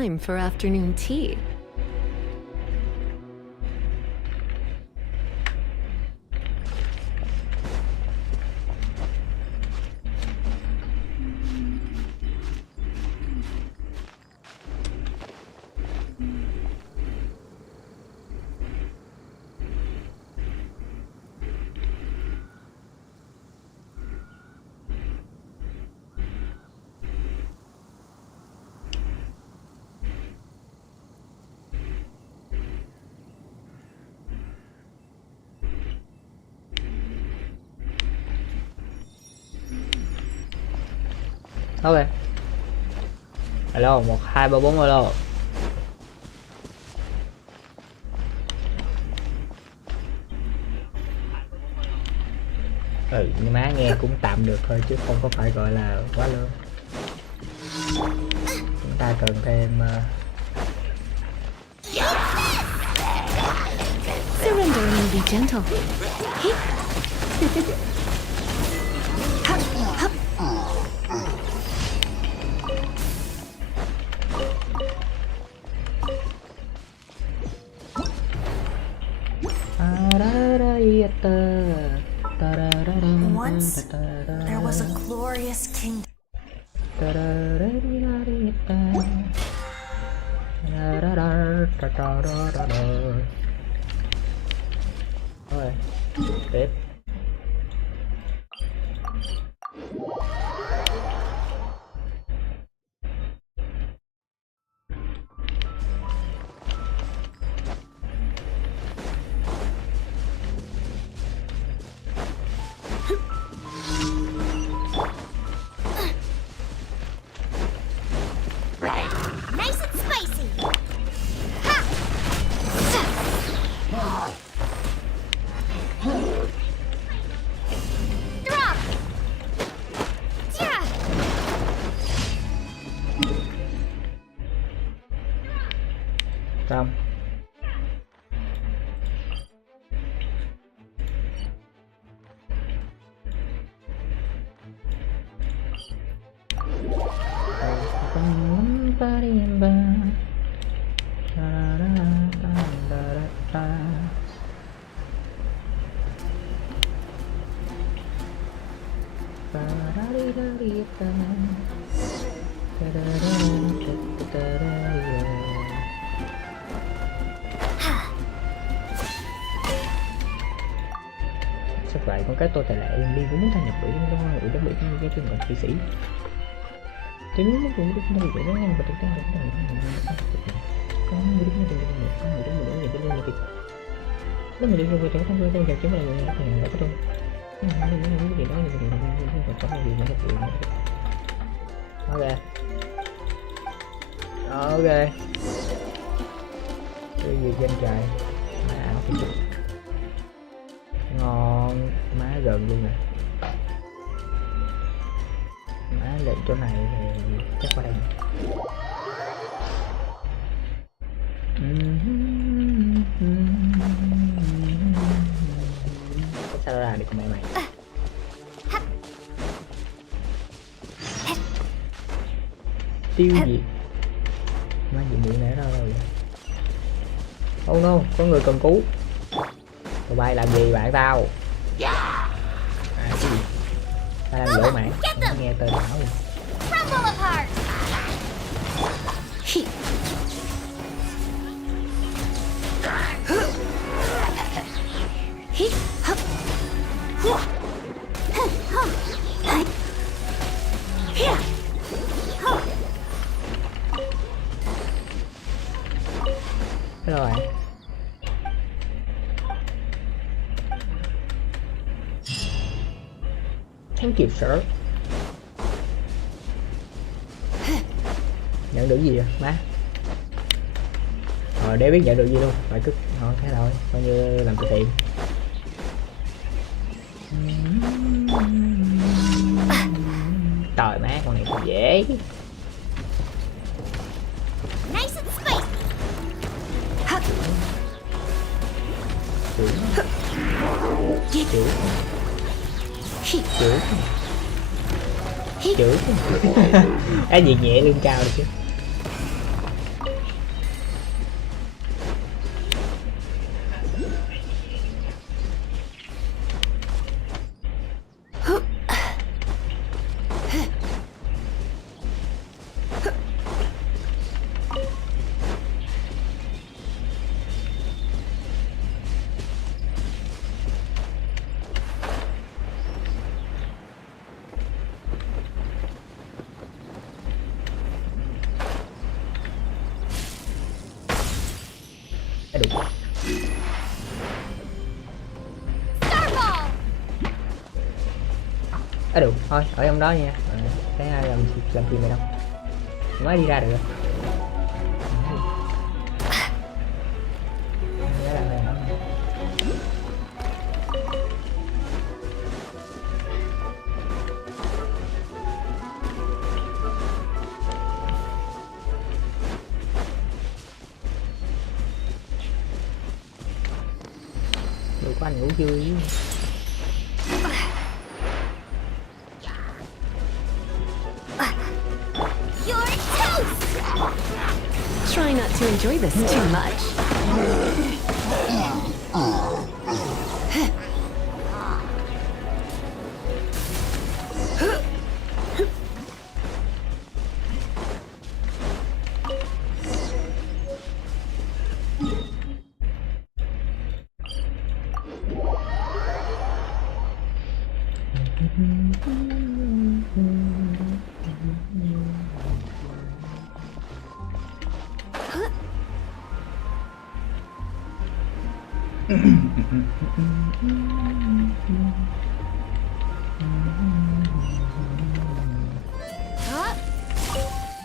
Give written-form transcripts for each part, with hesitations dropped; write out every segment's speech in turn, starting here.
time for afternoon tea. Ok. Alo, 1 2 3 4 alo. Nhưng má nghe cũng tạm được thôi chứ không có phải gọi là quá lớn. Chúng ta cần thêm Surrender and be gentle. Once there was a glorious kingdom. Rồi, tiếp. Nice and spicy. Ha! Drop. Yeah. Xong. Sao vậy con cái tôi tài lệ đi cũng muốn thay nhập ủy đúng không? Ủy đã bị cái trường hợp kỵ sĩ chính nó cũng được bị nó nhanh và thực tế có người đứng trên có người đứng nhìn cái luôn thì nó người đi vô trong trong trong trong chúng là người nó hàng đã có trong cái gì đó thì mình có gì nó được ok ok cái gì trên trời má ngon má gần luôn nè má lên chỗ này thì chắc qua đây sao ra được mày mày tiêu diệt má gì miệng nãy ra rồi oh no có người cần cứu tụi bay làm gì bạn tao cái gì ta đang dỗ mạng nghe tên não luôn rồi thank you sir. Nhận được gì vậy má? Rồi để biết nhận được gì luôn phải cứ thế thôi coi như làm từ thiện. Trời má con này cũng dễ. Chữ cái gì nhẹ lưng cao được chứ Đúng. Starball. Được thôi ở trong đó nha. Cái hai làm phim này đâu mới đi ra được. Cái làm này nữa. Được có anh ngủ chưa chứ. You're toast. Try not to enjoy this too much.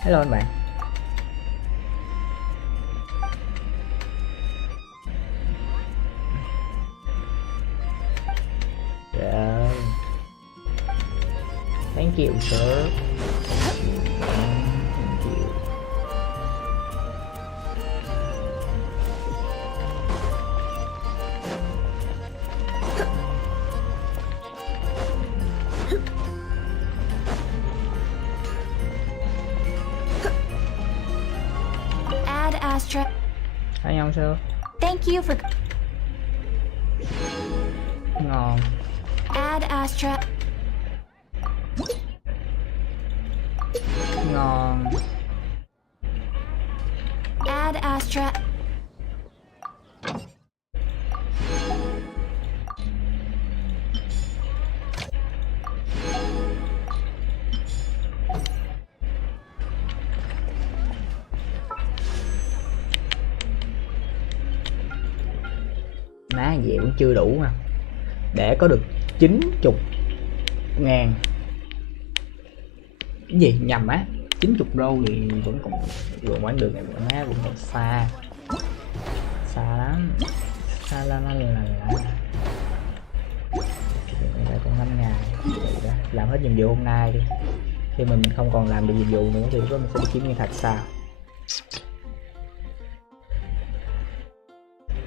Hello anh bạn. Yeah. Thank you sir. Thank you. Add Astra. Thấy không sir? Thank you for. Ngon. Add Astra. Ngon. Add Astra. Má vậy cũng chưa đủ mà. Để có được 90.000. Cái gì nhầm á, 90 đô thì vẫn còn quãng đường này má vẫn còn xa. Xa lắm. Xa la la la la. Đây còn 5 ngày. Làm hết nhiệm vụ hôm nay đi. Khi mà mình không còn làm được nhiệm vụ nữa thì lúc đó mình sẽ đi kiếm nguyên thạch sao.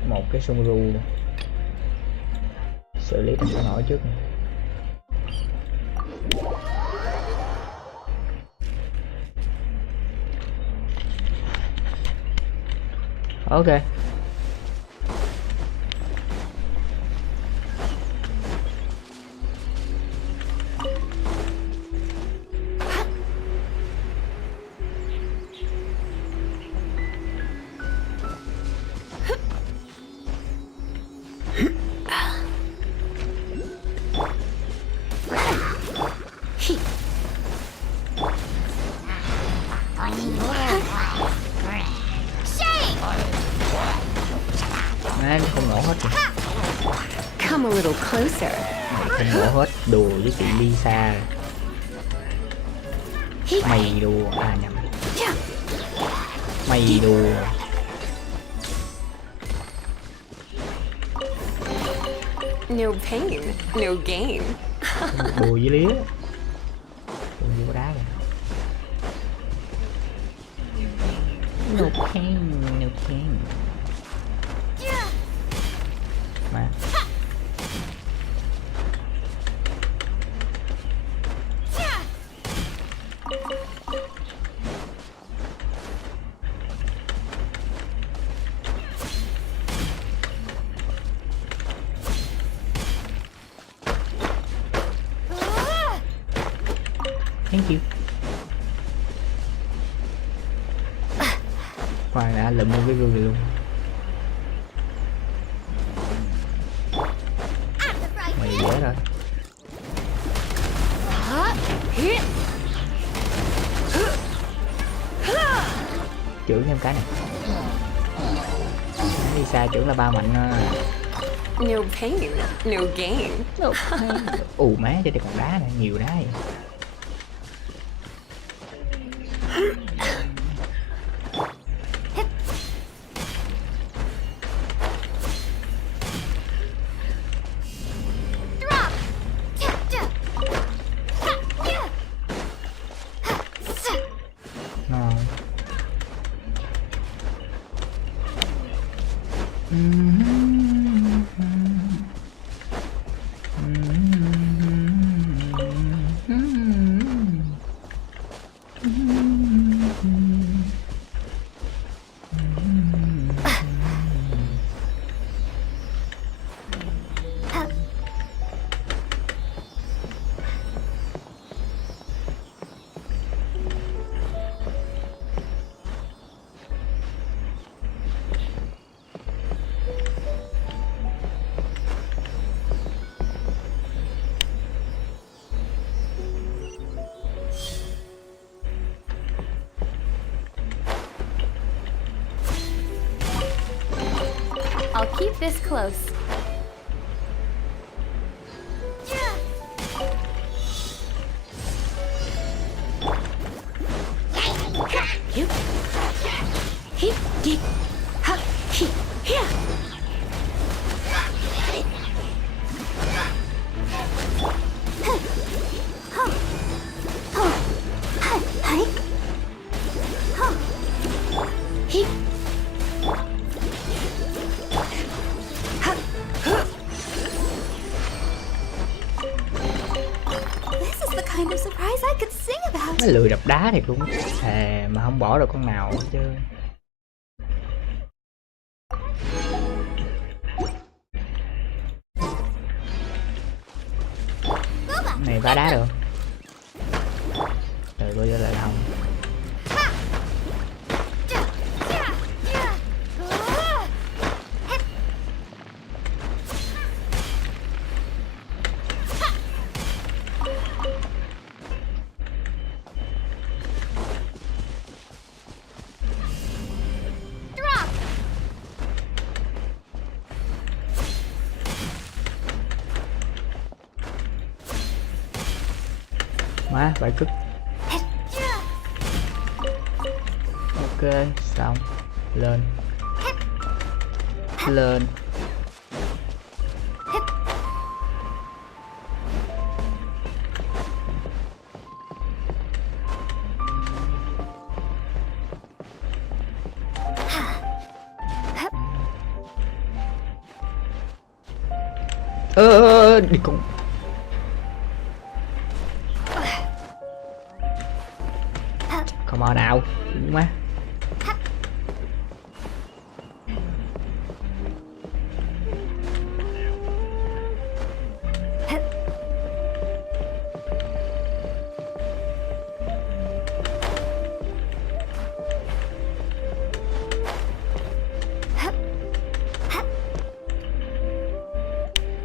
Một cái Sumeru xử lý thành xã hội trước. Ok. Má không nổ hết rồi. Come a little closer. Không nổ hết, đùa với chị Lisa. Mày đùa, à nhầm. Mày đùa. No pain, no gain. Đùa với Lía. Đùa với đá kìa. No pain, no pain. Mà thank you. Khoan đã lụm một cái gương này luôn. Mày dễ rồi. Chửi thêm cái này. Đi xa trưởng là ba mạnh à. No pain, no gain. Ù má cho đây còn đá này, nhiều đá này. Drop. Ngon. I'll keep this close. You. He. He. Ha. He. Here. He. This is the kind of surprise I could sing about. Nó lười đập đá thì cũng thề mà không bỏ được con nào hết chứ. Này phá đá được. Rồi bây giờ lại không. Má phải cứt. Ok xong. Lên. Lên. Đi cùng. Come on nào, đúng má.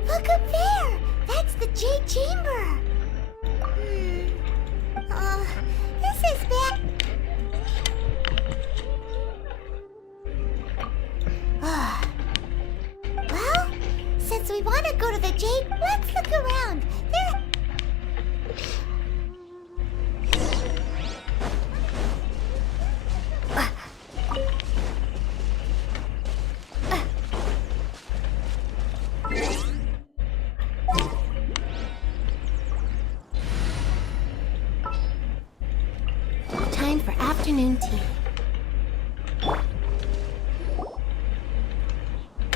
Look up there! That's the Jade Chamber! This is bad. Well, since we want to go to the Jade, let's look around. There... Time for afternoon tea.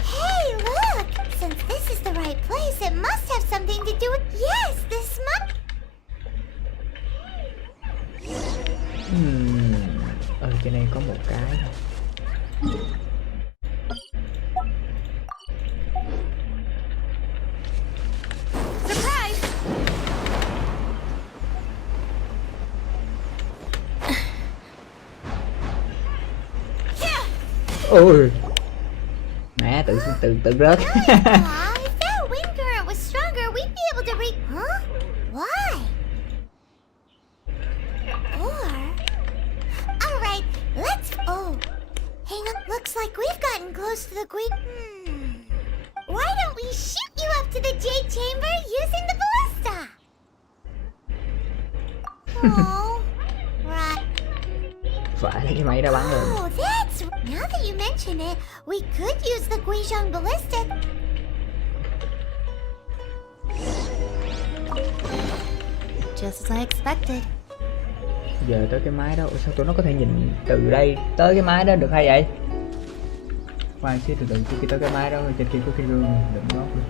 Hey, look! Since this is the right place, it must have something to do with... Yes, this month... Ở trên đây có một cái. Surprise! Ôi mẹ tự rớt. Aw, if that wind current was stronger, we'd be able to reach... Huh? Why? Or... Alright, let's... Oh. Hey, looks like we've gotten close to the queen. Why don't we shoot you up to the jade chamber using the ballista? Oh, right. Phải lấy cái máy ra bắn luôn. Oh, that's... Now that you mention it, we could use the Guizhong ballistic. Just as I expected. Giờ tới cái máy đó, sao tụi nó có thể nhìn từ đây tới cái máy đó được hay vậy? Khoan xíu, từ khi tới cái máy đó, trên kia có cái gương đựng ngót luôn.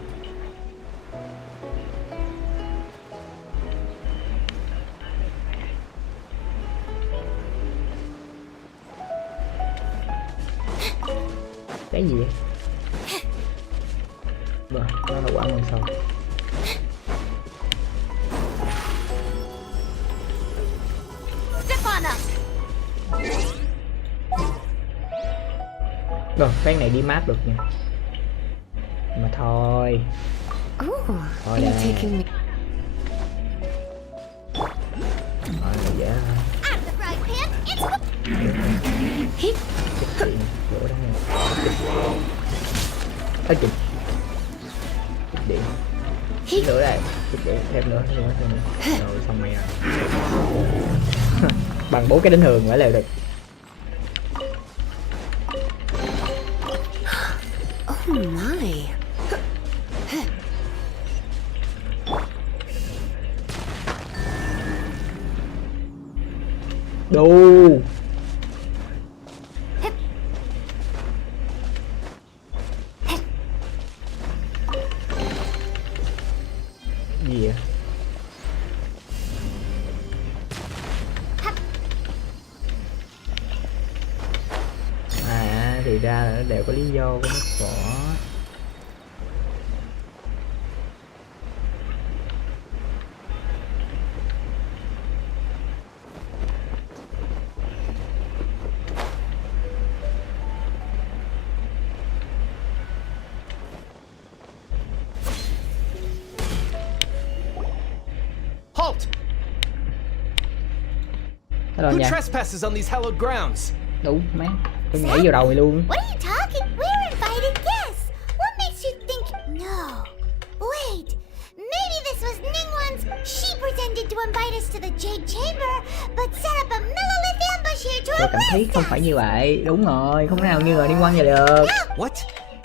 Cái gì vậy? Rồi, đó là quả măng sầu. Rồi, cái này đi map được nha. Mà thôi. Ooh, Thôi you're đây. taking me. Thôi là dễ thôi. I'm the frying pan. It's... Hít. Cái chuyện chỗ đó nè. Ê chụp. Chụp điện. Hít. Nữa đây. Chụp điện thêm nữa. Rồi xong mày rồi. Bằng 4 cái đính hường phải leo được. Oh my. Đù. Gì vậy? À thì ra là nó đều có lý do của nó vỏ. Halt! Hello Who nha. trespasses on these hallowed grounds? Đúng má. Tôi nhảy vào đầu mày luôn. What are you talking? We're invited guests. What makes you think... No. Wait. Maybe this was Ningguang's... She pretended to invite us to the Jade Chamber, but set up a millilith ambush here to Tôi cảm thấy arrest không us. phải như vậy. Đúng rồi, không thể nào như là liên quan vậy được. What?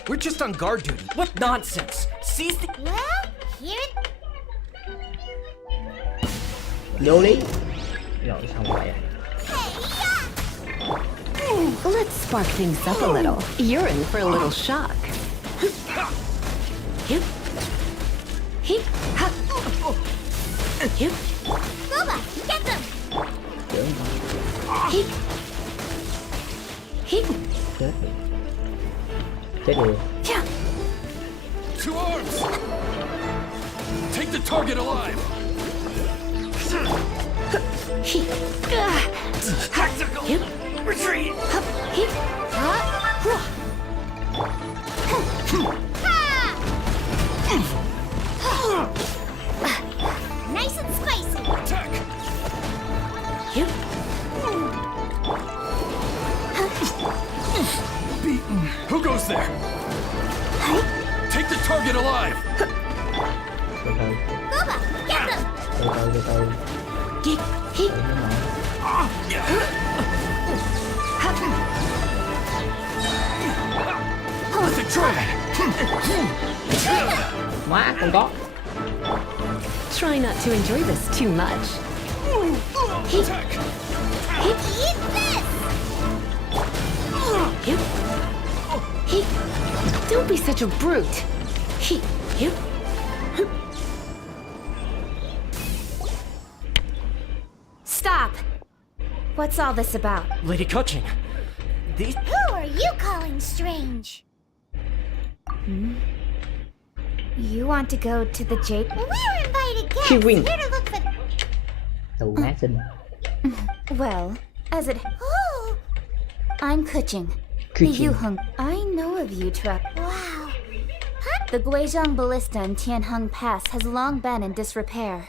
We're just on guard duty. What nonsense! Seize the... Well, here... Vô lý. Rồi xong rồi à. Let's spark things up a little. You're in for a little shock. Hip. Hip. Ha. Hip. Boba, get them! Hip. Hip. Chết. Chết đi. Yeah. To arms! Take the target alive! Hip. Tactical! Hip. Retreat! Hup. Hip. Nice and spicy. Attack! Hip. Beaten. Who goes there? Take the target alive! Từ từ. Boba, get them! Từ từ. Hip. Hip. Let the try! Má con có. Try not to enjoy this too much. Hip. Attack! Hip. Eat this! Hip. Hip. Don't be such a brute. Hip. Hip. Stop! What's all this about? Lady Kutching, these... Who are you calling strange? You want to go to the Jade? We're invited guests She win. here to look for... Tù má xinh. Well, as it... Oh, I'm Kuching. Kuching. The Yuheng. I know of you, Truck. wow. The Guizhong Ballista in Tianheng Pass has long been in disrepair.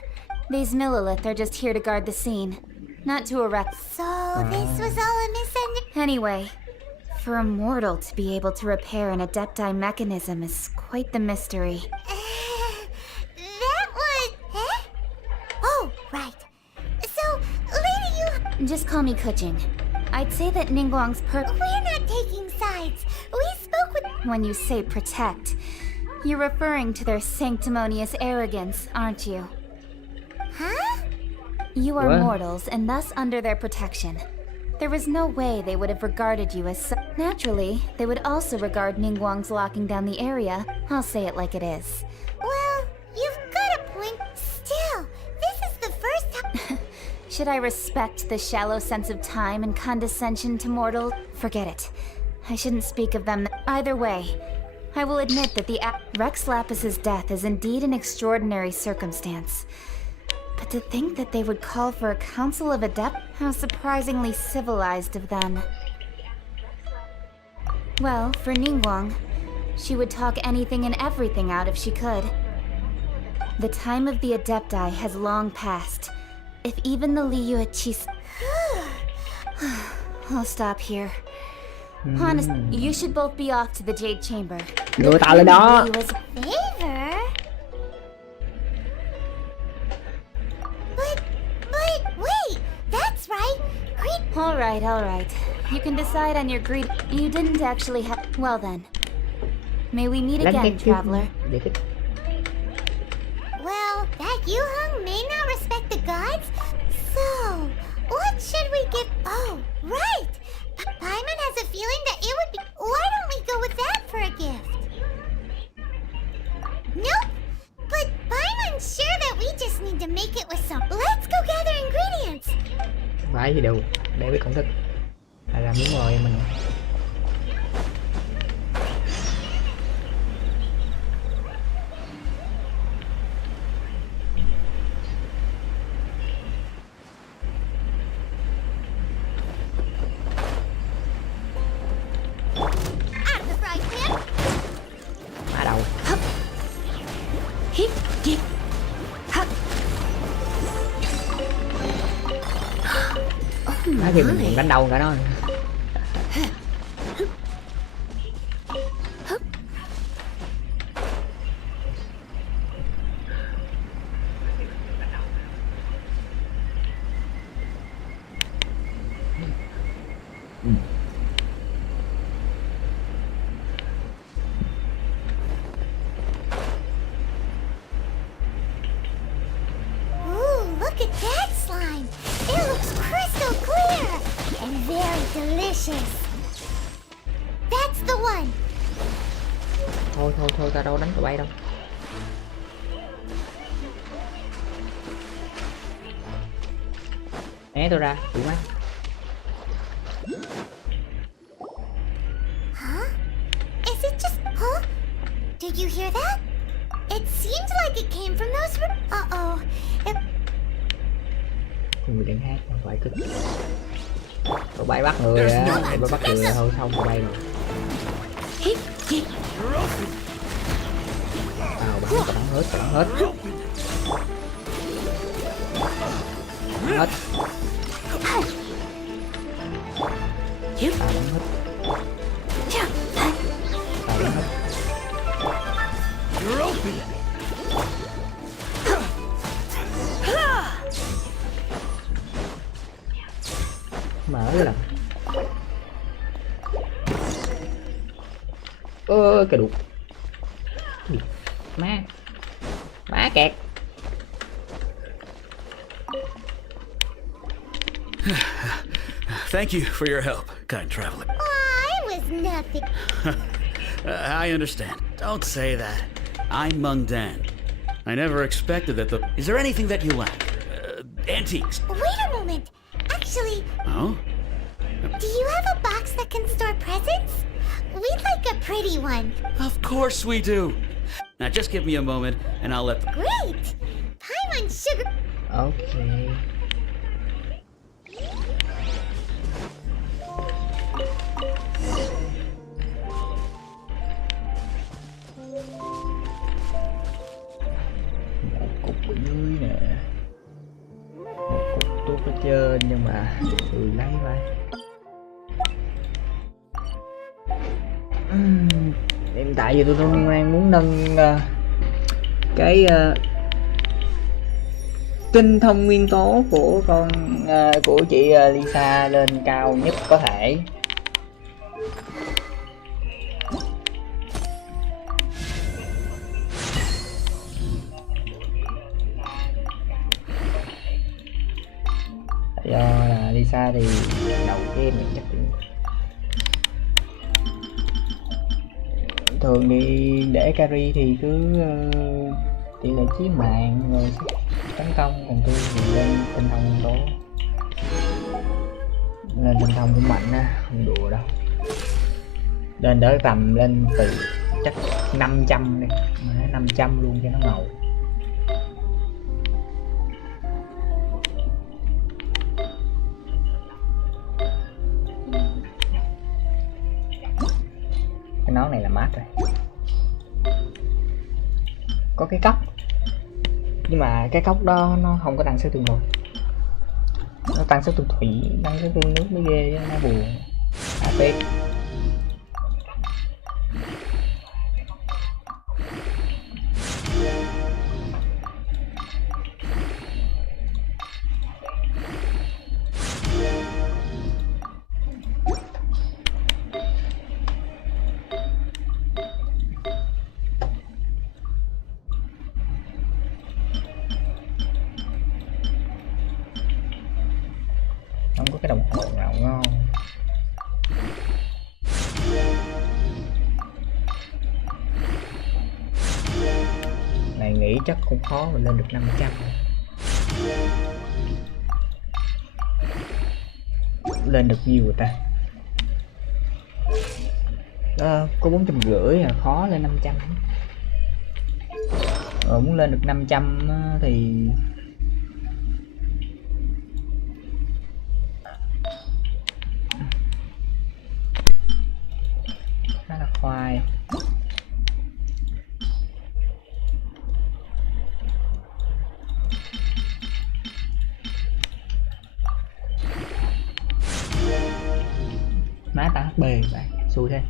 These Millilith are just here to guard the scene, not to erect. So this was all a misunderstanding. Anyway, For a mortal to be able to repair an Adepti mechanism is quite the mystery. That was... Huh? Oh, right. So, Lady Yu... Just call me Kuching. I'd say that Ningguang's We're not taking sides. We spoke with... When you say protect, you're referring to their sanctimonious arrogance, aren't you? Huh? You are What? mortals and thus under their protection. There was no way they would have regarded you as Naturally, they would also regard Ningguang's locking down the area. I'll say it like it is. Well, you've got a point. Still, this is the first time... Should I respect the shallow sense of time and condescension to mortals? Forget it. I shouldn't speak of them. Either way, I will admit that the Rex Lapis's death is indeed an extraordinary circumstance. But to think that they would call for a council of adept, how surprisingly civilized of them. Well, for Ningguang, she would talk anything and everything out if she could. The time of the Adepti has long passed. If even the Liu Chis... I'll stop here. Honest, you should both be off to the Jade Chamber. Đưa tao lên đó. Liu is Favor? But, wait, that's right. Great. All right. You can decide on your greed. You didn't actually have... Well then. May we meet again, traveler. Giải thích. Well, that Yu-Hung may not respect the gods. So, what should we give... Oh, right. Paimon has a feeling that it would be... Why don't we go with that for a gift? Nope. But Paimon's sure that we just need to make it with some... Let's go gather ingredients. Phải gì đâu. Để biết công thức. Hay là miếng mồi mình. Out of the frying pan. Ở đâu? Hip, hip, hop. Oh Nói thì mình my. còn đánh đâu cả đó. Ooh, look at that slime. It looks crystal clear and very delicious. That's the one. Thôi, tao đâu đánh tụi bay đâu. Né tôi ra, chịu má. Huh? Is it just... Huh? Did you hear that? It seemed like it came from those... Uh-oh. Người đang hát, không phải cứ... Tụi bay bắt người á, tụi bay bắt người là thôi xong tụi bay rồi. Hip, hip. Tao bắn hết. Hết. Hip. Tao bắn hết. Yeah. Tao bắn hết. You're open. Mở là. Cái đục. Má kẹt. Thank you for your help, kind traveler. Oh, it was nothing. I understand. Don't say that. I'm Mungdan. I never expected that the... Is there anything that you lack? Antiques? Wait a moment. Actually, Oh? do you have a box that can store presents? We'd like a pretty one. Of course we do. Now just give me a moment and I'll let... Great! Paimon sugar... Ok. Một cục ở dưới nè. Một cục tốt ở trên nhưng mà lười lấy vậy. Hiện tại giờ tôi đang muốn nâng cái tinh thông nguyên tố của của chị Lisa lên cao nhất có thể. Do là Lisa thì đầu game thì chắc thường thì để carry thì cứ tỷ lệ chí mạng rồi tấn công, còn tôi thì lên tinh thông nguyên tố, lên tinh thông cũng mạnh á, không đùa đâu. Lên đỡ tầm lên từ chắc 500 đi, 500 luôn cho nó ngầu. Cái nón này là mát rồi, có cái cốc nhưng mà cái cốc đó nó không có tăng sức tương đối, nó tăng sức tương thủy, tăng sức tương nước mới ghê, nó buồn. Tiếc. Không có cái đồng hồ nào ngon. Này nghĩ chắc cũng khó mà lên được 500. Lên được nhiều rồi ta. Có 450 là khó lên 500. Muốn lên được 500 thì khá là khoai. Má ta HP bạn, xui thế.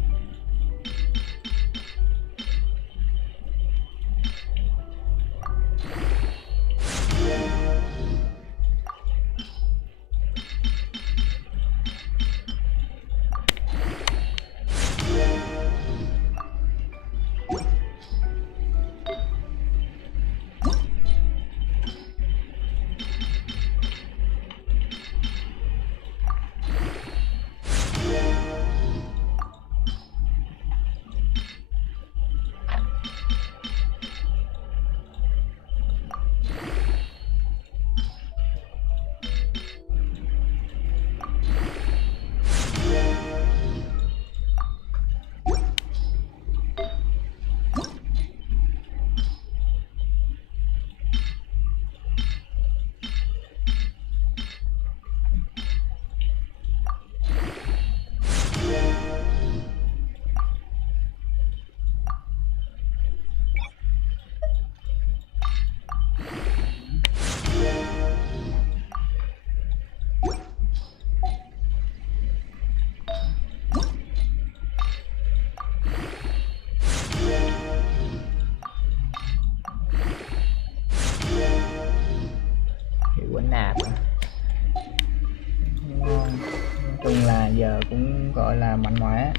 Chung là giờ cũng gọi là mạnh mẽ.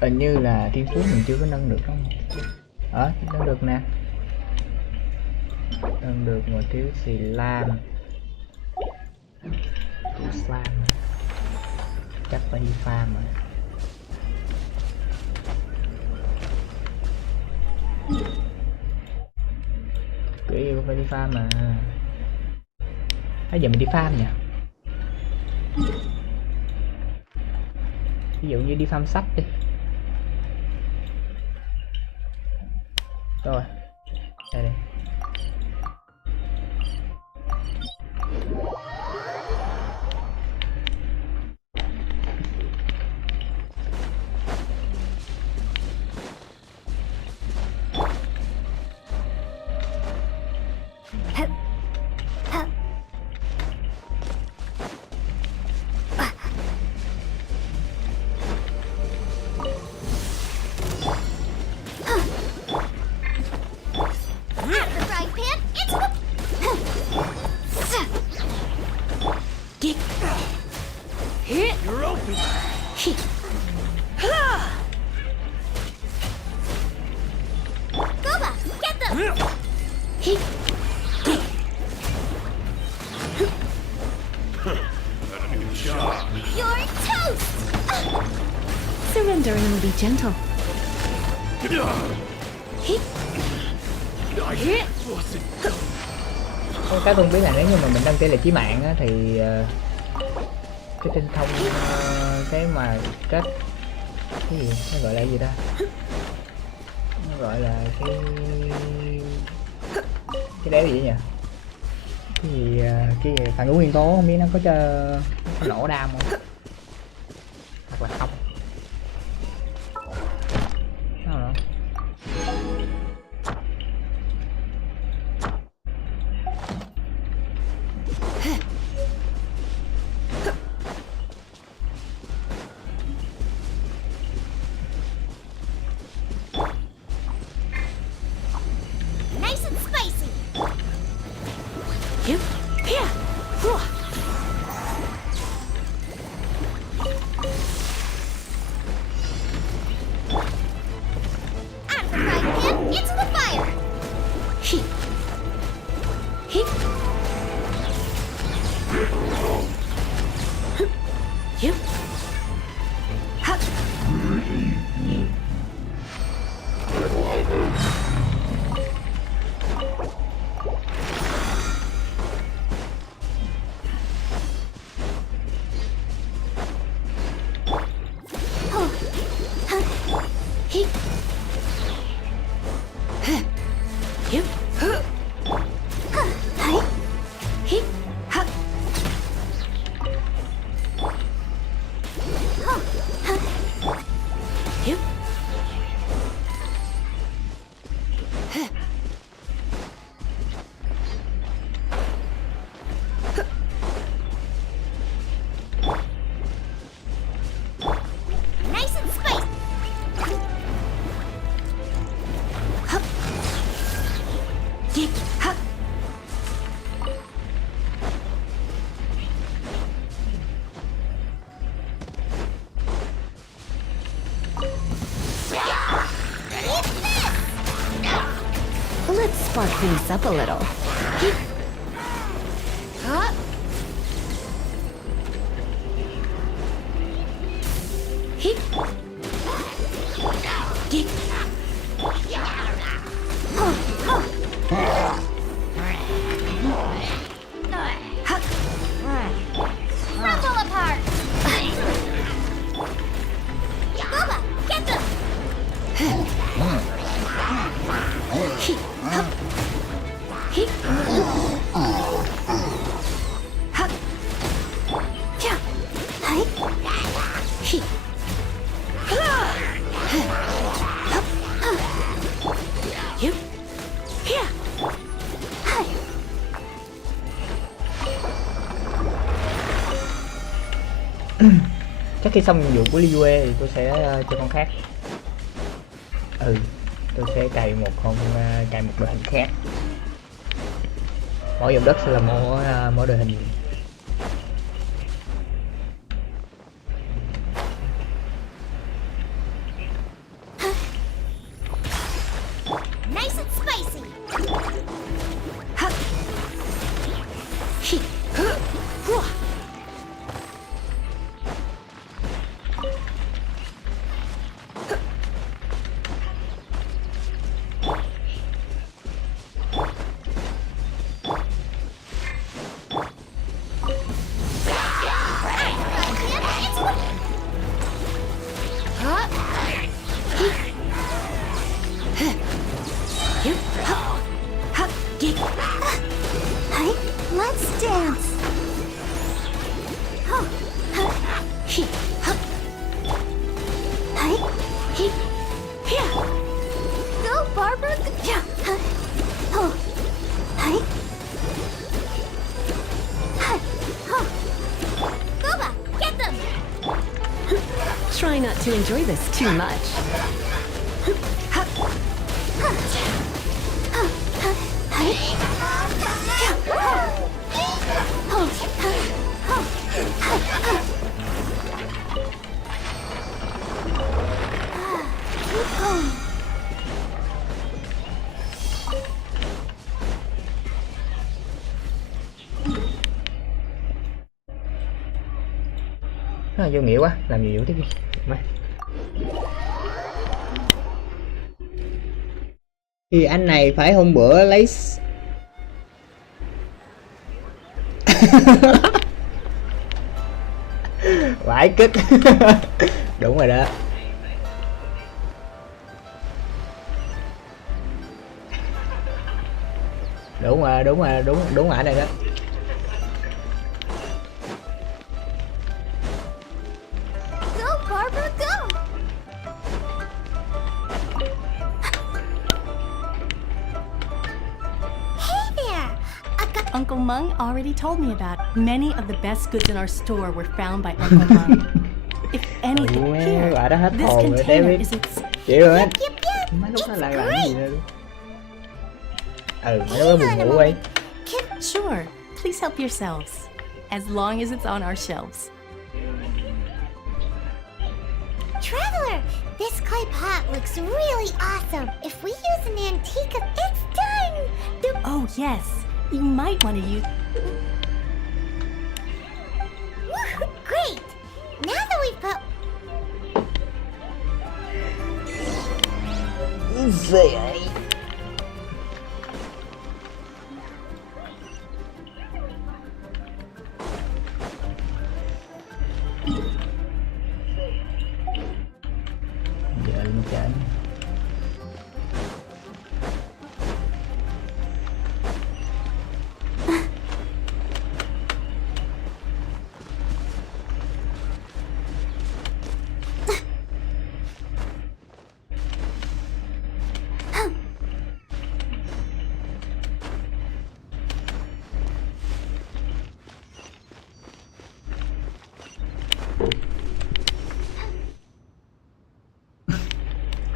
Hình như là thiên phú mình chưa có nâng được không? Nâng được nè, nâng được mà thiếu xì lam. Slam chắc phải đi farm rồi. Cứ phải đi farm mà. Bây giờ mình đi farm nhỉ? Ví dụ như đi farm sách đi. Rồi, đây đây. You're open. He. Ha! Goba, get them! He. You're toast! Surrender and will be gentle. He. Cái không biết là nếu như mà mình đăng ký là chí mạng á, thì cái tinh thông cái mà kết cái gì nó gọi là gì ta, nó gọi là cái đéo gì nhỉ, cái gì phản ứng nguyên tố, không biết nó có nổ đam không hoặc là không. Đó. Nice and spicy! You. Here. Whoa. Out of the frying pan, into the fire! He. He. You. Ha. He. You. He. Ha. You. Nice and spicy! Ye. Ha. Let's spark things up a little. He. Ha. He. Ye. Crumble apart! Goba, get them! He. Ha. He. Ha. Yeah. Hi. He. You. Here. Hi. Chắc khi xong nhiệm vụ của Liyue thì tôi sẽ cho con khác. Tôi sẽ cày một đội hình khác. Mỗi dòng đất sẽ là mỗi đội hình. Nice and spicy! Ha. He. Whoa. Let's dance! He. Ha. Hi. He. Here. Go, Barbara! Yeah. Oh. Hi. Hi. Oh. Goba, get them! Try not to enjoy this too much. Ha. Nó vô nghĩa quá, làm nhiều tiếp đi. Mày. Thì anh này phải hôm bữa lấy vãi cứt. Đúng rồi đó. Đúng rồi, đúng rồi này đó. Go, Barbara, go! Hey there! I got Uncle Mung already told me about it. Many of the best goods in our store were found by Uncle Mung. If anything, here, Bà đã hết this hồn rồi container David. is its... Chịu rồi. yep, yep. Mấy lúc It's nó lại làm great. gì nữa. Mấy lúc nó buồn ngủ ấy. Sure, please help yourselves. As long as it's on our shelves. Traveler, this clay pot looks really awesome. If we use an antique, it's done. Oh, yes. You might want to use... Woo, great. Now that we've put... Giờ lên trên.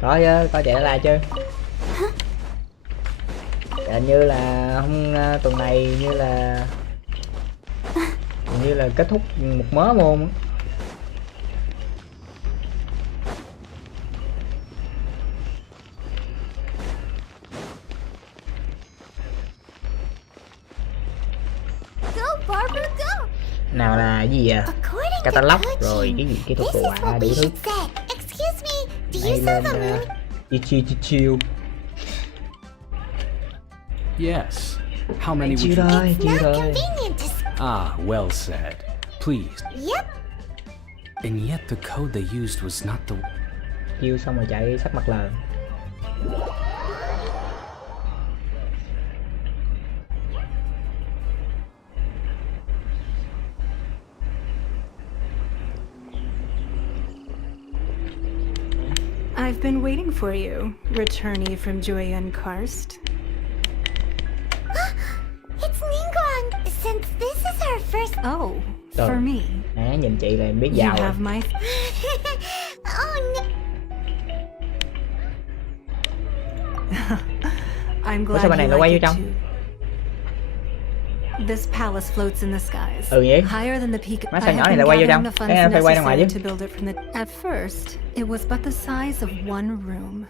Có chứ, có chạy lại chứ. Hình như là hôm tuần này như là kết thúc một mớ môn. Go, Barbara, go! Nào là cái gì vậy? According to Catalog Kochi, rồi cái gì, cái thuật this đồ is họa what đủ we thứ. should say. Excuse me, do you Đây sell lên the moon? chill. Yes. How many would Chill you... thôi, It's chill not thôi. convenient to... Ah, well said. Please. Yep. And yet the code they used was not the... Chill xong rồi chạy sắp mặt lờ. I've been waiting for you, returnee from Joyan Karst. It's Ningguang. Since this is our first... Oh, Rồi. for me. Nhìn chị là em biết You giàu rồi. have my... Oh, no. I'm Ủa glad sao bên này you nó quay like vô it trong? too. This palace floats in the skies. Ừ vậy? Higher than the peak. Má I sao nhỏ have này been lại quay vô gathering trong? the Cái funds phải quay ra ngoài necessary chứ. to build it from the... At first, it was but the size of one room.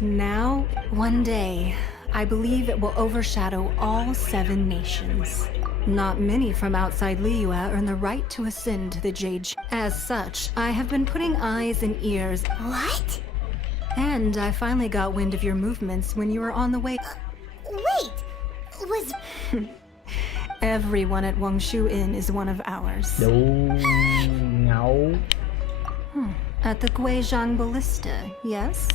Now, one day, I believe it will overshadow all 7 nations. Not many from outside Liyue earn the right to ascend to the Jade. As such, I have been putting eyes and ears. What? And I finally got wind of your movements when you were on the way. Wait. Was... Everyone at Wangshu Inn is one of ours. Đủ ngầu. At the Guizhang Ballista, yes?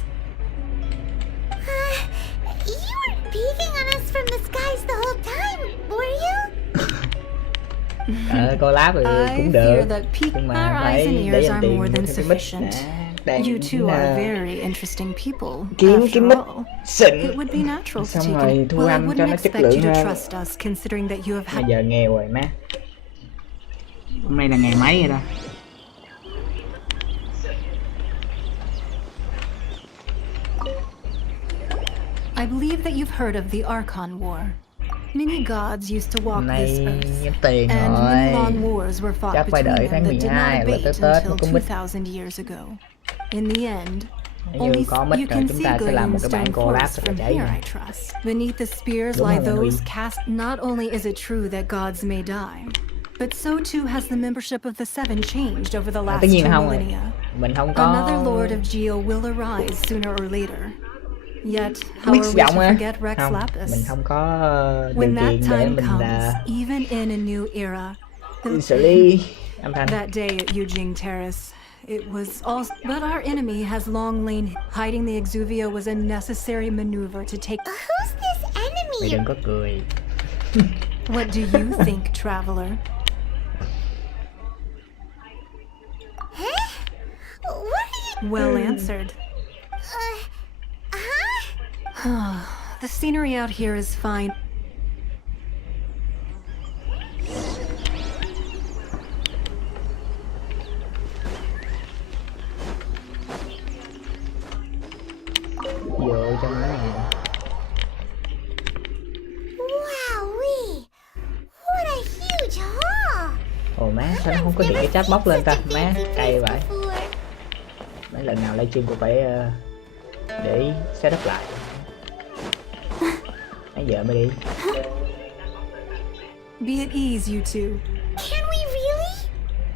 You were peeking on us from the skies the whole time, were you? Coi láp thì I cũng fear được. that peak Nhưng our mà eyes phải and để ears dành are tiền more than cho cái mic sufficient. đang You two are very interesting people. kiếm after cái mic all. xịn. It would be natural to Xong take rồi it. thu Well, I âm cho wouldn't nó chất expect lượng you to hơn. trust us, considering that you have Bây had. giờ nghèo rồi má. Hôm nay là ngày mấy rồi ta? I believe that you've heard of the Archon War. Many gods used to walk Hôm nay this earth. kiếm tiền And many long rồi. wars were fought Chắc phải between đợi them tháng that did 12 not là abate tới Tết until mới có mic. 2,000 years ago. In the end, Nếu only như có mic you rồi can chúng see ta sẽ làm một cái bản Gleamstone collab Forest rất là from cháy here, nha. I trust. Beneath the spears Đúng lie rồi, Huy. those cast. Not only is it true that gods may die, But so too has the membership of the Seven changed over the Tất last 2 nhiên là không rồi. millennia. Mình không có Another Lord of Geo will arise sooner or later. Yet, how biết are sử we dụng to á. forget Rex Không, Lapis? mình không có điều When that kiện để time mình comes, even in a new era, xử lý âm thanh. that day at Eugene Terrace, it was all. But our enemy has long lain. Hiding the Exuvio was a necessary maneuver to take. Who's this Mày enemy? đừng có cười. What do you think, traveler? Huh? What are you... Well answered. Huh? The scenery out here is fine. Vô trong đó nè. Wowee! What a huge hall! Ồ má, sao nó không có hiện cái chat box lên ta? Má, cay vậy. Mấy lần nào livestream cũng phải để setup lại. Nãy giờ mới đi. Be at ease, you two. Can we really?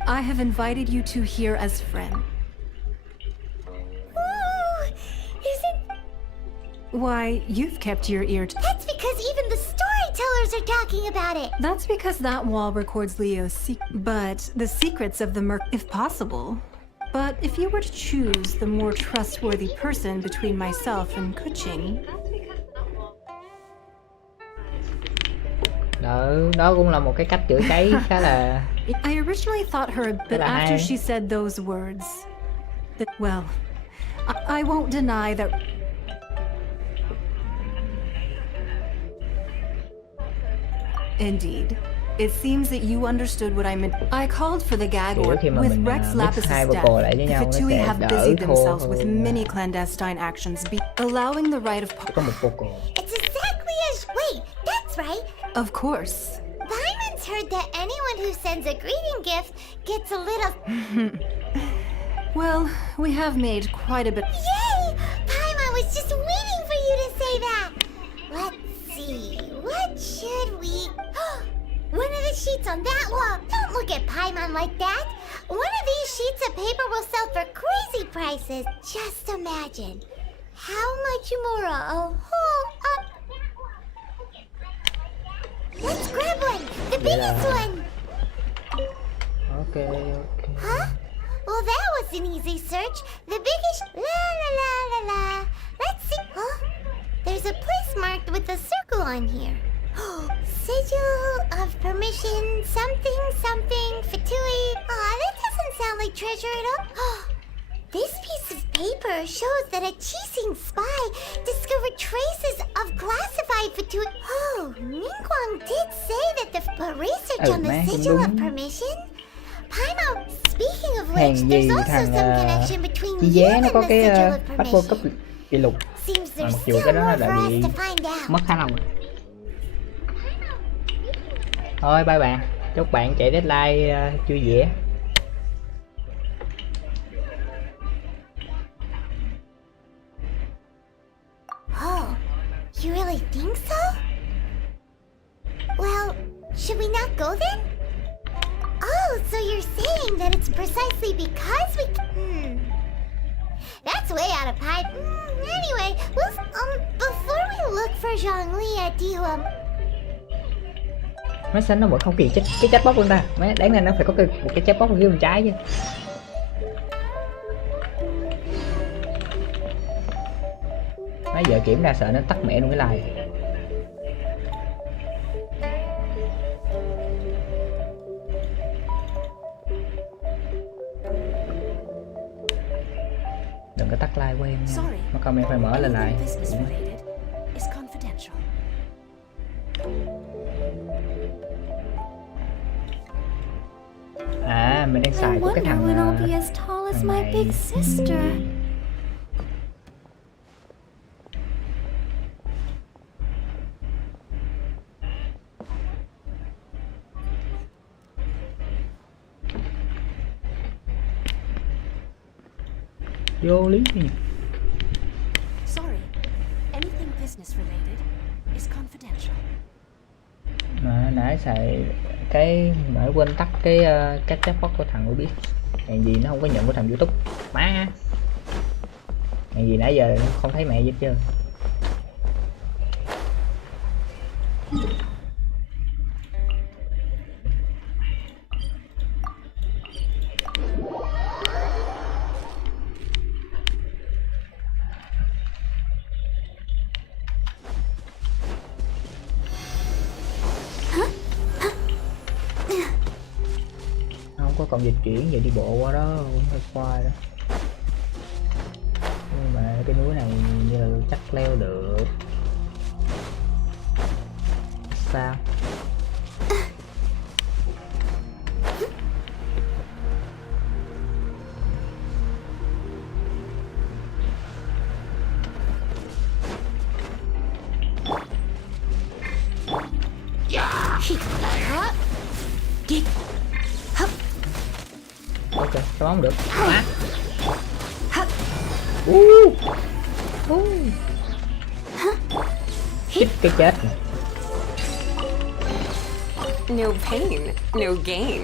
I have invited you two here as friends. Ooh, is it? Why, you've kept your ear to... That's because even the storytellers are talking about it. That's because that wall records Leo's but the secrets of the if possible. But if you were to choose the more trustworthy person between myself and Kuching... Đó cũng là một cái cách chữa cháy khá là... I originally thought her, but after she said those words... well, I won't deny that... Indeed. It seems that you understood what I meant. I called for the gag order. With Rex Lapis's death, the Fatui have busied themselves with many clandestine actions, allowing the right of... Có một vocal. It's exactly as... Wait, that's right. Of course. Byron's heard that anyone who sends a greeting gift gets a little... Well, we have made quite a bit... Yay! Paimon was just waiting for you to say that. Let's see. What should we... One of the sheets on that wall. Don't look at Paimon like that. One of these sheets of paper will sell for crazy prices. Just imagine. How much more a whole... Let's grab one. The biggest one. Okay. Huh? Well, that was an easy search. The biggest... La la la la la. Let's see. Huh? There's a place marked with a circle on here. Sigil of permission, something, Fatui. Aw, that doesn't sound like treasure at all. This piece of paper shows that a Chising spy discovered traces of classified Fatui. Oh, Ningguang did say that the research on the sigil of permission. Paimon, speaking of which, there's also some connection between you and the sigil of permission. Kỷ lục. Seems Mà there's mặc dù still cái đó more đã for bị us to find out. mất khả năng rồi. Thôi bye bạn, chúc bạn chạy deadline vui vẻ. Oh, you really think so? Well, should we not go then? Oh, so you're saying that it's precisely because we... That's way out of pipe. Anyway, before we look for Zhongli, do you, Máy xanh nó vẫn không kịp cái chat box luôn ta. Mấy đáng ra nó phải có một cái chat box phía bên trái chứ. Nãy giờ kiểm tra sợ nó tắt mẹ luôn cái like. Đừng có tắt like của em nha. Mà comment phải mở lên lại. À, mình đang xài của cái thằng này. Vô lý gì? Sorry, anything business related is confidential. Mà nãy xài cái mới quên tắt cái chatbot của thằng Ubis. Hèn gì nó không có nhận của thằng YouTube. Má. Hèn gì nãy giờ không thấy mẹ gì hết trơn. Không có còn dịch chuyển giờ đi bộ qua đó cũng hơi khoai đó. Nhưng mà cái núi này như là chắc leo được. Sao? Ok, sao không được? Má. Chích cái chết này. No pain, no gain.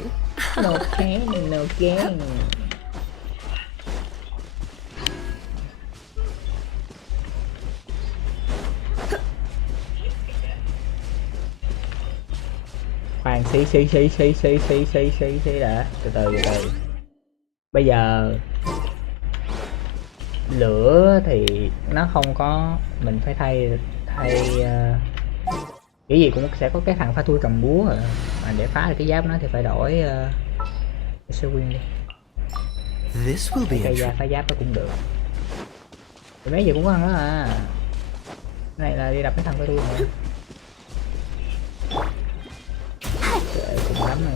No pain, no gain. Khoan xí đã. Từ từ. Bây giờ lửa thì nó không có, mình phải thay cái gì cũng sẽ có cái thằng phá thui cầm búa rồi. Mà để phá được cái giáp nó thì phải đổi cái sơ win đi. This will be Cây da phá giáp nó cũng được. Thì mấy giờ cũng có ăn đó à. Cái này là đi đập cái thằng phá thui này. Trời, cũng lắm này.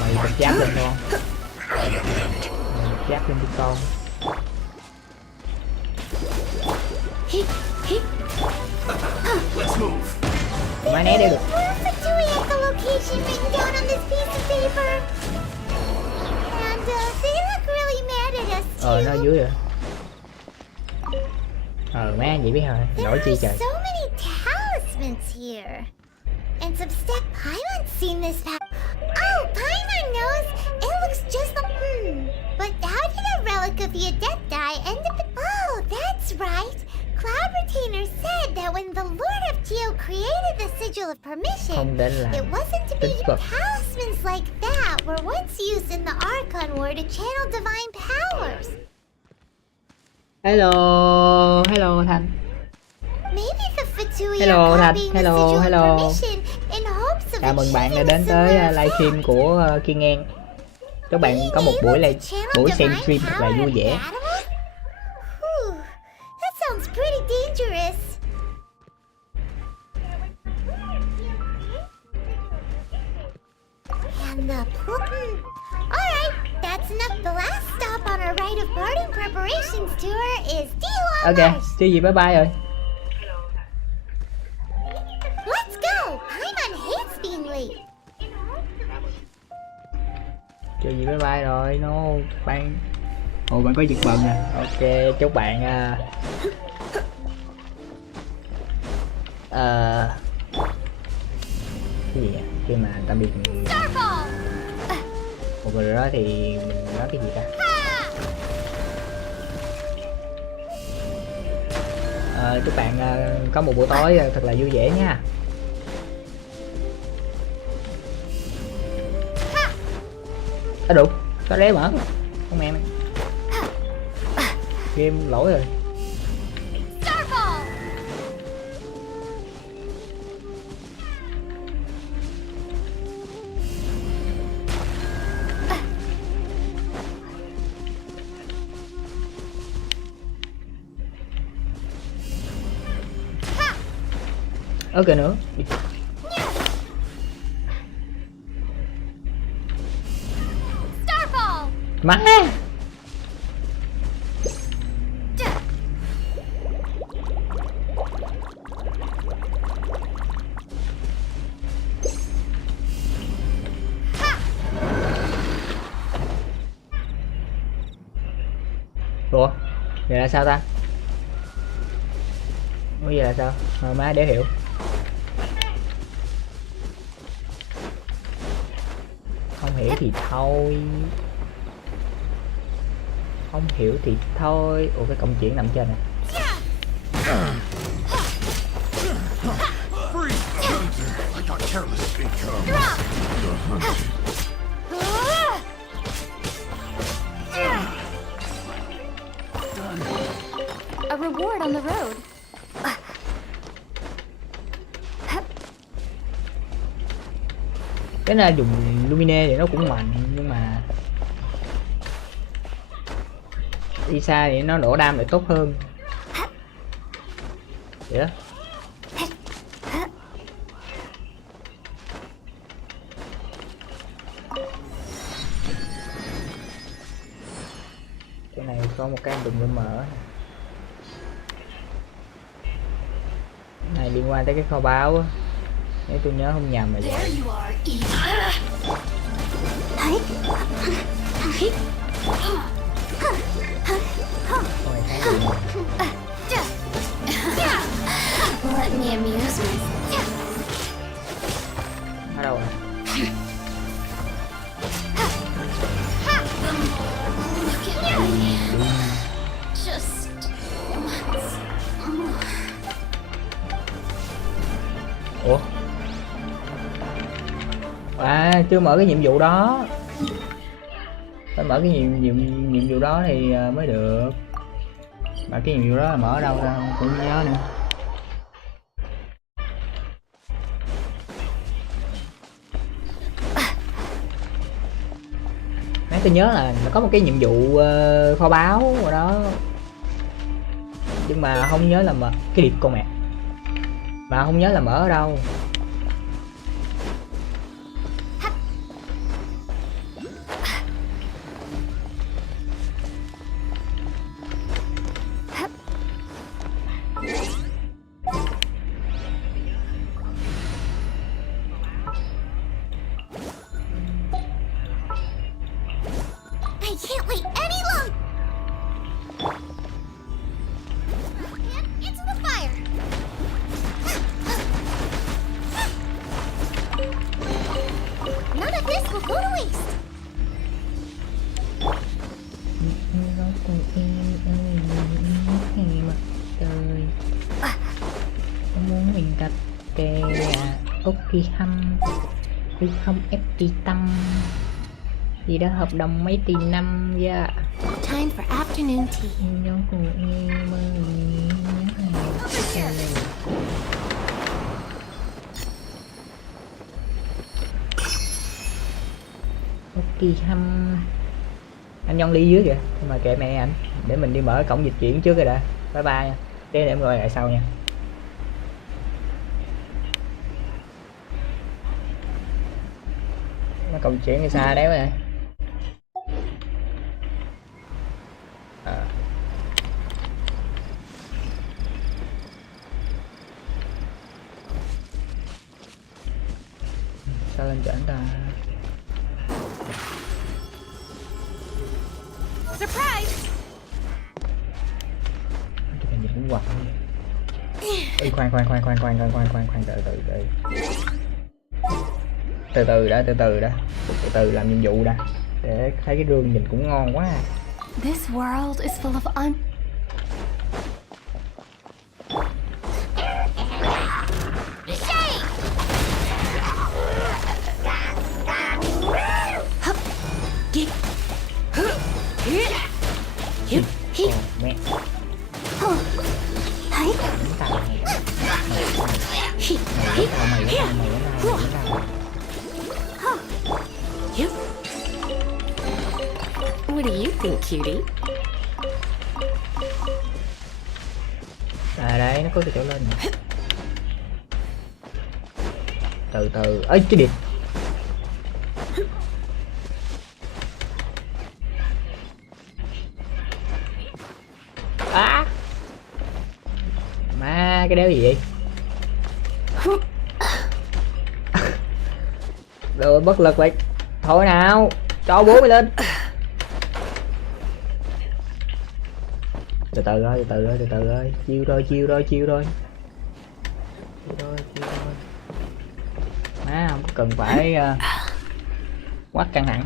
Mày mình giáp lên con. Giáp lên đi con. Má né đi được. Fatui at the location written down on this piece of paper. And they look really mad at us too. Nó ở dưới rồi. Má vậy biết rồi. Nổi chi There trời. are so many talismans here. And some step Paimon's seen this Oh, Paimon knows. It looks just like But how did a relic of the Adepti end up Oh, that's right. Cloud Retainer said that when the Lord of Geo created the Sigil of Permission, Không đến là it wasn't to be tính vật. talismans like that were once used in the Archon War to channel divine powers. Hello Thanh. Maybe the Fatui Hello, are Thanh. copying the Hello, Sigil hello. of Permission in hopes of Chào mừng bạn đã achieving đến a tới similar livestream effect. của Kiên Ngang. Chúc bạn có một buổi xem stream thật là vui vẻ. Whew, that sounds pretty dangerous. And the Alright, that's enough. The last stop on our rite of parting preparations tour is Dihua Ok, Marsh. chưa gì bye bye rồi. Let's go! Paimon hates being late. Chưa gì bye bye rồi. No, bạn. Ồ, bạn có giật bần nè. Ok, chúc bạn cái gì vậy? Khi mà tạm biệt Starfall! một người đó thì mình nói cái gì ta? Chúc bạn có một buổi tối thật là vui vẻ nha. Đúng, có đế mở không em? Game lỗi rồi. Starfall! Ok nữa. Starfall! Má. Ủa, Vậy là sao ta? Ủa vậy là sao? Má để hiểu. Không hiểu thì thôi. Không hiểu thì thôi. Ủa cái công chuyện nằm trên này. A reward on the road. Cái này dùng Lumine thì nó cũng mạnh, nhưng mà đi xa thì nó nổ đam lại tốt hơn. Vậy đó. Cái này có một cái đừng có mở. Cái này liên quan tới cái kho báu á, nếu tôi nhớ không nhầm là vậy. Let me amuse myself. Ở đâu rồi? Just once more. Ủa? À, chưa mở cái nhiệm vụ đó. Phải mở cái nhiệm vụ đó thì mới được. Mà cái nhiệm vụ đó là mở ở đâu ra không cũng không nhớ nữa. Nãy tôi nhớ là có một cái nhiệm vụ kho báu rồi đó, nhưng mà không nhớ là mở cái điệp con mẹ, mà không nhớ là mở ở đâu. I can't wait any longer. And into the fire. None of this will go to waste. Muốn mình cắt kè ok hâm tôi không ép đi tâm vì đã hợp đồng mấy tỷ năm ra. Time for afternoon tea. Giống của em ok hâm. Anh Nhân ly dưới kìa, nhưng mà kệ mẹ anh, để mình đi mở cổng dịch chuyển trước rồi đã. Bye bye nha, để em gọi lại sau nha. Nó cổng chuyển thì xa đéo này. Sao lên trển ta? Surprise! Cái này nhìn cũng quạt. Ê, khoan từ từ làm nhiệm vụ đã, để thấy cái rương nhìn cũng ngon quá. This world is full of Mẹ. What do you think, cutie? À đây, nó có cái chỗ lên nè. Từ từ, ấy cái điệp. À. Má, cái đéo gì vậy? Rồi bất lực vậy. Thôi nào, cho bố mày lên. Từ từ thôi, từ từ thôi, từ từ thôi. Chiêu rồi, chiêu rồi, chiêu rồi. Chiêu rồi, chiêu rồi. Má không cần phải quá căng thẳng.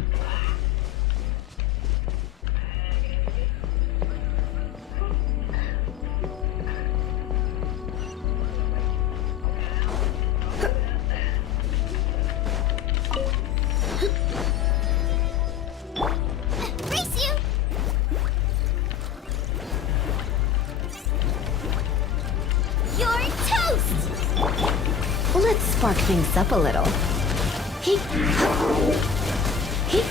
Race you! You're toast! Let's spark things up a little. He, he,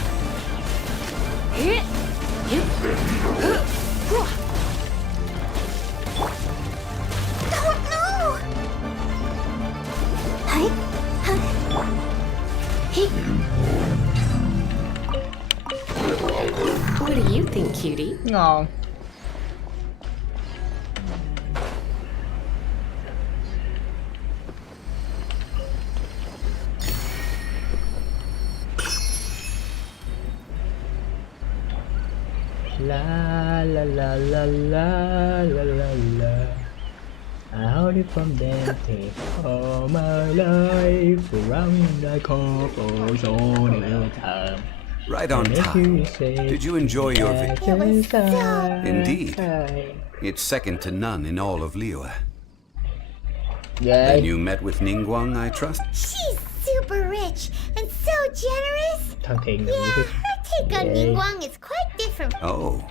he, he, Oh no! he, he. What do you think, cutie? Ngon. La la la la la la la la. I hold it from them, take all my life around the couple so near time. Right on time. Did you enjoy your It was so- Indeed. It's second to none in all of Liyue. Yeah. Then you met with Ningguang, I trust? She's super rich and so generous. Thân thiện là Yeah, gì chứ? her take on Yeah. Ningguang is quite different. Oh.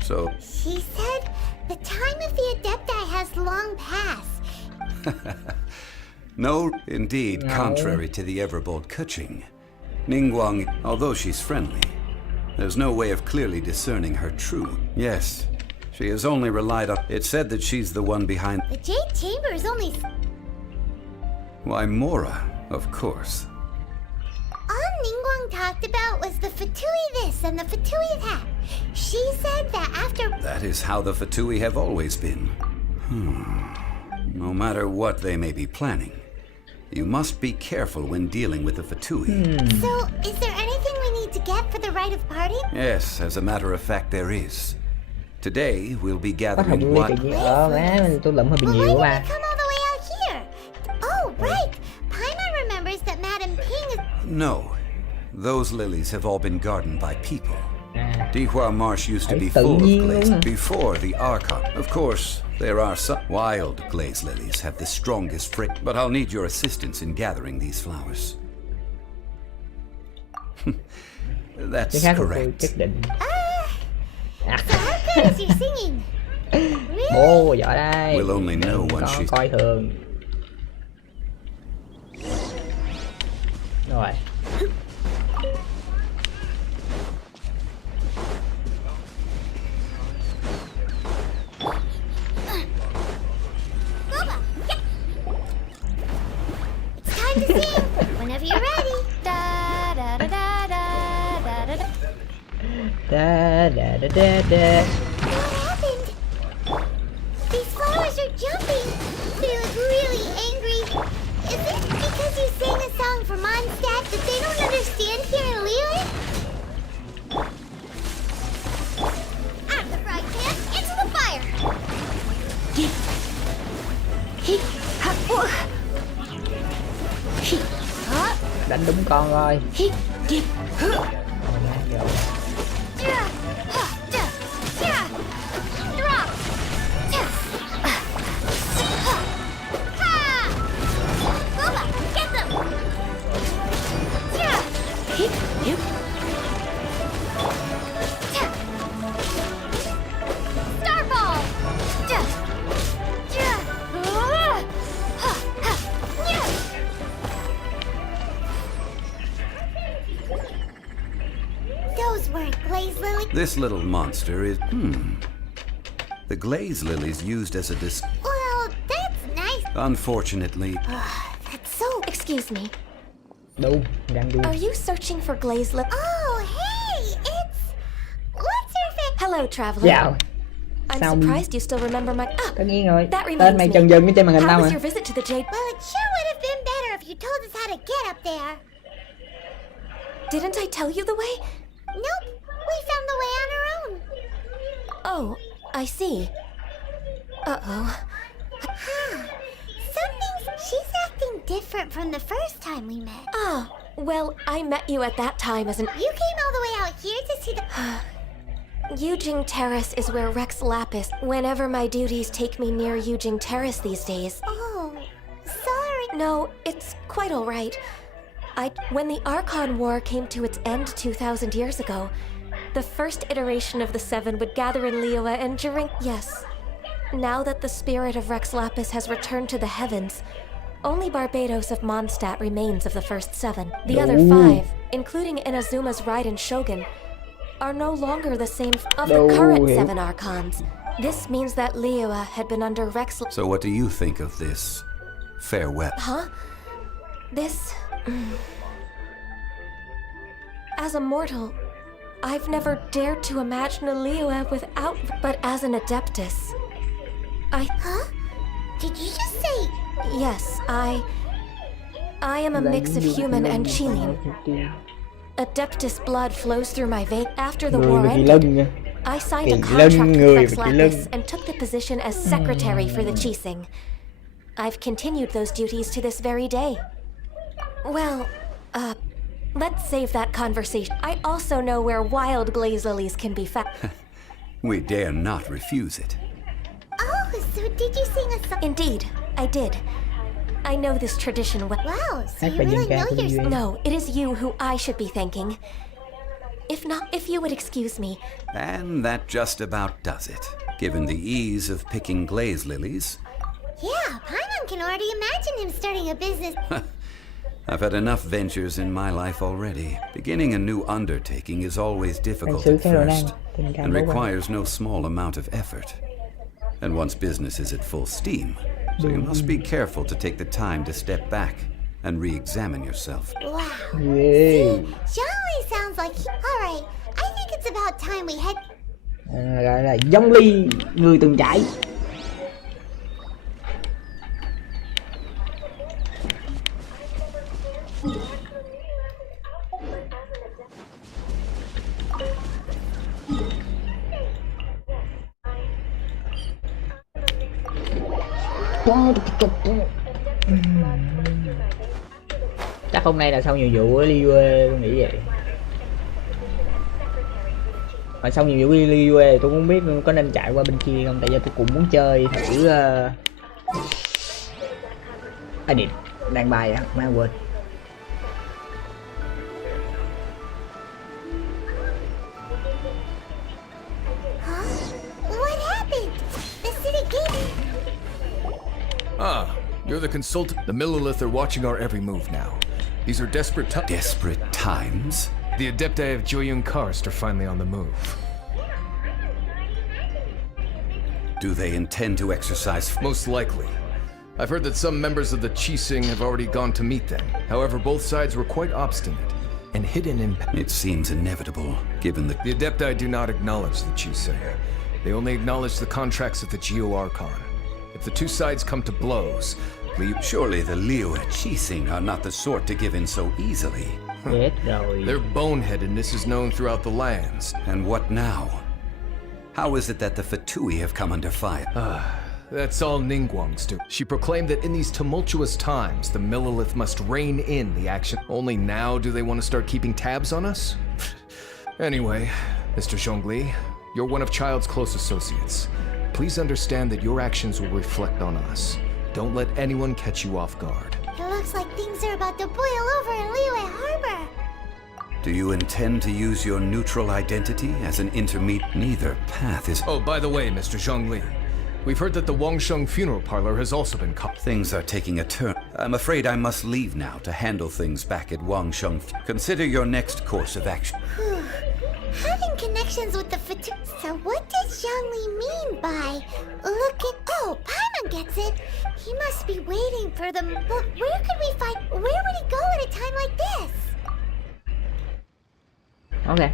So, She said the time of the Adepti has long passed. no, indeed, No. contrary to the ever-bold Keqing. Ningguang, although she's friendly, there's no way of clearly discerning her true. Yes, she has only relied on... It's said that she's the one behind... The Jade Chamber is only... Why, Mora, of course. All Ningguang talked about was the Fatui this and the Fatui that. She said that after... That is how the Fatui have always been. No matter what they may be planning, you must be careful when dealing with the Fatui. So, is there anything we need to get for the rite of parting? Yes, as a matter of fact, there is. Today, we'll be Bắt học gathering vui what... tự nhiên. Má, tôi lụm hơi bị Well, nhiều why quá did ba. we come all the way out here? Oh, right. Paimon remembers that Madame Ping is... No. Those lilies have all been gardened by people. À, Dihua Marsh used to Thấy be tự full of nhiên glaze luôn hả? before the Archon. Of course, there are some wild glaze lilies have the strongest but I'll need your assistance in gathering these flowers. cái That's khác của tôi correct. nhất định. So how good is your singing? Really? Bố giỏi đây. We'll only know Đừng when có she's- coi thường. Rồi. Boba, yeah. It's time to sing. Whenever you're ready. Da da da da da da da da. Da da da da da. What happened? These flowers are jumping. They look really angry. Is it because you sang a song for Mondstadt that they don't understand here in Liyue? Out of the frying pan, into the fire. He, ha, he, ha, Đánh đúng con rồi. he, he, huh. Yeah, yeah. Drop. Ha! Boba, get them. Yeah. He, he, Starball! Those weren't glaze lily. This little monster is... The glaze lilies used as a Well, that's nice. Unfortunately, That's so... excuse me. Đu, răng đu. Are you searching for glaze lip? Oh, hey, it's... What's your face? Hello, traveler. Dạo. I'm Sao- surprised you still remember my. Ah, Tất nhiên rồi. that Tên reminds mày me. trần dần cái trên màn hình How tao was mà. your visit to the Jade? Well, it sure would have been better if you told us how to get up there. Didn't I tell you the way? Nope, we found the way on our own. Oh, I see. Uh-oh. She's acting different from the first time we met. Ah, well, I met you at that time as an... You came all the way out here to see the... Yujing Terrace is where Rex Lapis... Whenever my duties take me near Yujing Terrace these days... Oh, sorry. No, it's quite all right. When the Archon War came to its end 2,000 years ago, the first iteration of the Seven would gather in Liyue and drink... Yes. Now that the spirit of Rex Lapis has returned to the heavens, only Barbados of Mondstadt remains of the first 7. The other 5, including Inazuma's Raiden Shogun, are no longer the same of the current 7 Archons. This means that Liyue had been under Rex... So what do you think of this farewell? Huh? This... As a mortal, I've never dared to imagine a Liyue without... But as an Adeptus, Huh? Did you just say... Yes, I am a mix of human and Qilin. Adeptus blood flows through my veins. After the war ended, I signed a contract with Rex Lapis and took the position as secretary for the Qixing. I've continued those duties to this very day. Well, let's save that conversation. I also know where wild glaze lilies can be found. We dare not refuse it. Oh, so did you sing a song? Indeed, I did. I know this tradition well. Wow, so you really know your... No, it is you who I should be thanking. If not, if you would excuse me. And that just about does it. Given the ease of picking glaze lilies. Yeah, Paimon can already imagine him starting a business. I've had enough ventures in my life already. Beginning a new undertaking is always difficult at first, and requires no small amount of effort. And once business is at full steam, so you must be careful to take the time to step back and re-examine yourself. Wow. See, Johnny sounds like... Alright, I think it's about time we head... Gọi là giống ly người từng trải. Chắc hôm nay là xong nhiệm vụ với Liyue, tôi nghĩ vậy. Mà xong nhiệm vụ với Liyue tôi cũng biết có nên chạy qua bên kia không, tại vì tôi cũng muốn chơi thử edit đàn bài á, mà quên. What happened? The city gate... Ah, you're the consultant. The Millilith are watching our every move now. These are desperate times. Desperate times? The Adepti of Joyun Karst are finally on the move. Do they intend to exercise? Most likely. I've heard that some members of the Qixing have already gone to meet them. However, both sides were quite obstinate and hidden in... It seems inevitable, given the... The Adepti do not acknowledge the Qixing. They only acknowledge the contracts of the Geo Archon. If the two sides come to blows, surely the Liyue Qixing are not the sort to give in so easily. Their boneheadedness is known throughout the lands. And what now? How is it that the Fatui have come under fire? That's all Ningguang's doing. She proclaimed that in these tumultuous times, the Millilith must rein in the action. Only now do they want to start keeping tabs on us? Anyway, Mr. Zhongli, you're one of Child's close associates. Please understand that your actions will reflect on us. Don't let anyone catch you off guard. It looks like things are about to boil over in Liyue Harbor. Do you intend to use your neutral identity as an intermediate? Neither path is... Oh, by the way, Mr. Zhongli, we've heard that the Wangsheng funeral parlor has also been caught. Things are taking a turn. I'm afraid I must leave now to handle things back at Wangsheng. Consider your next course of action. Having connections with the Fatui... So what does Zhongli mean by... Look at... Oh, Paimon gets it. He must be waiting for them. But where could we find... Where would he go at a time like this? Okay.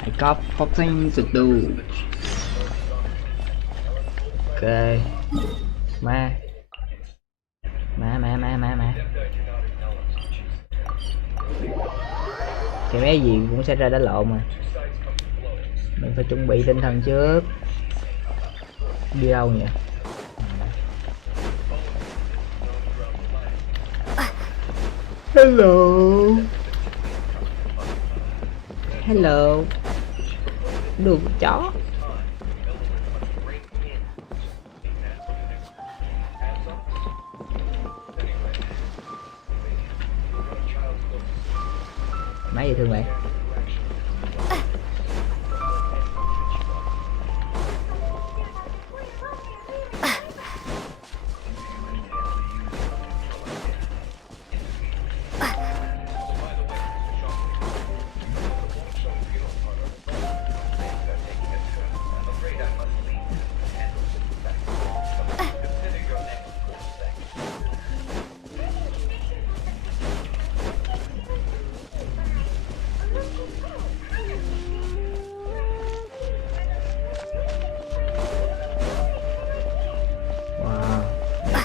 I got 14 to do. Okay. Ma. Cái bé gì cũng sẽ ra đánh lộn mà. Mình phải chuẩn bị tinh thần trước. Đi đâu nhỉ? Hello. Hello. Đường chó. Máy gì thương vậy?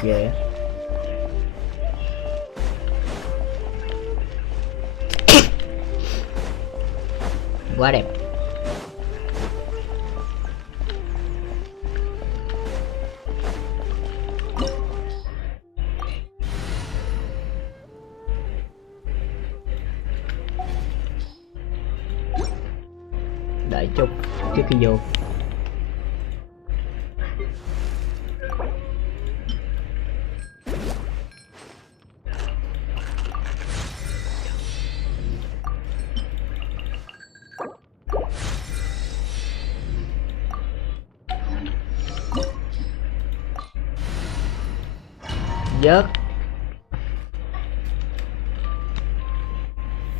Ghê á. Quá đẹp. Đợi chút trước khi vô. Vớt.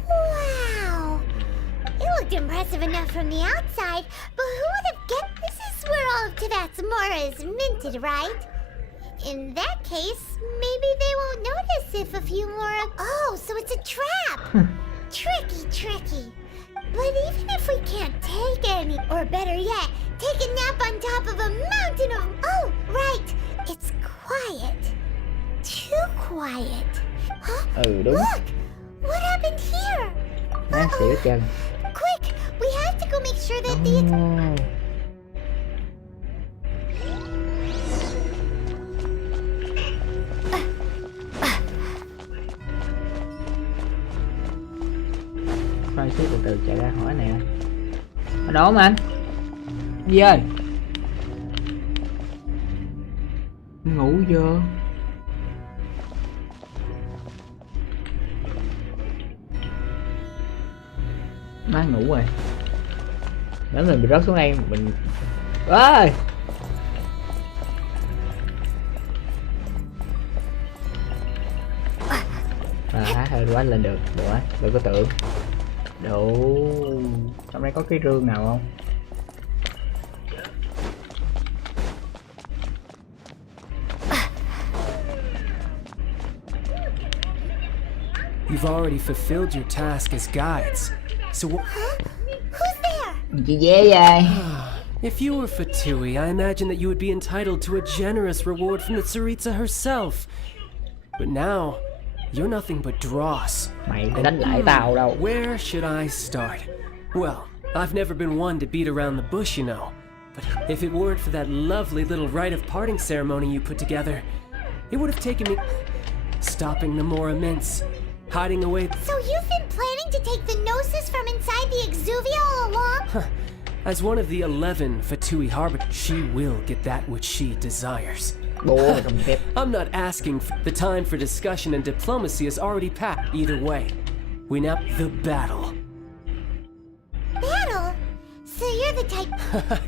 Wow! It looked impressive enough from the outside, but who would have guessed this is where all of Tabatsumora is minted, right? In that case, maybe they won't notice if a few more... Oh, so it's a trap! Tricky. But even if we can't take any, or better yet, take a nap on top of a mountain of... Oh, right! It's quiet. Too quiet. Huh? Đúng. Look! What happened here? Má xỉu hết trơn. Quick! We have to go make sure that the... Khoan xíu, từ từ chạy ra hỏi nè. Ở đó mà anh. Gì ơi? Ngủ chưa? Má ngủ rồi. Nếu mình bị rớt xuống đây mình ơi. Thôi quá lên được, được á, đừng có tưởng. Đủ. Trong đây có cái rương nào không? You've already fulfilled your task as guides. So Huh? Who's there? Chị dễ vậy. if you were Fatui, I imagine that you would be entitled to a generous reward from the Tsaritsa herself. But now, you're nothing but dross. Mày phải đánh lại tao đâu. Where should I start? Well, I've never been one to beat around the bush, you know. But if it weren't for that lovely little rite of parting ceremony you put together, it would have taken me stopping the Mora mints, hiding away. So you've been planning to take the Gnosis from inside the Exuvia all along? As one of the 11 Fatui Harbor, she will get that which she desires. I'm not asking. The time for discussion and diplomacy is already passed. Either way, we now the battle. Battle? So you're the type...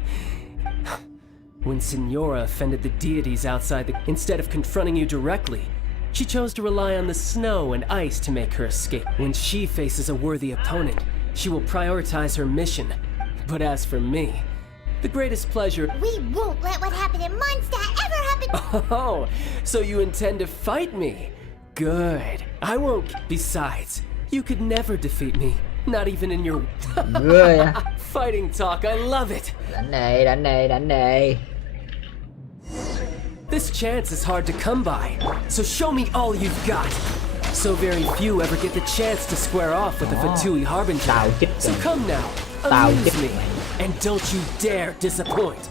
When Signora offended the deities outside instead of confronting you directly, she chose to rely on the snow and ice to make her escape. When she faces a worthy opponent, she will prioritize her mission. But as for me, the greatest pleasure... We won't let what happened in Mondstadt ever happen... Oh, so you intend to fight me? Good. I won't... Besides, you could never defeat me. Not even in your... Fighting talk, I love it! Đánh đi. This chance is hard to come by, so show me all you've got. So very few ever get the chance to square off with the Fatui Harbinger. So come now, amuse me, And don't you dare disappoint.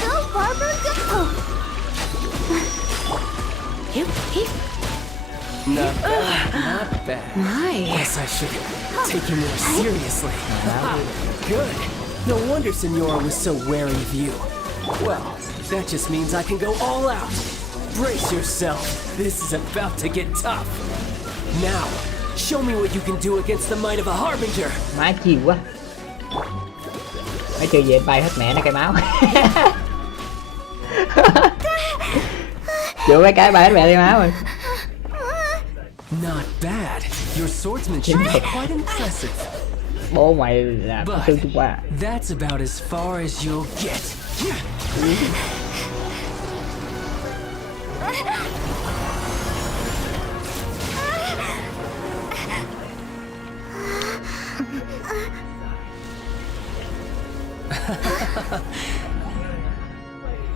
Go, Barber, go! Not bad, not bad. Guess I should take you more seriously. Good. No wonder Senora was so wary of you. Well, that just means I can go all out. Brace yourself. This is about to get tough. Now, show me what you can do against the might of a Harbinger. Má chiều quá. Má chơi về bay hết mẹ nó cây máu. Chịu mấy cái bay hết mẹ cây máu rồi. Not bad. Your swordsmanship is quite impressive. Bố mày là tư Trung Hoa. That's about as far as you'll get.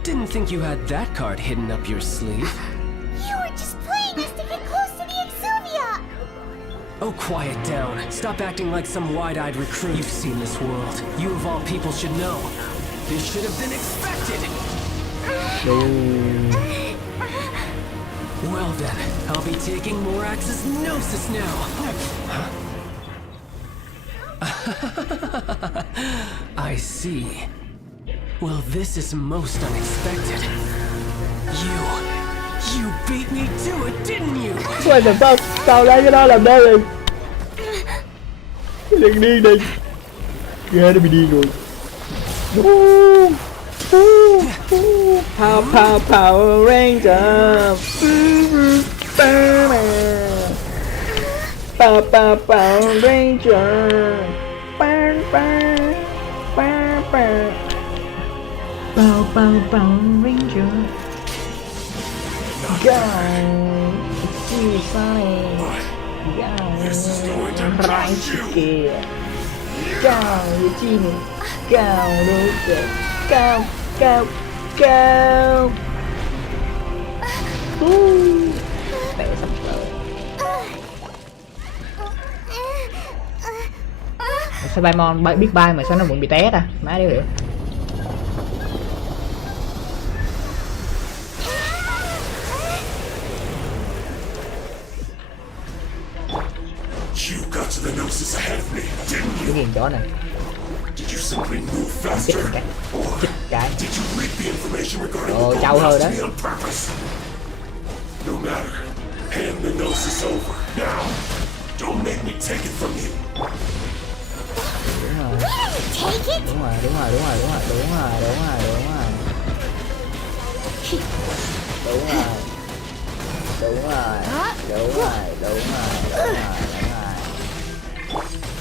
Didn't think you had that card hidden up your sleeve. You were just playing us to get close to the Exuvia! Oh, quiet down. Stop acting like some wide-eyed recruit. You've seen this world. You of all people should know. This should have been expected. Well then, I'll be taking Morax's Gnosis now. I see. Well, this is most unexpected. You beat me to it, didn't you? What the fuck? Tao lấy cái đó làm đeo liền. Đừng điên đi. Ghê nó bị điên rồi. Power Ranger. Power Ranger. Power Ranger. Go! See Sonic! Go! Right here! Go, Eugene! Go, Lucas! Go! Go! Go! Mẹ sắp rồi. Sao Paimon biết bay mà sao nó vẫn bị té ta? Má đéo hiểu. You got to the Gnosis ahead of me, didn't Cái you? game chó này. Did you simply move faster? Or did you leak the information regarding the trâu thôi gold đó. to me on purpose? No matter. Hand the Gnosis over. Now. Don't make me take it from you. Đúng rồi. Take it? Đúng rồi. Đúng rồi.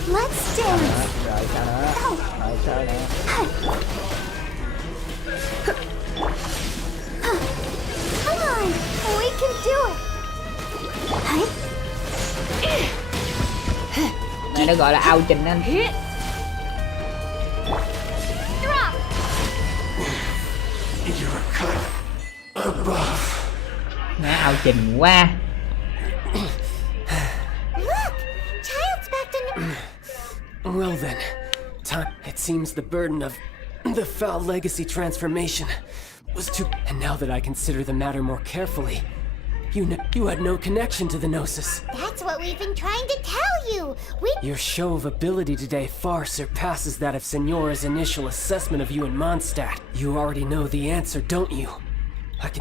Let's dance. Rồi sao nữa? Come on, we can do it. Này nó gọi là ao trình anh. Drop. You're a cut above. Nó ao trình quá. Look, child's back to. Well then, time. It seems the burden of the foul legacy transformation was too. And now that I consider the matter more carefully, you had no connection to the Gnosis. That's what we've been trying to tell you. Your show of ability today far surpasses that of Senora's initial assessment of you in Mondstadt. You already know the answer, don't you?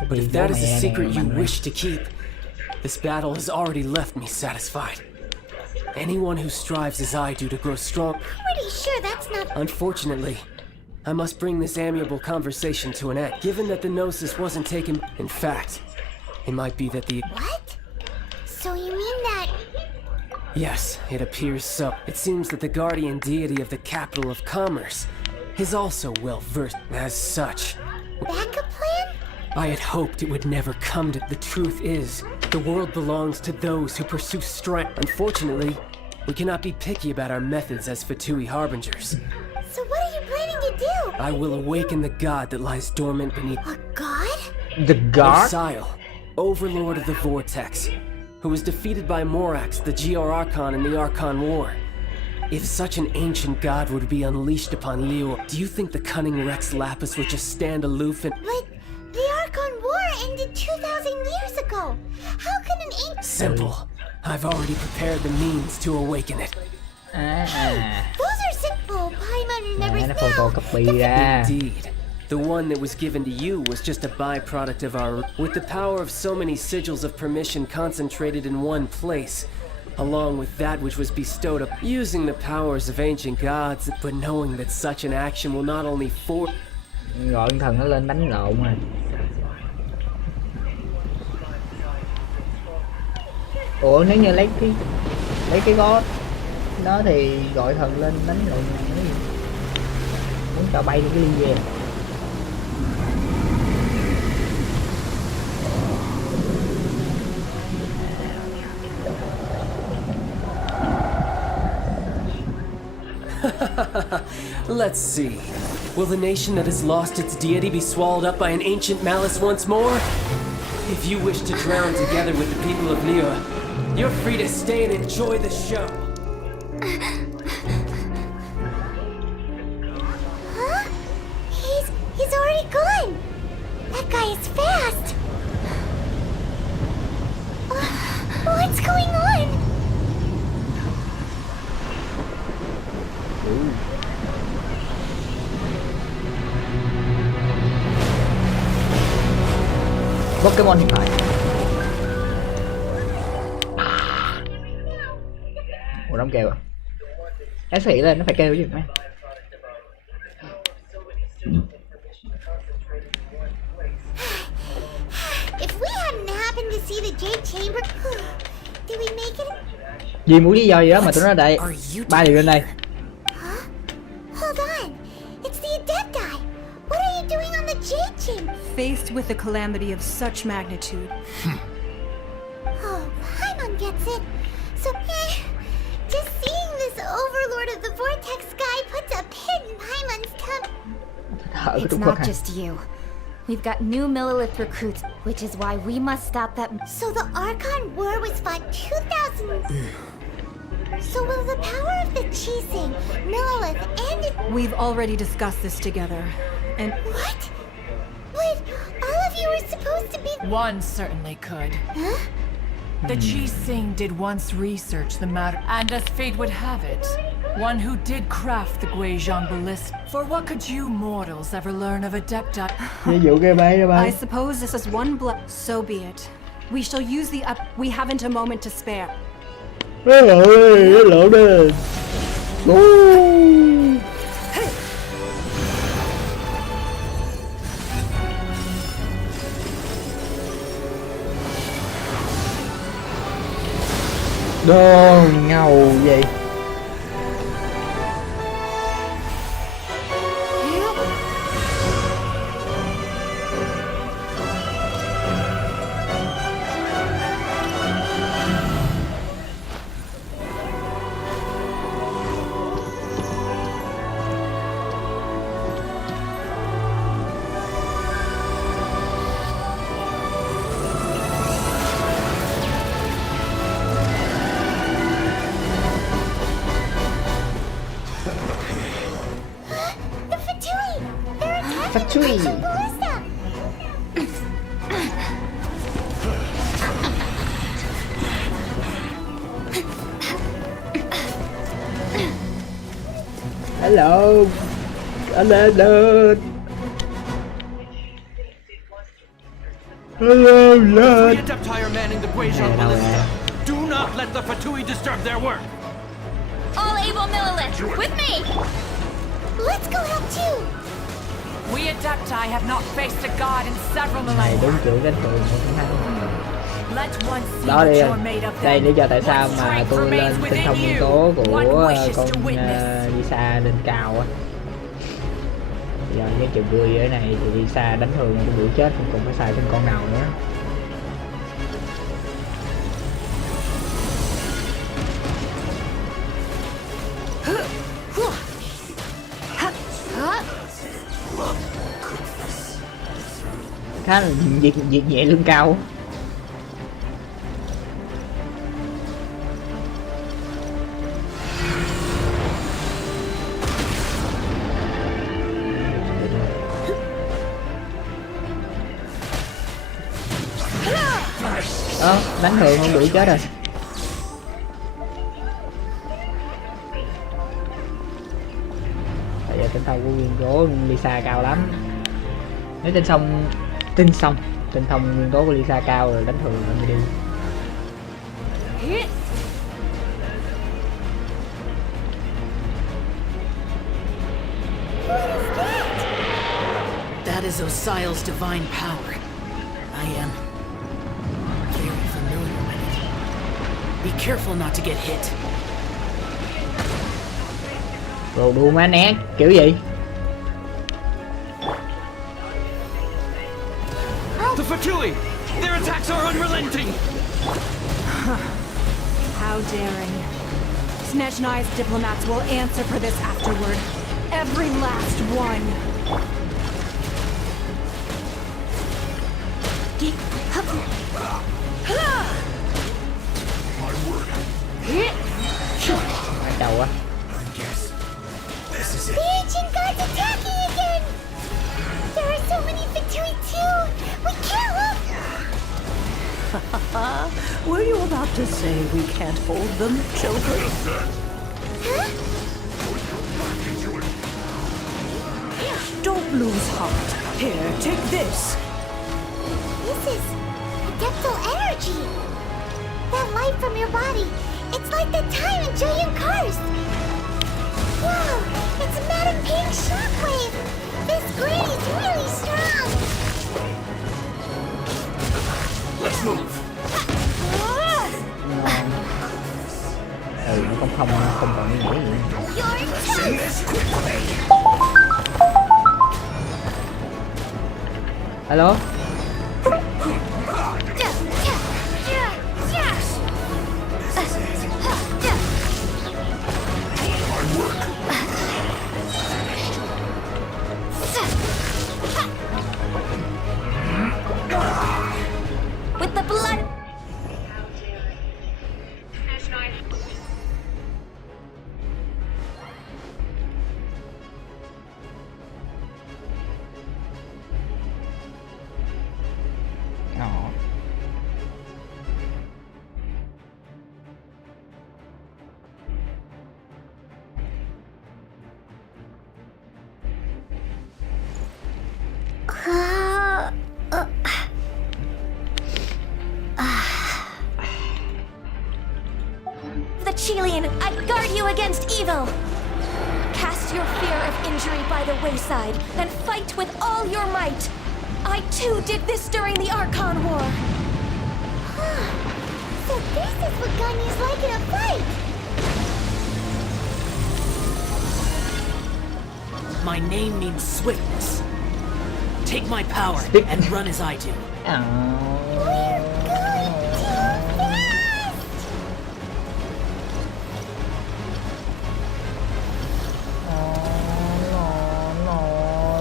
But if that is a secret you wish to keep, this battle has already left me satisfied. Anyone who strives as I do to grow strong... Pretty sure that's not... Unfortunately, I must bring this amiable conversation to an end. Given that the Gnosis wasn't taken... In fact, it might be that the... What? So you mean that... Yes, it appears so. It seems that the guardian deity of the capital of commerce is also well versed as such. Backup plan? I had hoped it would never come to... The truth is, the world belongs to those who pursue strength. Unfortunately, we cannot be picky about our methods as Fatui Harbingers. So what are you planning to do? I will awaken the god that lies dormant beneath... A god? The god? Osile, overlord of the vortex. who was defeated by Morax, the GR Archon in the Archon War. If such an ancient god would be unleashed upon Liyue, do you think the cunning Rex Lapis would just stand aloof and— But the Archon War ended 2,000 years ago. How can an ancient— Simple. I've already prepared the means to awaken it. Those are simple. Paimon remembers Nó now. photocopy ra. Indeed. The one that was given to you was just a byproduct of our— With the power of so many sigils of permission concentrated in one place, along with that which was bestowed up, using the powers of ancient gods, but knowing that such an action will not only Gọi con thần nó lên đánh lộn rồi. Ủa nếu như lấy cái gót đó thì gọi thần lên đánh lộn này, muốn cho bay cái ly về. Let's see. Will the nation that has lost its deity be swallowed up by an ancient malice once more? If you wish to drown together with the people of Liyue, you're free to stay and enjoy the show. Huh? He's already gone. That guy is fast. What's going on? Pokemon hiện tại. Ủa nó không kêu à? Ép xỉ lên nó phải kêu chứ mấy. If we hadn't happened to see the Jade Chamber, did we make it? Vì muốn lý do gì đó mà tụi nó đây 3 điều lên đây. Hold on. It's the Adepti. What are you doing on the Jade Chamber? Faced with a calamity of such magnitude. Oh, Paimon gets it. So, just seeing this overlord of the vortex guy puts a pit in Paimon's tummy. It's not just you. We've got new Millilith recruits, which is why we must stop that. So the Archon War was fought 2,000... So will the power of the Chising, Millilith, and... We've already discussed this together, and... What? But all of you were supposed to be... One certainly could. Huh? The Gensin did once research the matter, and as fate would have it, one who did craft the Guizhong ballista. For what could you mortals ever learn of Adepti? I suppose this is one so be it. We shall use the we haven't a moment to spare. Lộn đi. Đồ ngầu gì. Factory. Hello. Hello. Hello, Lord. The Adepti are manning the Guizhong ballista. Do not let the Fatui disturb their work. All able Millilith, with me! Let's go help too. We Adepti have not faced a god in several millennia. Đúng kiểu cái tường Let one see đó what đi. you're made of Đây them. lý do tại sao What mà strength tôi lên remains tinh within thông nguyên you. tố của One wishes con to witness. Lisa lên cao á. Giờ với chiều cười ở này thì Lisa đánh thường tôi bị chết, không còn phải xài thêm con nào nữa. Khá là việc nhẹ lưng cao. Đánh thường không bị chết rồi. Bây giờ tinh thông của nguyên tố Lisa cao lắm. Nếu tinh thông nguyên tố của Lisa cao rồi đánh thường nó mới đi. That is Osial's divine power. I am very familiar with it. Be careful not to get hit. Rồi đua má né kiểu gì? The Fatui! Their attacks are unrelenting! How daring. Snezhnai's diplomats will answer for this afterward. Every last one. Đầu á. The ancient god's attacking again! There are so many Fatui too! We can't look! Were you about to say we can't hold them, children? Huh? Don't lose heart. Here, take this. This is adeptal energy! That light from your body, it's like the time in Julian Karst! Wow, it's Madam Ping's shockwave! This grady's really strong! Let's move! Nó không còn ý nghĩa gì. Your Alo. With the blood. The Chilean, I guard you against evil! Cast your fear of injury by the wayside and fight with all your might! I too did this during the Archon War! So this is what Ganya's like in a fight! My name means swiftness. Take my power and run as I do.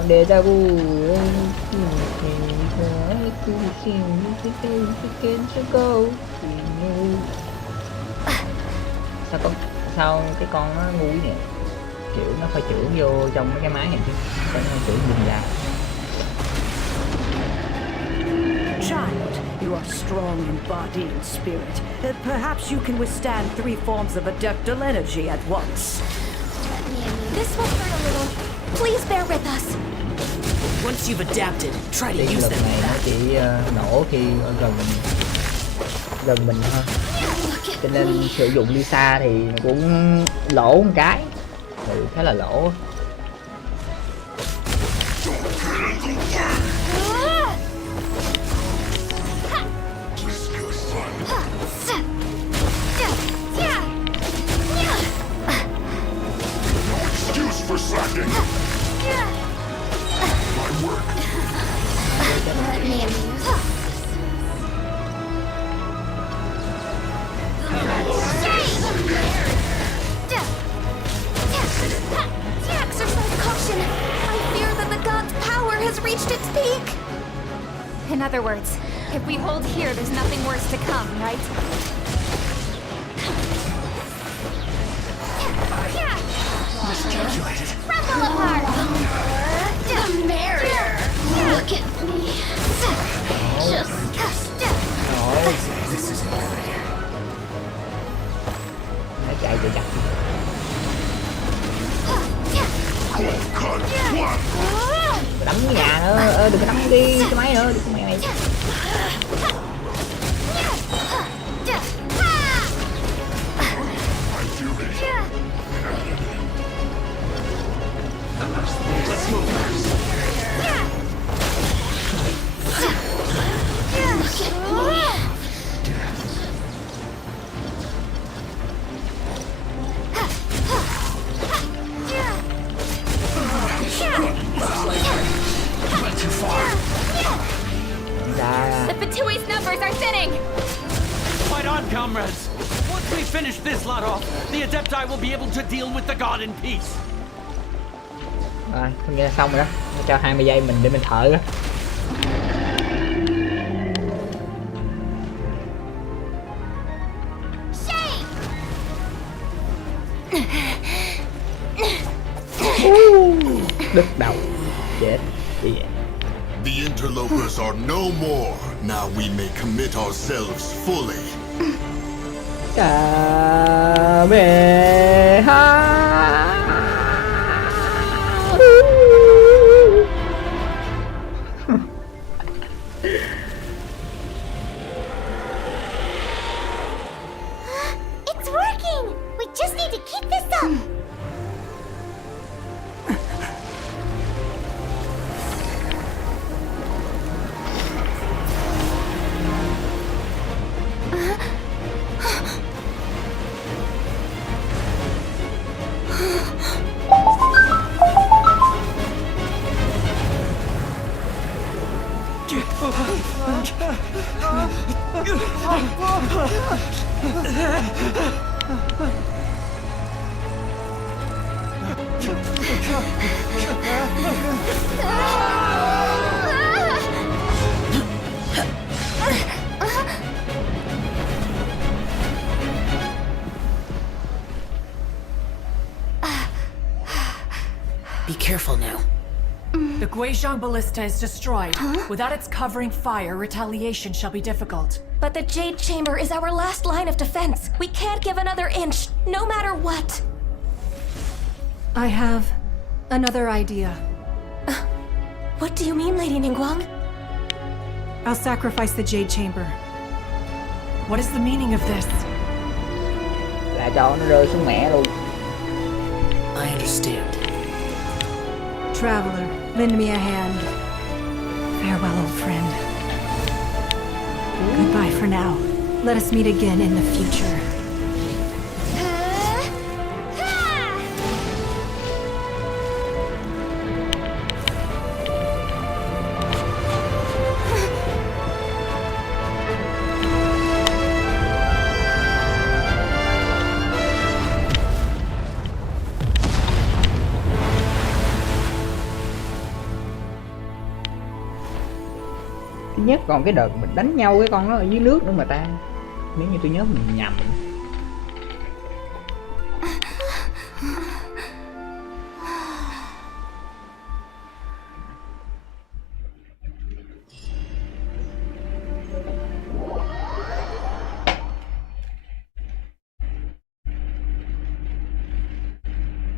Deja vu. Sao cái con nó ngu vậy? Kiểu nó phải chưởng vô trong mấy cái máy này chứ, phải nó chưởng nhìn ra. Child, you are strong in body and spirit. Perhaps you can withstand 3 forms of adeptal energy at once. This will hurt a little. Please bear with us. Once you've adapted, try to Cái use lực them. này nó chỉ nổ khi ở gần mình thôi. Cho nên sử dụng Lisa thì cũng lỗ một cái. Khá là lỗ. Excuse for slacking! My work! Let me amuse. Exercise caution! I fear that the god's power has reached its peak! In other words, if we hold here, there's nothing worse to come, right? Miscalculated. Rumble apart! The merrier! Look at me. Just... Đừng có nắm đi cái máy nữa, đừng có máy này. The Fatui's numbers are thinning! Fight on, comrades! Once we finish this lot off, the Adepti will be able to deal with the god in peace. Rồi, không nghe xong rồi đó. Nó cho 20 giây mình để mình thở đó. Đứt đầu. Chết. Gì vậy? The interlopers are no more. Now we may commit ourselves fully. It's working! We just need to keep this up! Be careful now. The Guizhong Ballista is destroyed. Without its covering fire, retaliation shall be difficult. But the Jade Chamber is our last line of defense. We can't give another inch, no matter what. I have another idea. What do you mean, Lady Ningguang? I'll sacrifice the Jade Chamber. What is the meaning of this? Là cho nó rơi xuống mẹ luôn. I understand. Traveler, lend me a hand. Farewell, old friend. Goodbye for now. Let us meet again in the future. Thứ nhất còn cái đợt mình đánh nhau cái con nó ở dưới nước nữa mà ta, nếu như tôi nhớ mình nhầm.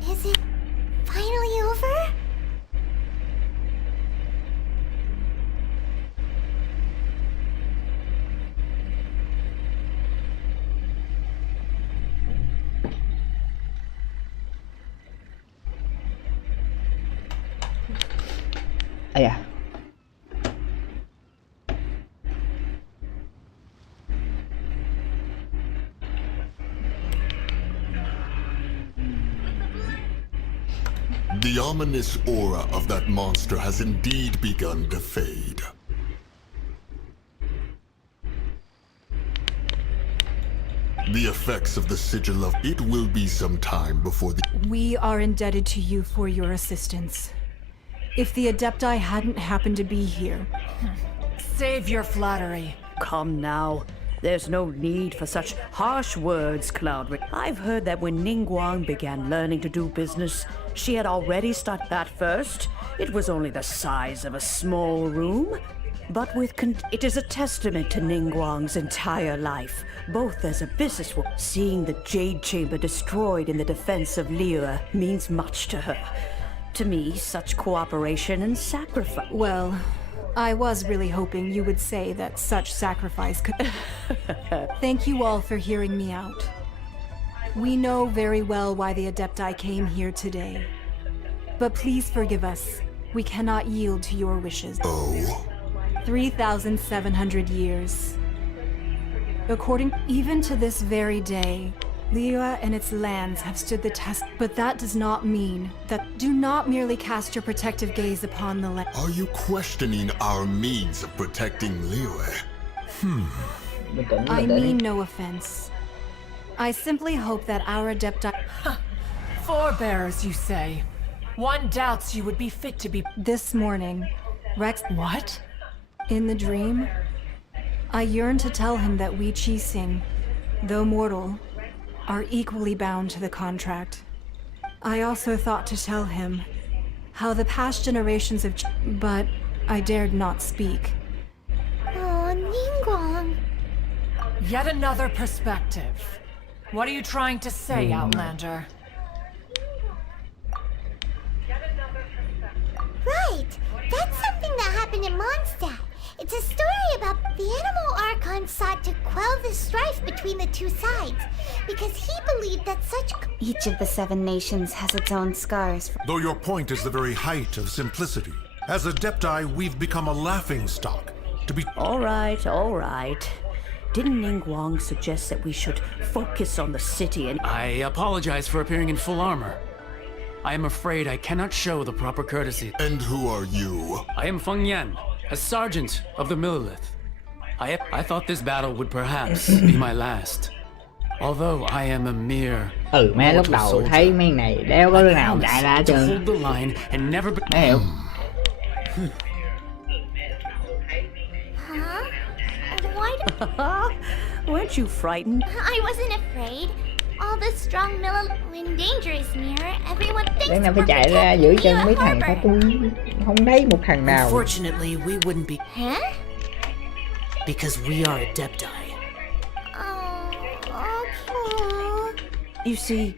Is it finally over? Ây da. The ominous aura of that monster has indeed begun to fade. The effects of the sigil of it will be some time before the... We are indebted to you for your assistance. If the Adepti hadn't happened to be here... Save your flattery. Come now. There's no need for such harsh words, Cloud. I've heard that when Ningguang began learning to do business, she had already started that first. It was only the size of a small room. But it is a testament to Ningguang's entire life, both as a businesswoman. Seeing the Jade Chamber destroyed in the defense of Liyue means much to her. To me, such cooperation and sacrifice. Well, I was really hoping you would say that such sacrifice could. Thank you all for hearing me out. We know very well why the Adepti came here today. But please forgive us. We cannot yield to your wishes. Oh? 3,700 years. According even to this very day, Liyue and its lands have stood the test, but that does not mean that. Do not merely cast your protective gaze upon the land. Are you questioning our means of protecting Liyue? I mean no offense. I simply hope that our Adepti. Forebears, you say? One doubts you would be fit to be. This morning, Rex. What? In the dream, I yearned to tell him that we Gensin, though mortal, are equally bound to the contract. I also thought to tell him how the past generations of. But I dared not speak. Oh, Ningguang. Yet another perspective. What are you trying to say, Outlander? Right! That's something that happened in Mondstadt. It's a story about the Animal Archon sought to quell the strife between the two sides, because he believed that such. Each of the 7 nations has its own scars. Though your point is the very height of simplicity. As Adepti, we've become a laughingstock. To be. All right, all right. Didn't Ningguang suggest that we should focus on the city and. I apologize for appearing in full armor. I am afraid I cannot show the proper courtesy. And who are you? I am Feng Yan, a sergeant of the Millilith. I thought this battle would perhaps be my last. Although I am a mere Má lúc mortal đầu soldier, thấy mấy này đéo có đứa nào I chạy ra promise to trơn. hold the line and never be. Má hiểu. Huh? Why? Weren't you frightened? I wasn't afraid. All the strong when danger is near, everyone thinks. Đáng nào phải chạy ra giữ chân mấy thằng ta, tôi không thấy một thằng nào. Unfortunately, we wouldn't be. Huh? Because we are Adepti. You see,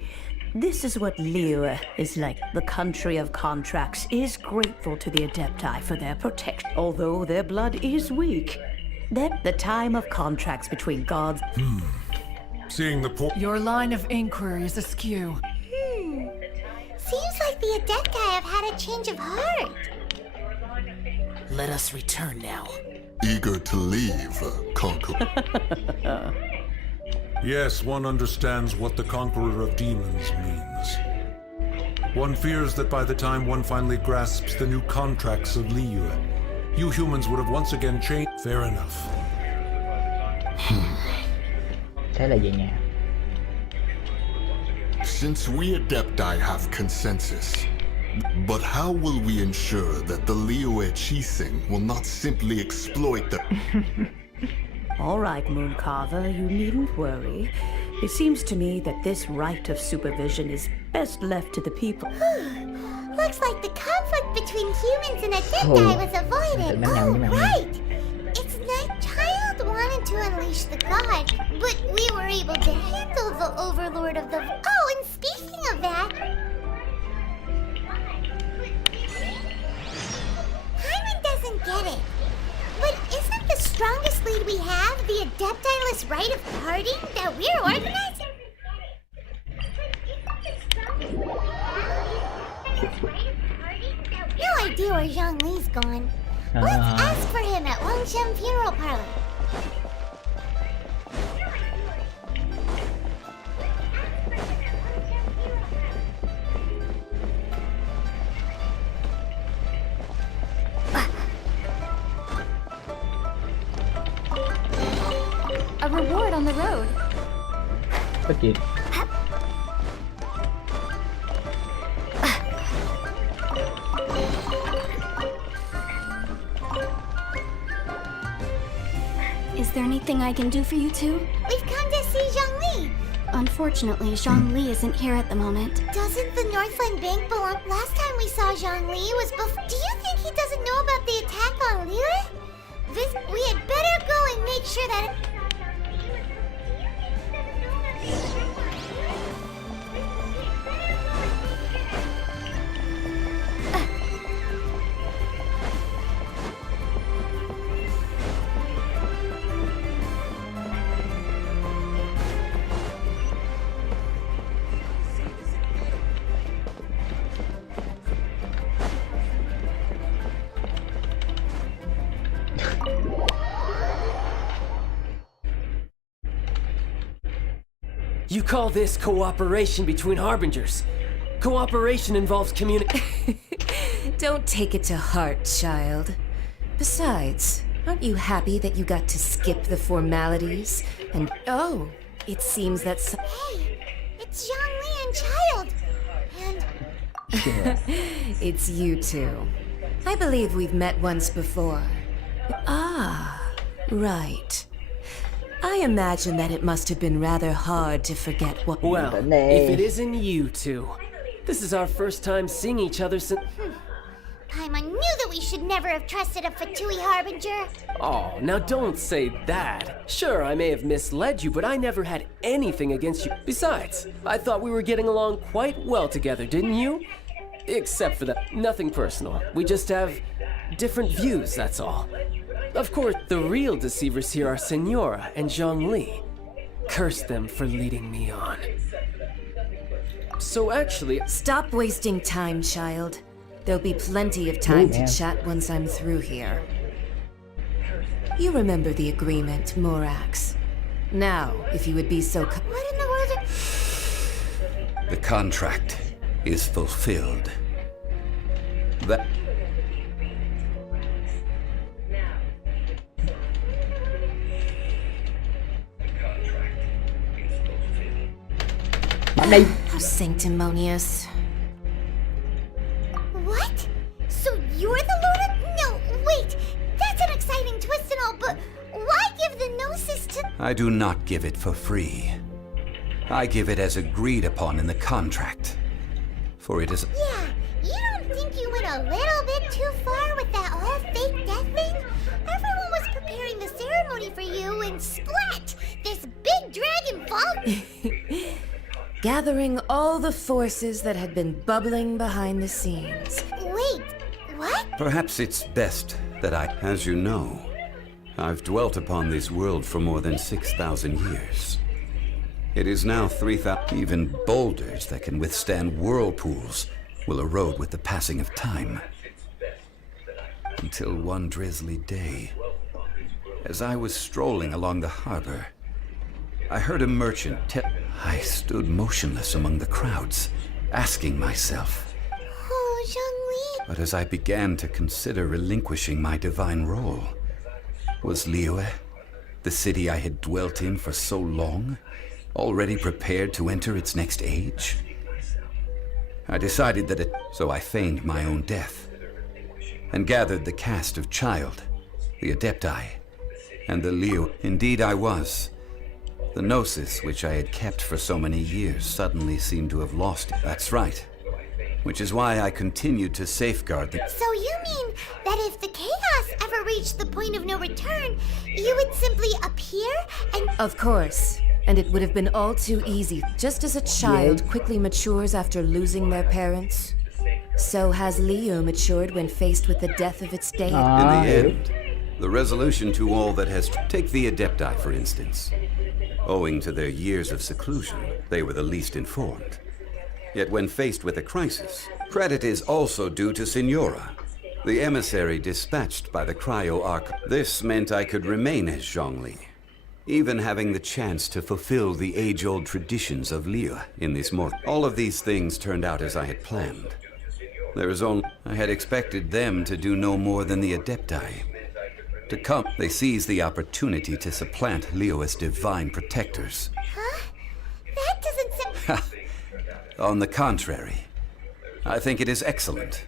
this is what Liyue is like. The country of contracts is grateful to the Adepti for their protection, although their blood is weak. That the time of contracts between gods. Seeing the poor. Your line of inquiry is askew. Seems like the Adepti have had a change of heart. Let us return now. Eager to leave, Conqueror. Yes, one understands what the Conqueror of Demons means. One fears that by the time one finally grasps the new contracts of Liyue, you humans would have once again changed. Fair enough. Thế là về nhà. Since we Adepti have consensus, but how will we ensure that the Liyue Gensin will not simply exploit the... All right, Mooncarver, you needn't worry. It seems to me that this right of supervision is best left to the people. Looks like the conflict between humans and Adepti was avoided. Oh, right! It's that child wanted to unleash the god, but we were able to handle the overlord of the... Oh, and speaking of that... Hyman doesn't get it. But isn't the strongest lead we have the Adepti-less rite of parting that we're organizing? No idea where Zhongli's gone. Let's ask for him at Wangshan Funeral Parlor. A reward on the road. Có chuyện. Is there anything I can do for you two? We've come to see Zhongli. Unfortunately, Zhongli isn't here at the moment. Doesn't the Northland Bank belong? Last time we saw Zhongli was before. Do you think he doesn't know about the attack on Liyue? We had better go and make sure that. You call this cooperation between Harbingers? Cooperation involves Don't take it to heart, child. Besides, aren't you happy that you got to skip the formalities? And oh, it seems that Hey, it's Zhongli and Child. And it's you two. I believe we've met once before. Ah, right. I imagine that it must have been rather hard to forget what. Well, if it isn't you two, this is our first time seeing each other since. Paimon knew that we should never have trusted a Fatui Harbinger. Oh, now don't say that. Sure, I may have misled you, but I never had anything against you. Besides, I thought we were getting along quite well together, didn't you? Except for that, nothing personal. We just have different views, that's all. Of course, the real deceivers here are Senora and Zhongli. Curse them for leading me on. So actually... Stop wasting time, child. There'll be plenty of time to chat once I'm through here. You remember the agreement, Morax. Now, if you would be so What in the world are... The contract is fulfilled. That... How sanctimonious. What? So you're the Lord of... No, wait! That's an exciting twist and all, but why give the Gnosis to... I do not give it for free. I give it as agreed upon in the contract. For it is... Yeah, you don't think you went a little bit too far with that whole fake death thing? Everyone was preparing the ceremony for you and splat! This big dragon fall... Gathering all the forces that had been bubbling behind the scenes. Wait, what? Perhaps it's best that as you know, I've dwelt upon this world for more than 6,000 years. It is now 3,000. Even boulders that can withstand whirlpools will erode with the passing of time. Until one drizzly day, as I was strolling along the harbor, I heard a merchant tell... I stood motionless among the crowds, asking myself... Oh, Zhongli... But as I began to consider relinquishing my divine role, was Liyue, the city I had dwelt in for so long, already prepared to enter its next age? I decided that so I feigned my own death, and gathered the cast of Child, the Adepti, and the Liyue. Indeed I was. The Gnosis, which I had kept for so many years, suddenly seemed to have lost it. That's right. Which is why I continued to safeguard the... So you mean that if the chaos ever reached the point of no return, you would simply appear and... Of course. And it would have been all too easy. Just as a child quickly matures after losing their parents, so has Liyue matured when faced with the death of its deity. In the end, the resolution to all that has... Take the Adepti, for instance. Owing to their years of seclusion, they were the least informed. Yet when faced with a crisis, credit is also due to Senora, the emissary dispatched by the Cryo-Arch. This meant I could remain as Zhongli, even having the chance to fulfill the age-old traditions of Liyue in this mortal. All of these things turned out as I had planned. There is only... I had expected them to do no more than the Adepti. To come, they seized the opportunity to supplant Liyue as divine protectors. Huh? That doesn't sound... On the contrary, I think it is excellent.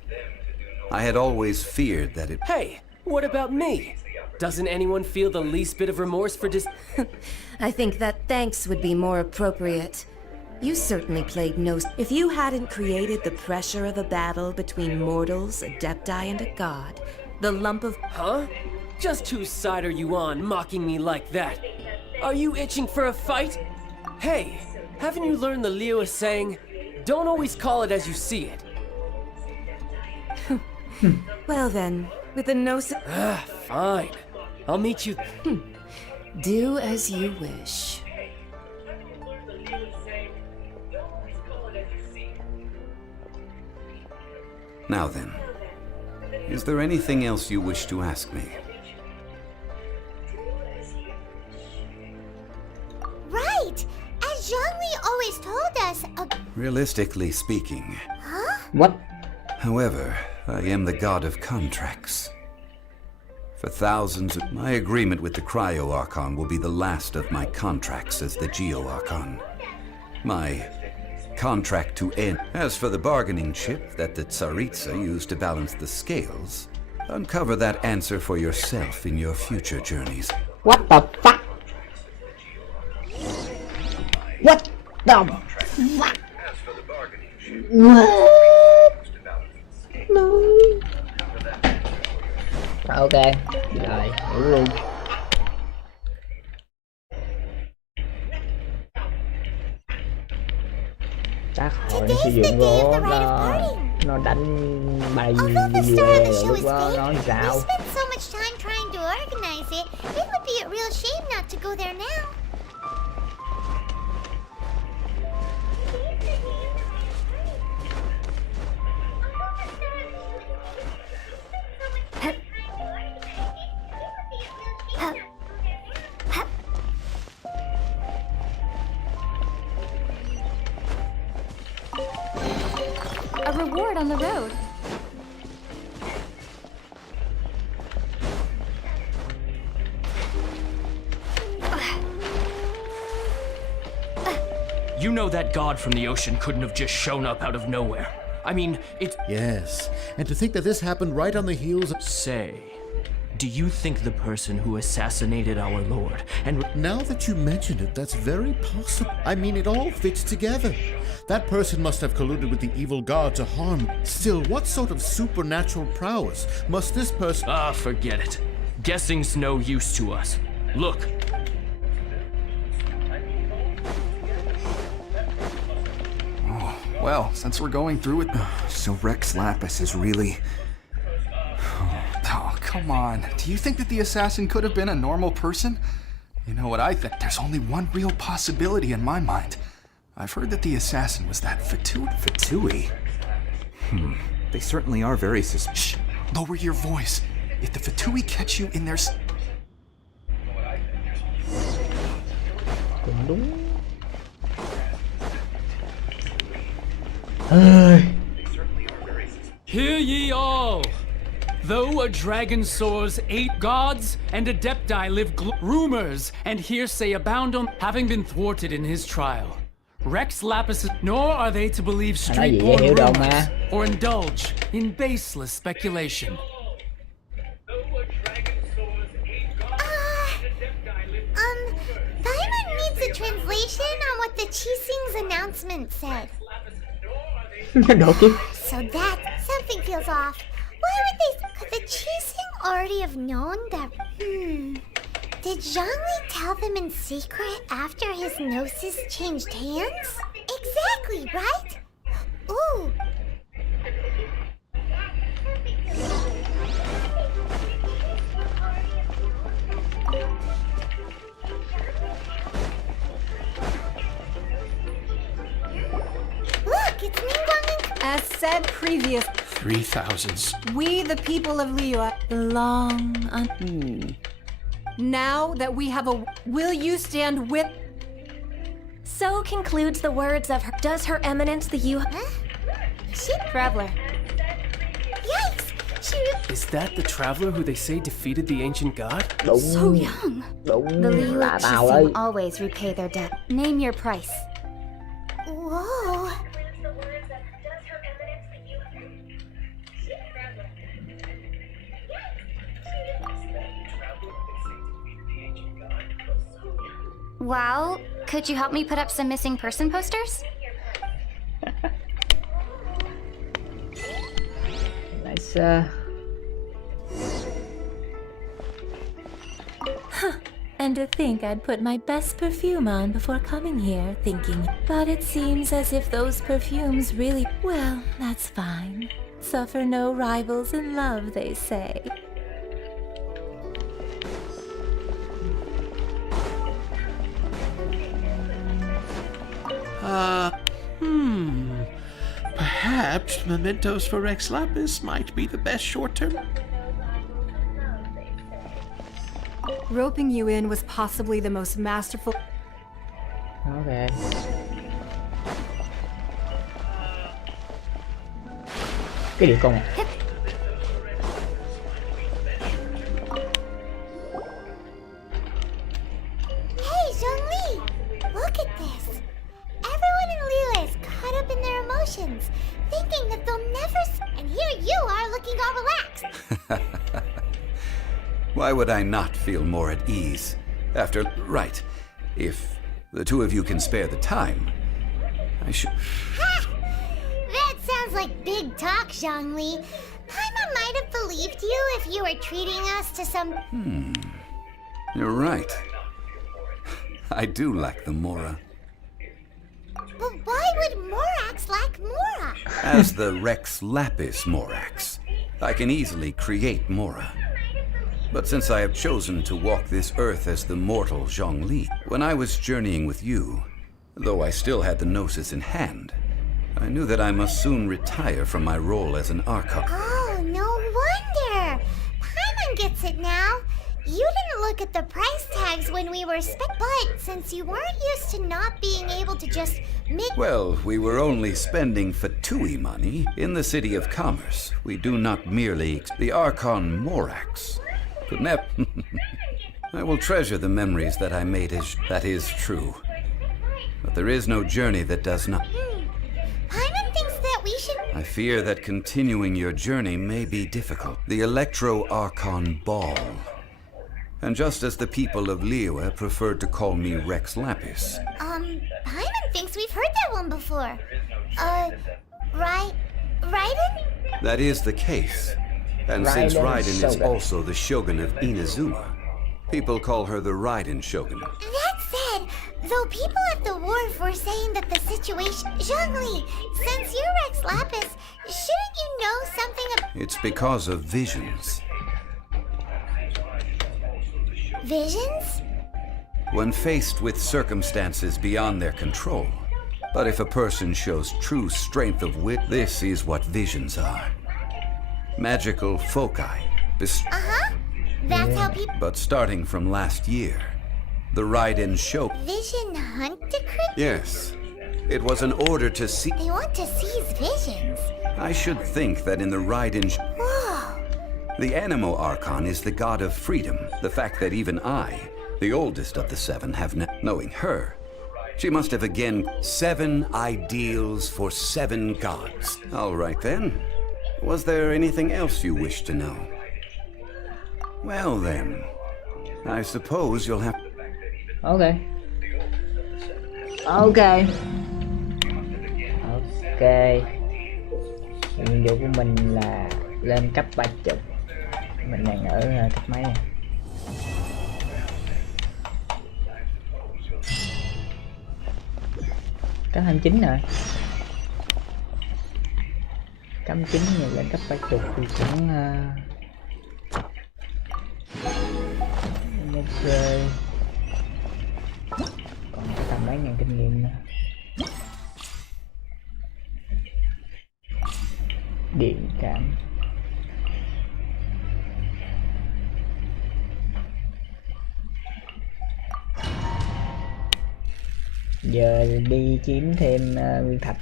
I had always feared that it... Hey, what about me? Doesn't anyone feel the least bit of remorse for I think that thanks would be more appropriate. You certainly played no... If you hadn't created the pressure of a battle between mortals, Adepti, and a god, the lump of... Huh? Just whose side are you on, mocking me like that? Are you itching for a fight? Hey, haven't you learned the Liyue saying, don't always call it as you see it? Well then, with the Gnosis... Fine. I'll meet you... Do as you wish. Now then, is there anything else you wish to ask me? Right! As Zhongli realistically speaking. What? However, I am the god of contracts. For thousands, my agreement with the Cryo Archon will be the last of my contracts as the Geo Archon. My contract to end. As for the bargaining chip that the Tsaritsa used to balance the scales, uncover that answer for yourself in your future journeys. What the fuck? What the fuck? What? No. Ok, rồi, hiểu luôn. Tác hội sử dụng gỗ nó đánh bay gì rồi lúc đó nó sao? So much time trying to organize it. It would be a real shame not to go there now. A reward on the road. You know that god from the ocean couldn't have just shown up out of nowhere. I mean, it... Yes, and to think that this happened right on the heels of... Say, do you think the person who assassinated our lord and... Now that you mention it, that's very possible. I mean, it all fits together. That person must have colluded with the evil god to harm. Still, what sort of supernatural prowess must this person... Ah, forget it. Guessing's no use to us. Look. Well, since we're going through it, so Rex Lapis is really... Oh, come on. Do you think that the assassin could have been a normal person? You know what I think? There's only one real possibility in my mind. I've heard that the assassin was that Fatui. They certainly are very suspicious. Shh! Lower your voice. If the Fatui catch you in their... Hear ye all! Though a dragon soars 8 gods and adepti live rumors and hearsay abound on having been thwarted in his trial. Rex Lapis, nor are they to believe street-born rumors or indulge in baseless speculation. Paimon needs a translation on what the Chising's announcement said. So that something feels off. Why would they? Could the Chising already have known that? Did Zhongli tell them in secret after his gnosis changed hands? Exactly, right? Ooh. Look, it's Ningguang. As said previous, 3,000s. we the people of Liyue belong on... Now that we have a... Will you stand with... So concludes the words of her... Does her eminence the you... Traveler. Yikes! Is that the traveler who they say defeated the ancient god? So young. The Liyue Chising always repay their debt. Name your price. Whoa. Well, could you help me put up some missing person posters? Nice. And to think I'd put my best perfume on before coming here, thinking, but it seems as if those perfumes really... Well, that's fine. Suffer no rivals in love, they say. Perhaps mementos for Rex Lapis might be the best short-term. Roping you in was possibly the most masterful... Okay. Cái địa cung. Hey, Zhongli! Look at this. Everyone in Liyue is caught up in their emotions, thinking that they'll never and here you are looking all relaxed. Why would I not feel more at ease? After... Right. If the two of you can spare the time, I should... Ha! That sounds like big talk, Zhongli. Paimon might have believed you if you were treating us to some... You're right. I do lack the Mora. But why would Morax lack Mora? As the Rex Lapis Morax, I can easily create Mora. But since I have chosen to walk this earth as the mortal Zhongli, when I was journeying with you, though I still had the Gnosis in hand, I knew that I must soon retire from my role as an Archon. Oh, no wonder. Paimon gets it now. You didn't look at the price tags when we were but since you weren't used to not being able to just make... Well, we were only spending Fatui money in the City of Commerce. We do not merely... The Archon Morax could never... I will treasure the memories that I made that is true. But there is no journey that does not... Paimon thinks that we should... I fear that continuing your journey may be difficult. The Electro-Archon Ball. And just as the people of Liyue preferred to call me Rex Lapis. Paimon thinks we've heard that one before. Raiden? That is the case. And since Raiden is also the Shogun of Inazuma, people call her the Raiden Shogun. That said, though people at the wharf were saying that the situation... Zhongli, since you're Rex Lapis, shouldn't you know something about... It's because of visions. Visions? When faced with circumstances beyond their control. But if a person shows true strength of wit, this is what visions are. Magical foci. That's how people... But starting from last year, the Raiden Shogun... Vision Hunt Decree? Yes. It was an order to see... They want to seize visions. I should think that in the Raiden... Whoa. The Animo Archon is the god of freedom. The fact that even I, the oldest of the seven, have knowing her, she must have again 7 ideals for 7 gods. All right then. Was there anything else you wish to know? Well then, I suppose you'll have... Ok. Nhiệm vụ của mình là lên cấp 30. Mình đang ở cấp mấy à? Cấp 29 rồi. Cấp 9 rồi lên cấp 30 thì cũng ok. Còn tầm mấy ngàn kinh nghiệm nữa. Điện cảm. Giờ đi kiếm thêm nguyên thạch.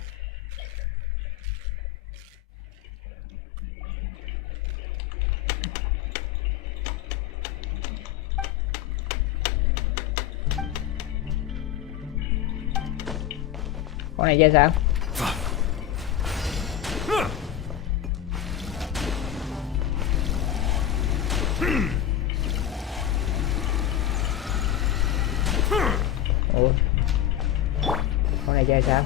Con này chơi sao? Ủa, con này chơi sao?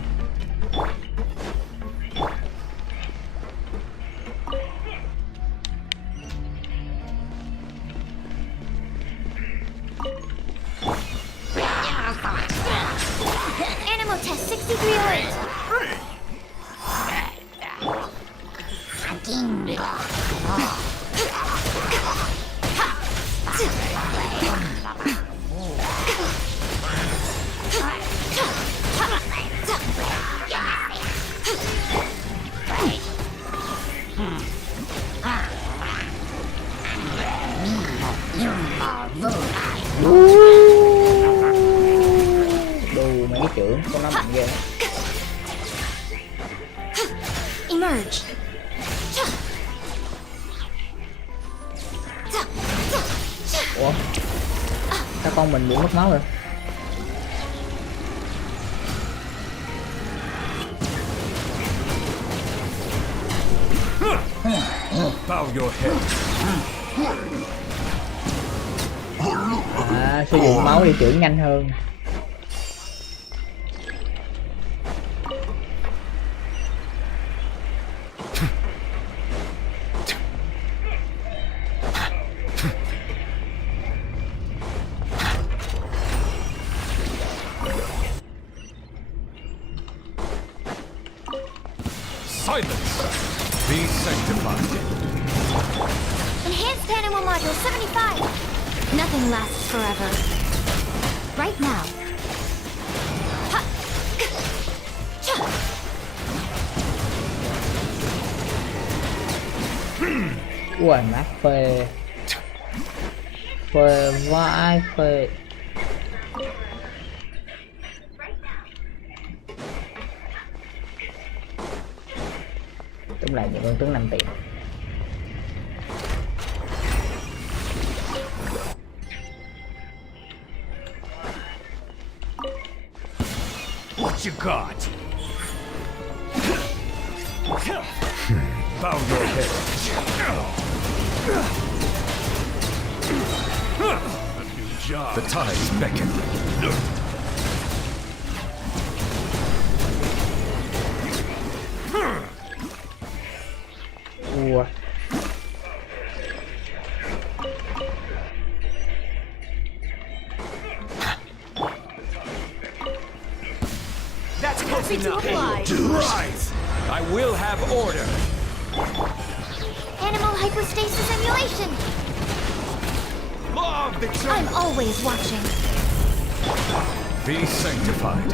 Animal test 63 alert. Đù mấy cái trưởng con nó mạnh ghê. Emerge. Ủa sao con mình bị mất máu rồi? Bow your head. Sử dụng máu đi trưởng nhanh hơn. Silence! Be sanctified. Enhanced animal module 75. Nothing lasts forever. Right now. Ha! Cha! Ui má phê. Phê vãi phê. Đúng là những con tướng 5 tiền. What you got? Bow your head. A new job. The tides beckon. Ua. That's Happy to apply. Rise! I will have order. Animal hypostasis emulation. Law of the jungle. I'm always watching. Be sanctified.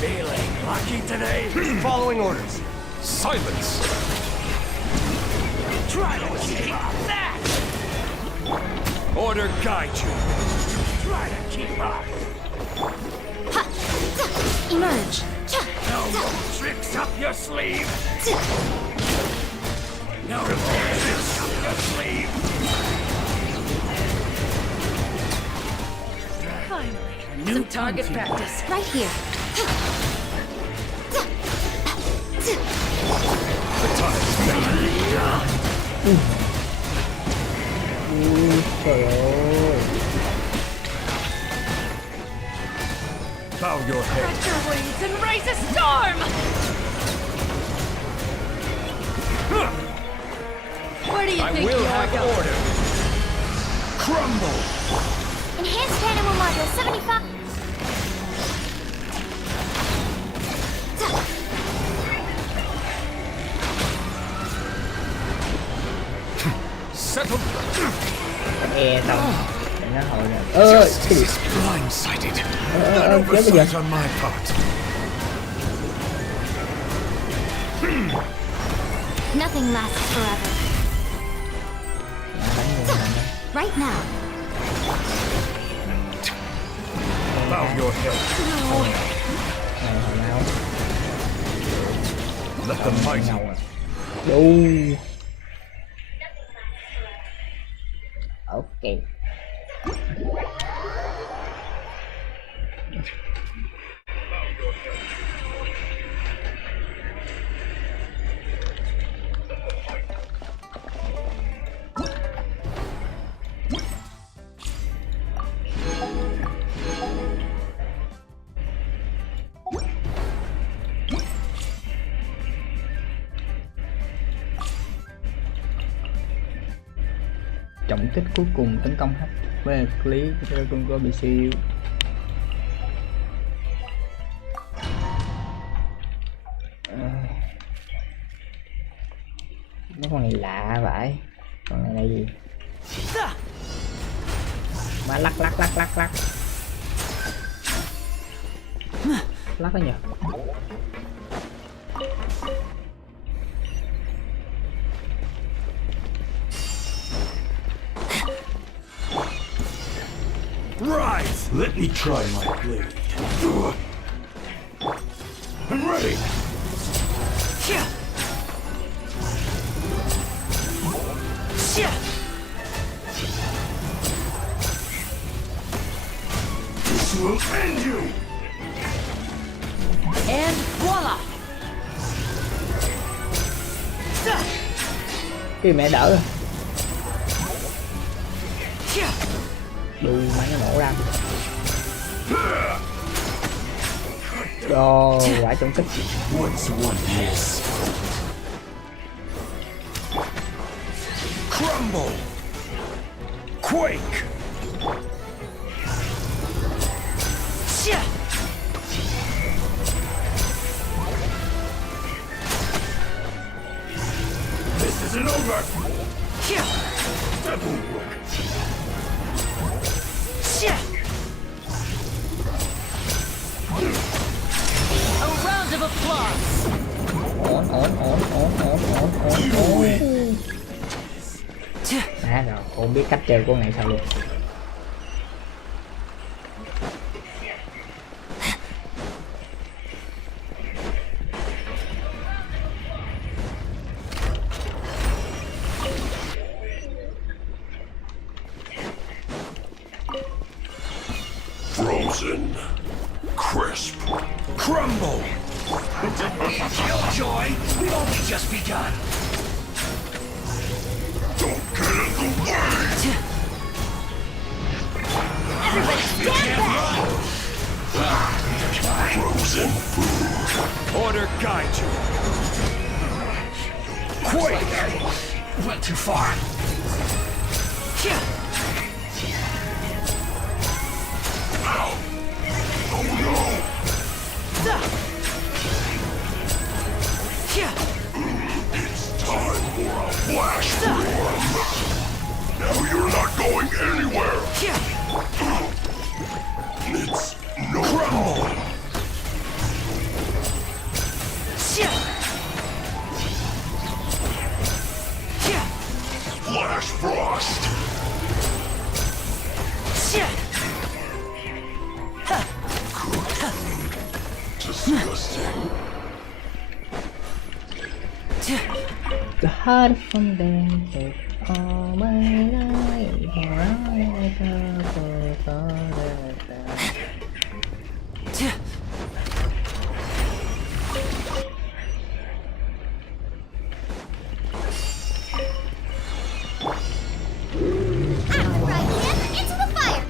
Feeling lucky today? Following orders. Silence. Try to keep that. Order guide you. Try to keep up. Emerge. No tricks up your sleeve. No tricks up your sleeve. Finally, some target practice. Right here. The time's beckon. Trời ơi. Bow your head. Stretch your wings and raise a storm! Where do you I think will you're have going? order. Crumble. Enhanced animal module 75. Settle. Xong. Để nó hồi rồi. Cái gì? Blindsided. Chết An bây giờ. oversight on my part. Nothing lasts forever. Right now. Bow your head. Này hồi nào? Let the mighty. Đu. Ok. Trọng kích cuối cùng tấn công HP lý Dragon có bị siêu. Mấy con này lạ vậy. Con này là gì? Má lắc lắc lắc lắc lắc. Lắc đó nhỉ? Rise! Let me try my blade. I'm ready! This will end you! And voila! Cái mẹ đỡ. Đuôi mấy cái nổ ra. Quả trúng kích. What's one miss? Crumble! Quake! This isn't over! That won't work. A round of applause! Rồi, không biết cách chơi của này sao luôn. Frozen. Crisp. Crumble! Killjoy! We've only just begun! Don't get in the way! Everybody stand back! Frozen food. Order guide you. Quake! Went too far. Ow! Oh no! It's time for a flash storm! Now you're not going anywhere! It's no crumble! Flash frost! Disgusting. The heart from them take all my life. Into the fire!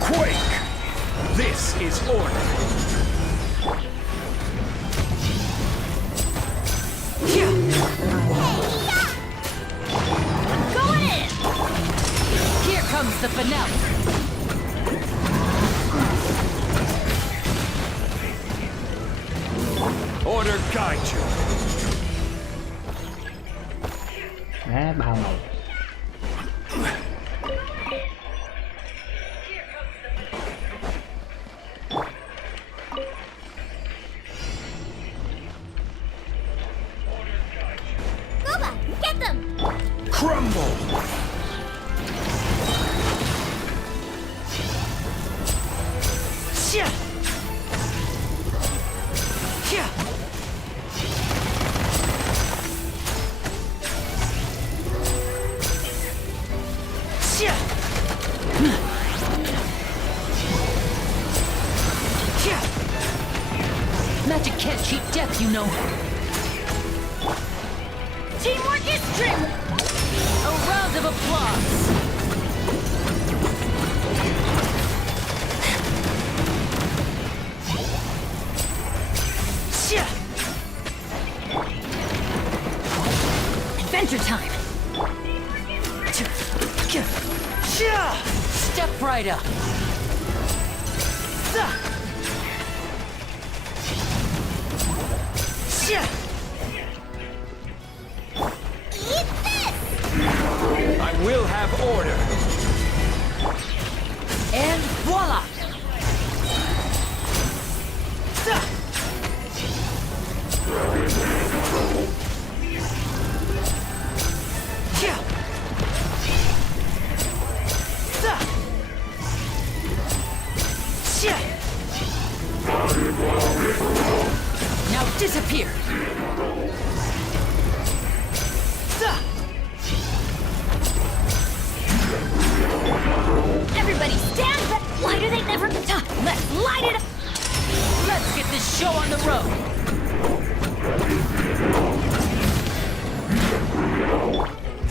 Quake! This is order. Going in! Here comes the finale. Order guide you. Bao màu. Boba, get them! Crumble! Magic can't cheat death, you know. Teamwork is strength! A round of applause. Adventure time. Step right up. Eat this! I will have order. And voila! Now disappear!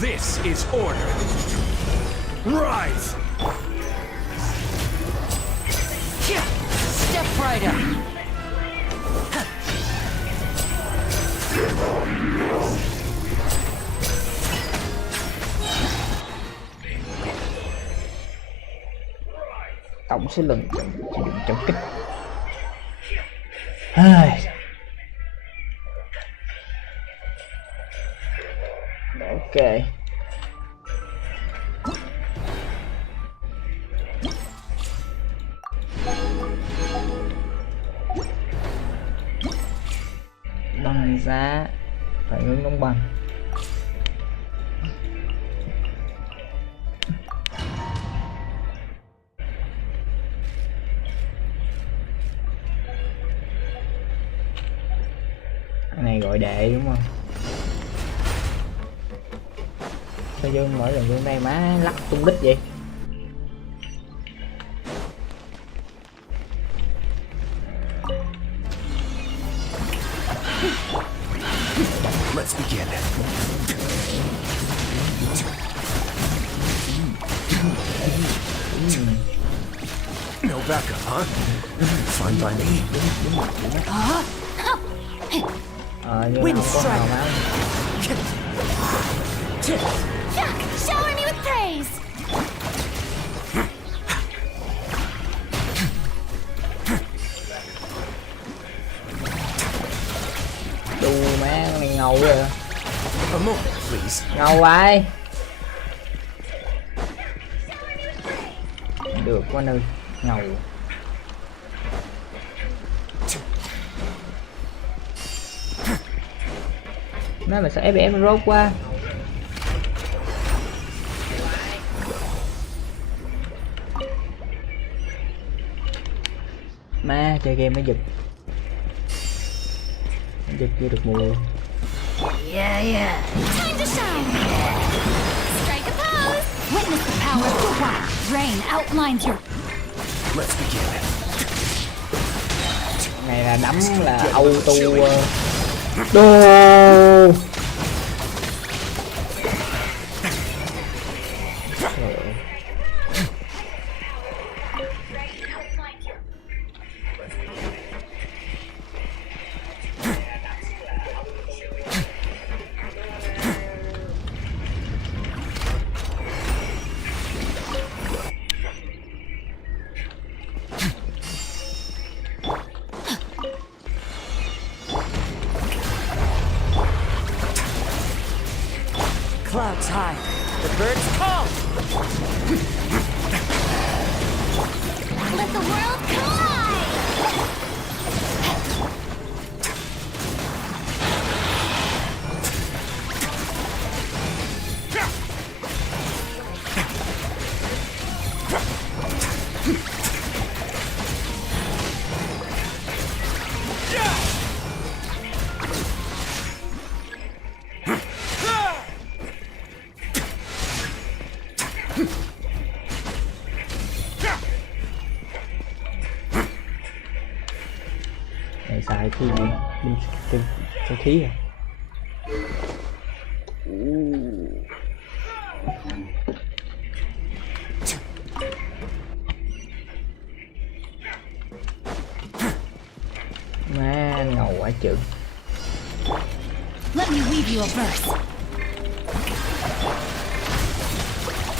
This is order. Rise! Step right up. Tổng số lần sử dụng chống kích. Ok. Bằng giá phải hướng đóng bằng. Cái này gọi đệ đúng không? Sao Dương mỗi lần Dương đây má lắc tung đích vậy? Let's begin. No backup, huh? Fine by me. Nhưng không có nào máu. Shower me with praise. Đu má mày ngầu vậy. A moment, please. Ngầu vậy. Được quá nơi ngầu. Nó mà sao ép rốt quá. Má chơi game mới giật. Giật chưa được mùa. Yeah. Time to shine. Strike a pose. Witness the power of the wild. Rain outlines your. Let's begin. Này là đấm là auto đồ. Clouds high. The birds call. Let the world collide. Này xài cái gì? Cái khí à? Má ngầu quá chừng. Let me weave you a verse.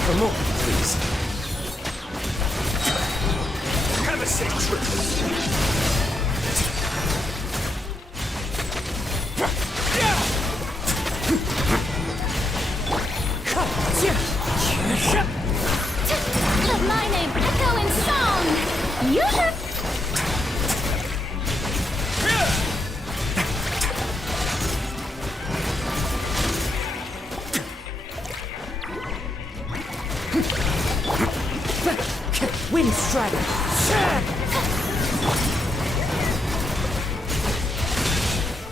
A moment, please. Have a safe trip. Let my name echo in song. You should. Wind Strider.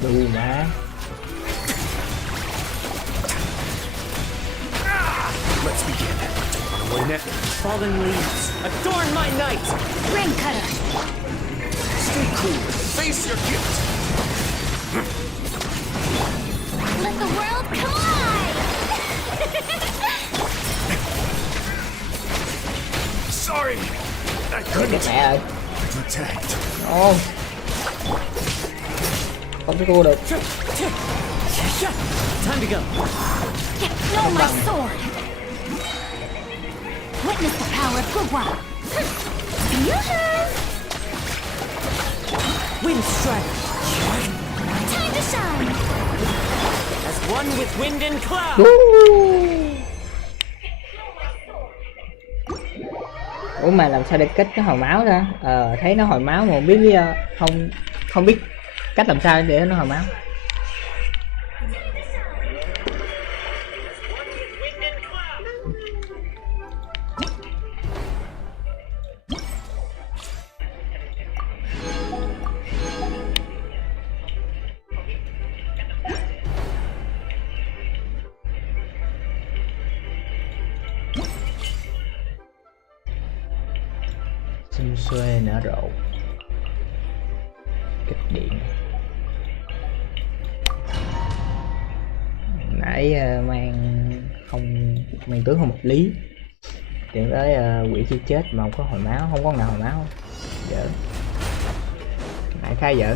Đù má. Let's begin. Don't wanna win it. Fallen leaves, adorn my night! Ring cutter. Stay cool. Face your guilt. Let the world collide. Chết mẹ ơi. Ô. Không có cua được. Time to go. No, my sword. Witness the power of Gugwa. Wind strike. Time to shine. As one with wind and cloud. Ủa mà làm sao để kết cái hồi máu ra? Thấy nó hồi máu mà không biết không biết cách làm sao để nó hồi máu. Xung xuê nở rộ. Kích điện. Nãy mang tướng không một lý. Tiện tới quỷ chưa chết mà không có hồi máu, không có nào hồi máu. Dở. Nãy khá dở.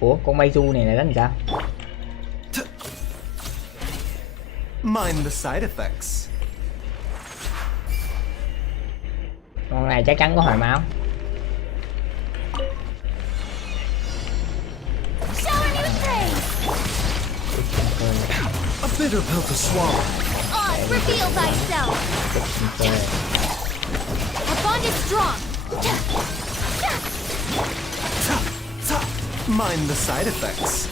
Ủa con Maizu này lại đánh sao? Mind the side effects. Con này chắc chắn có hồi máu. A bitter pill to swallow. Oz, reveal thyself. Our bond is strong. Mind the side effects.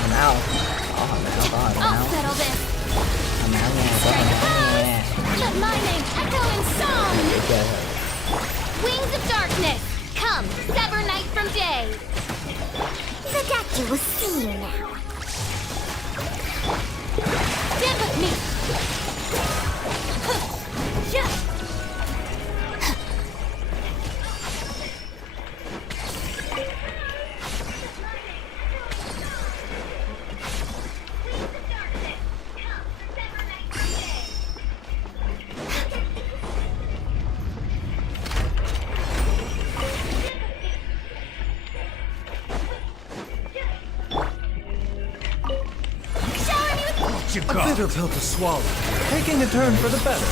Hồi máu. Có hồi máu, có hồi máu. I'll settle this. Hồi máu nha, có hồi máu nha. Let my name echo in song. Wings of darkness, come, sever night from day. The doctor will see you now. Stand with me. A bitter pill to swallow. Taking a turn for the better.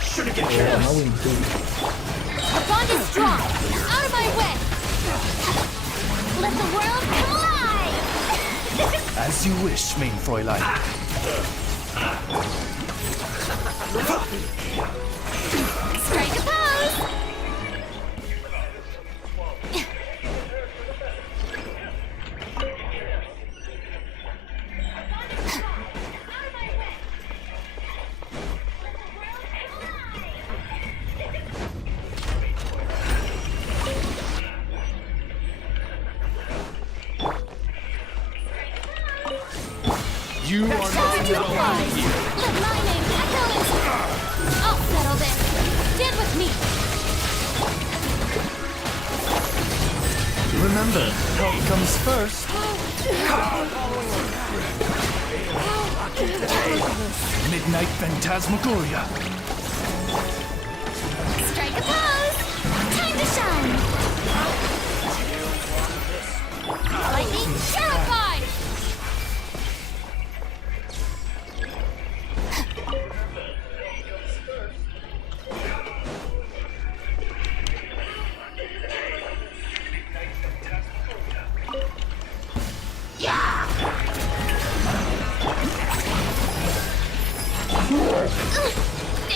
Should have get The bond is strong. Out of my way. Let the world come alive. As you wish, main Fräulein. Strike a pose. You are not to apply. Let my name echo in. I'll settle this. Stand with me. Remember, health comes first. Midnight Phantasmagoria. Strike a pose. Time to shine. Lightning terrified.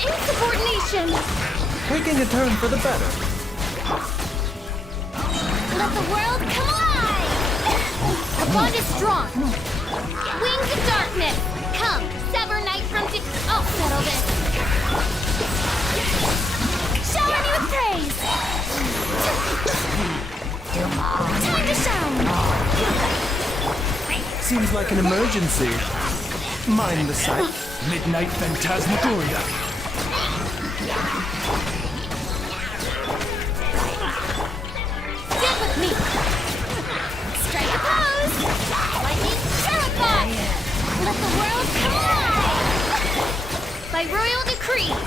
Insubordination! Taking a turn for the better. Let the world come alive! The bond is strong. Wings of darkness, come, sever night from I'll settle this. Shower me with praise! Time to shine! Seems like an emergency. Mind the sight. Midnight Phantasmagoria. Stand with me! Strike a pose! Lightning terrified! Let the world come alive! By royal decree! creed!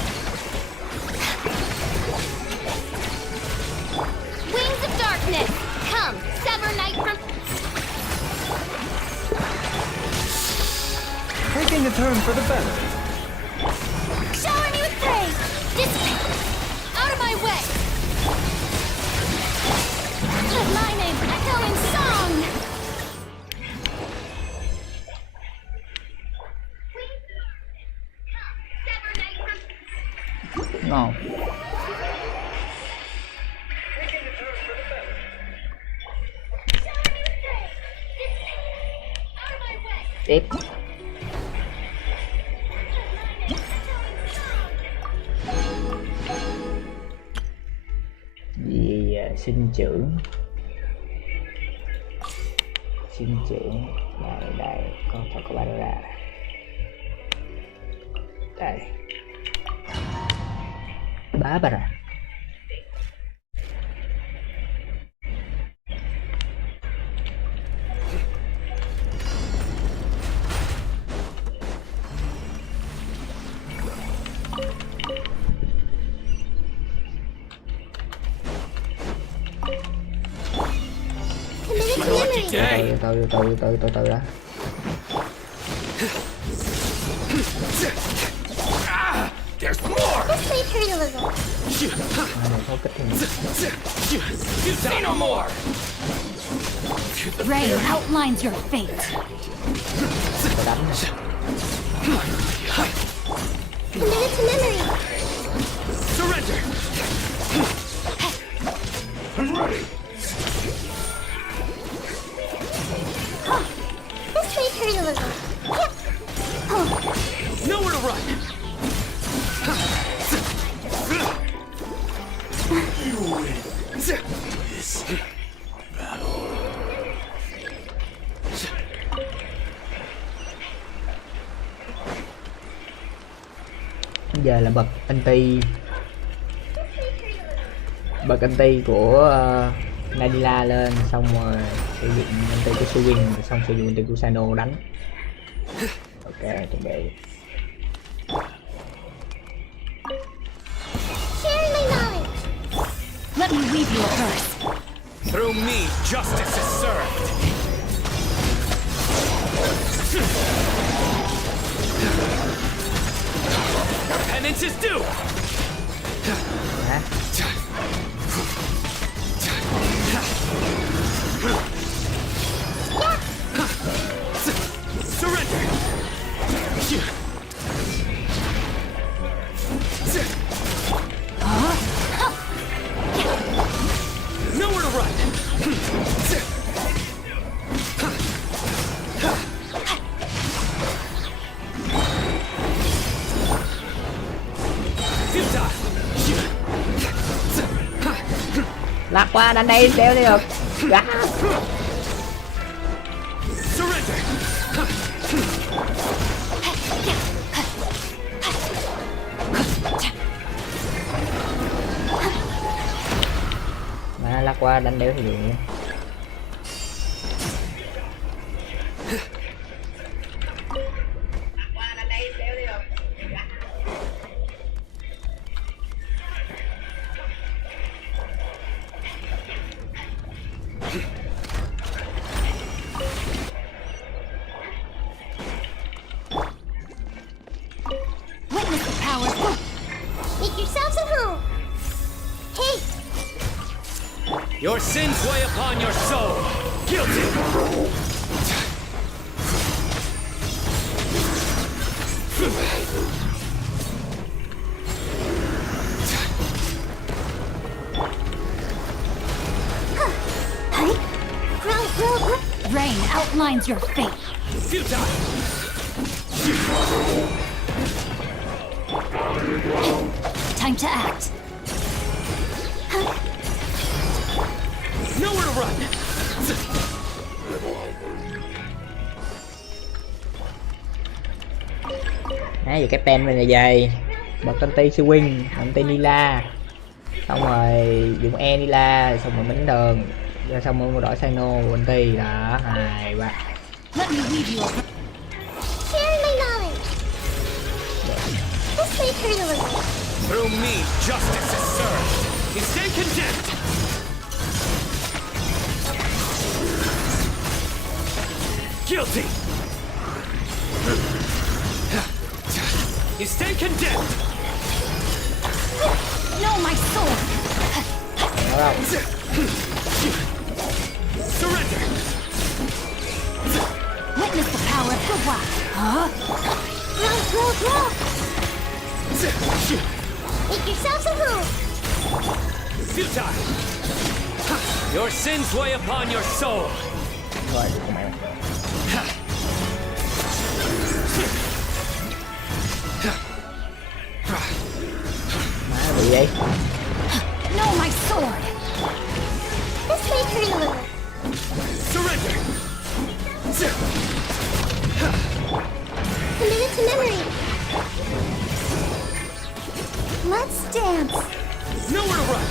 Wings of darkness! Come, sever night from... Taking a turn for the better. Shower me with praise! Dissipate! Out of my way! Let my name echo in song! Ngon. Tiếp. Gì sinh trưởng. Sinh trưởng. Đây, có ba ra. Đây. Bárbara. Từ đã. There's more! This way hurt a little. Say no more! Rain outlines your fate. Commit to memory. Surrender! I'm ready! This way hurt a little. Nowhere to run! You win. This battle. Giờ là bật anti của Nadila lên, xong rồi sử dụng anti của Swing, xong sử dụng anti của Sano đánh. Ok, chuẩn bị. Let me weave you a curse. Through me, justice is served. Your penance is due. Surrender. Nowhere to run. Lạc qua đánh đây đeo đi được. Dạ. Mà lạc qua đánh đeo thì được. Witness the power. Make yourselves at home. Hey, Your sins weigh upon your soul. Guilty. Rain outlines your fate. Futile. Time to act. Nowhere to run. Đấy, giờ cái pen này là gì? Bật anti swing, anti nila, xong rồi dùng e nila, xong rồi bánh đường, rồi xong rồi đổi sino anti đó, 2, 3. share my knowledge. This may turn a little. Through me, justice is served. You stay condemned. Guilty. You stay condemned. No, my sword. Surrender. Witness the power of the rock. Huh? Grow. Make yourselves a move. Futile. Your sins weigh upon your soul. Rồi, của mẹ. Má bị vậy. No, my sword. This may turn a little. Surrender. Commit it to memory. Let's dance. Nowhere to run.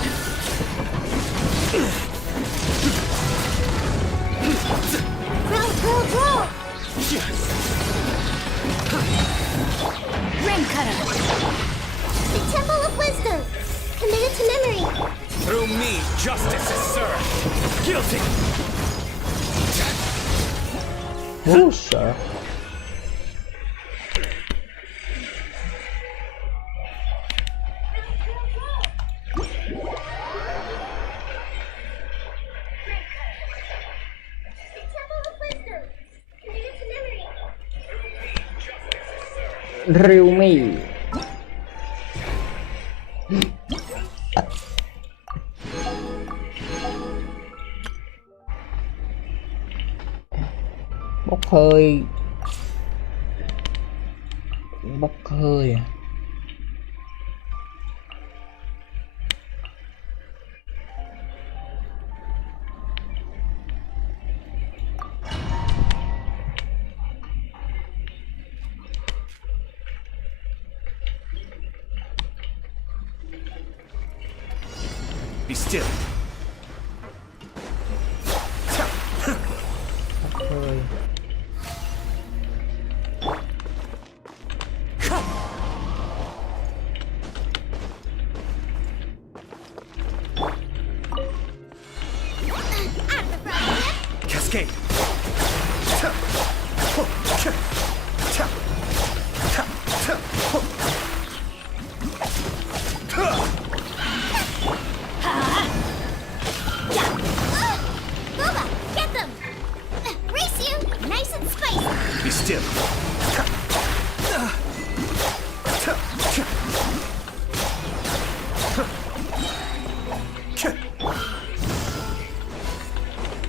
Grow. Ring cutter. The Temple of Wisdom. Commit it to memory. Through me, justice is served. Guilty. Ooh, sir. Ryumi. Bốc hơi à? Be still. Bốc hơi. Cascade. Boba, get them. Race you, nice and spicy. Be still.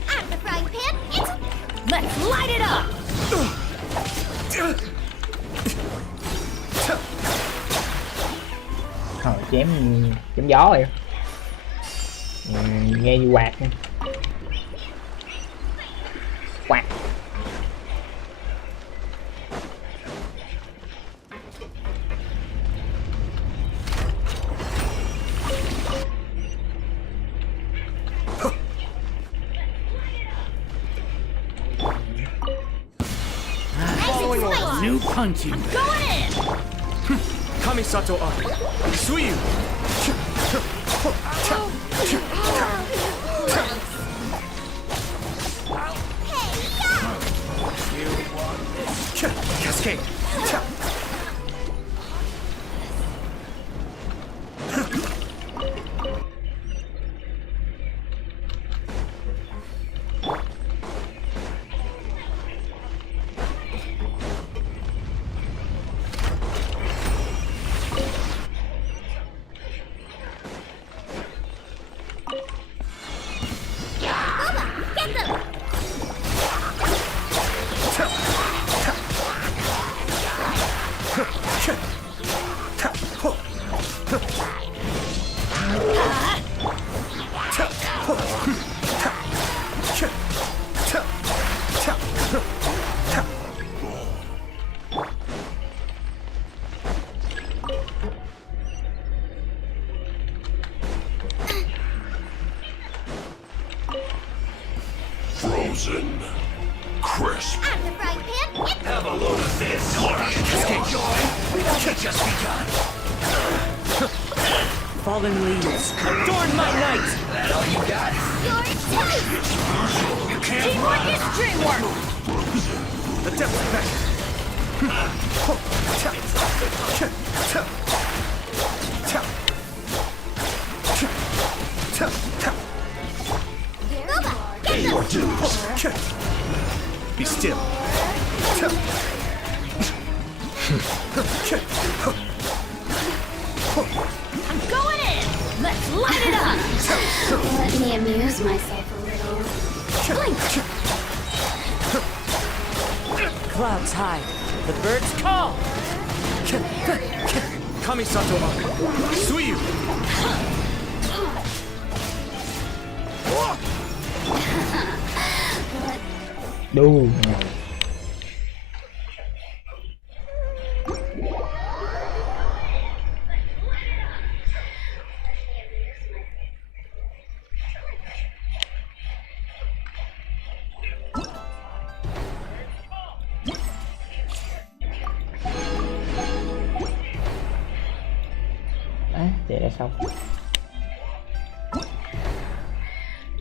Out of the frying pan, let's light it up. Thôi chém gió rồi. Nghe như quạt. Quạt. New punching. I'm going in. Kamisato up. Suyu. Cascade. Get them. only just begun. Fallen leaves, adorn my night! That all you got? You're tight! You can't Teamwork is dreamwork! The devil's back. Pay your dues. Be still. I'm going in! Let's light it up! Let me amuse myself a little. Clouds high, the birds call! Kamisato wa Suyu! Đù. Vậy là xong.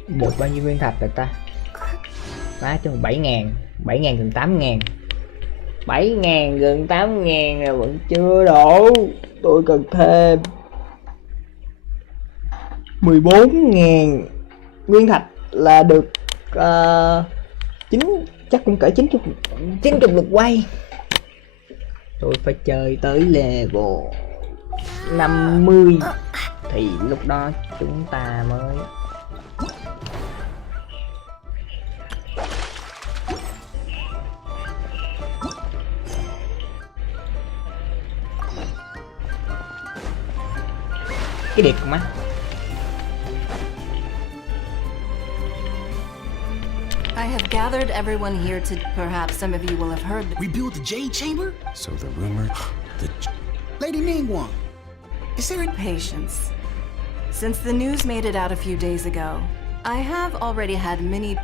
Được bao nhiêu viên thạch rồi ta? Má chừng 7.000, 7.000 gần 8.000, 7.000 gần 8.000 là vẫn chưa đủ. Tôi cần thêm 14.000 nguyên thạch là được 9, chắc cũng cỡ 90 lượt quay. Tôi phải chơi tới level 50 thì lúc đó chúng ta mới cái đẹp mắt. I have gathered everyone here to... Perhaps some of you will have heard... We built the Jade Chamber? So the rumor... Lady Ningguang, is there... Patience. Since the news made it out a few days ago, I have already had many...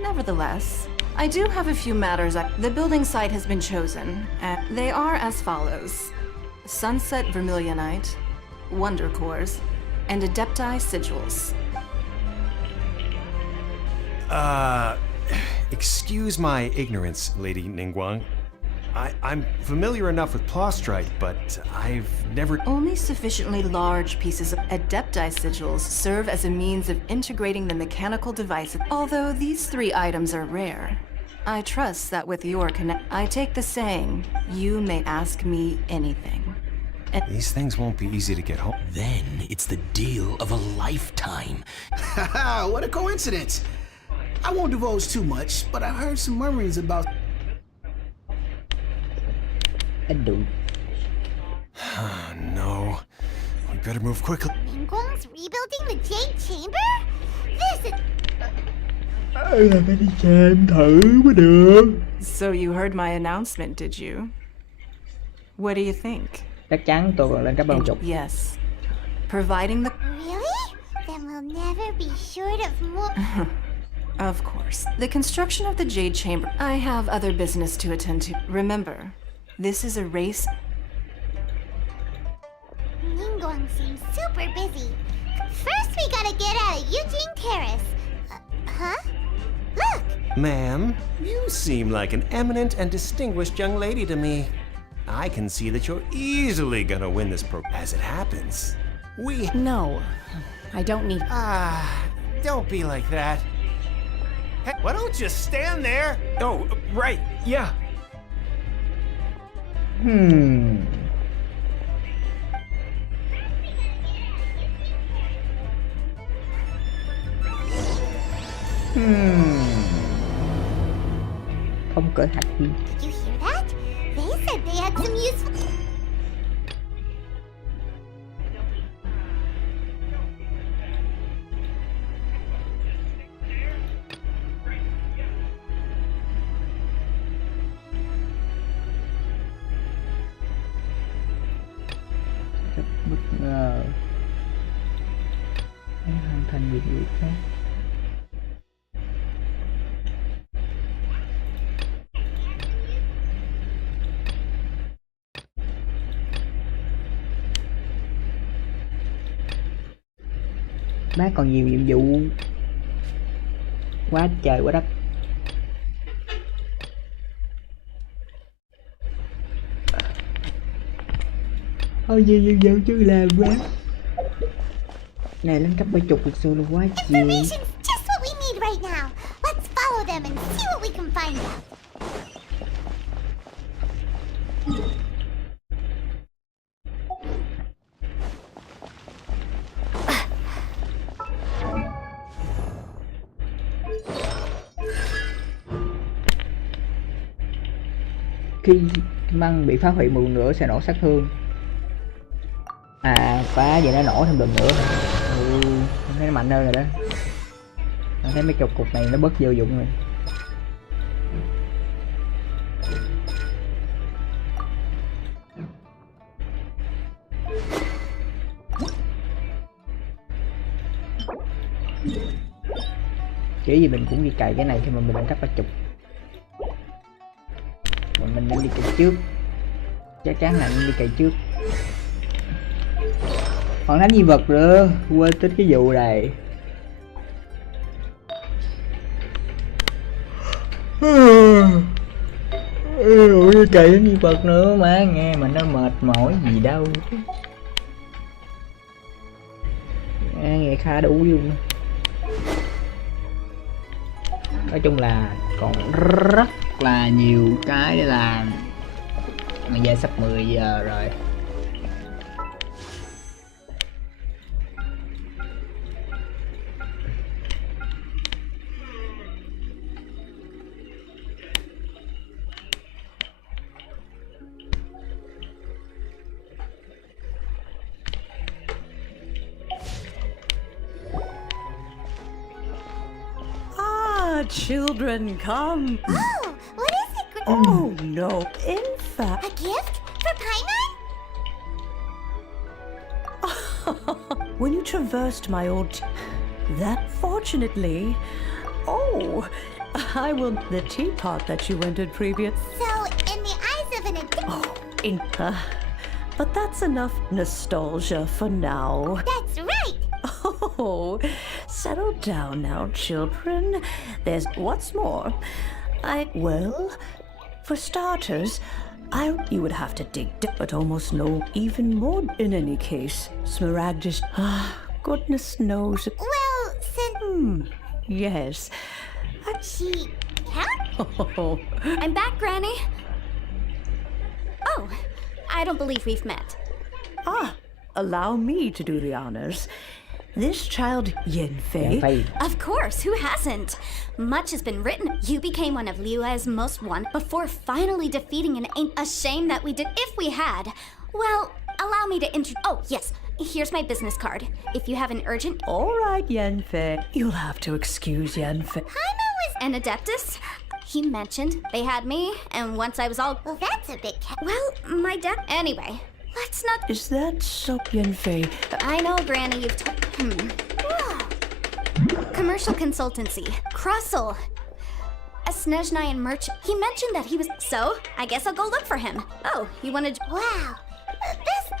Nevertheless, I do have a few matters. The building site has been chosen, and they are as follows. Sunset Vermilionite, Wonder Cores, and Adepti Sigils. Excuse my ignorance, Lady Ningguang. I'm familiar enough with Plostrite, but I've never... Only sufficiently large pieces of Adepti Sigils serve as a means of integrating the mechanical devices. Although these 3 items are rare, I trust that with your I take the saying, you may ask me anything. These things won't be easy to get home. Then it's the deal of a lifetime. Haha, what a coincidence. I won't divulge too much, but I've heard some murmurings about... No. We better move quickly. Ningguang's rebuilding the Jade Chamber? This is... Là phải đi xem thử mới được. So you heard my announcement, did you? What do you think? Chắc chắn tôi còn lên cấp 30. Yes. Providing the... Really? Then we'll never be short of more... Of course. The construction of the Jade Chamber... I have other business to attend to. Remember, this is a race... Ningguang seems super busy. First we gotta get out of Eugene Terrace. Huh? Look! Ma'am, you seem like an eminent and distinguished young lady to me. I can see that you're easily gonna win this program. As it happens, we... No, I don't need... Don't be like that. Hey, why don't you stand there? Oh, right, yeah. Không cởi hạch gì. Did you hear that? They said they had some useful... Bất ngờ. Hãy hoàn thành nhiệm vụ khác. Bác còn nhiều nhiệm vụ quá trời quá đất. Ôi gì nhiệm vụ chứ làm bác. Này lên cấp 70 thực sự là quá nhiều. Information's just what we need right now. Let's follow them and see what we can find out. Khi măng bị phá hủy một lần nữa sẽ nổ sát thương. À phá vậy nó nổ thêm lần nữa. Thấy nó mạnh hơn rồi đó. Anh thấy mấy cục này nó bớt vô dụng rồi. Chỉ gì mình cũng đi cày cái này khi mà mình lên cấp 30. Mà mình nên đi cày trước. Chắc chắn là nên đi cày trước. Còn thánh di vật nữa, quên tích cái vụ này. Ui cày thánh di vật nữa mà nghe mà nó mệt mỏi gì đâu. Nghe khá đủ luôn. Nói chung là còn rất là nhiều cái để làm. Mà giờ sắp 10 giờ rồi. Children, come. Oh, what is it? Oh no, in fact. A gift for Paimon? When you traversed my old... That fortunately... Oh, I will... The teapot that you entered previous... So, in the eyes of an adult... Oh, but that's enough nostalgia for now. That's right! Oh, settle down now, children. There's... What's more, well, for starters, you would have to dig deep, but almost no even more in any case. Smaragdus... goodness knows. Well, since... Yes. She can't? Oh. I'm back, Granny. Oh, I don't believe we've met. Allow me to do the honors. This child, Yenfei. Of course, who hasn't? Much has been written. You became one of Liu's most wanted before finally defeating an ain't a shame that we did if we had. Well, allow me to Oh, yes. Here's my business card. If you have an urgent... All right, Yenfei. You'll have to excuse Yenfei. Paimon was an Adeptus. He mentioned they had me, and once I was all... Well, that's a bit... Well, my dad... Anyway, let's not... Is that so, Yenfei? I know, Granny, you've told... Commercial consultancy. Crossel. A Snezhnayan merchant. He mentioned that he was... So, I guess I'll go look for him. Oh, you wanted... Wow. This...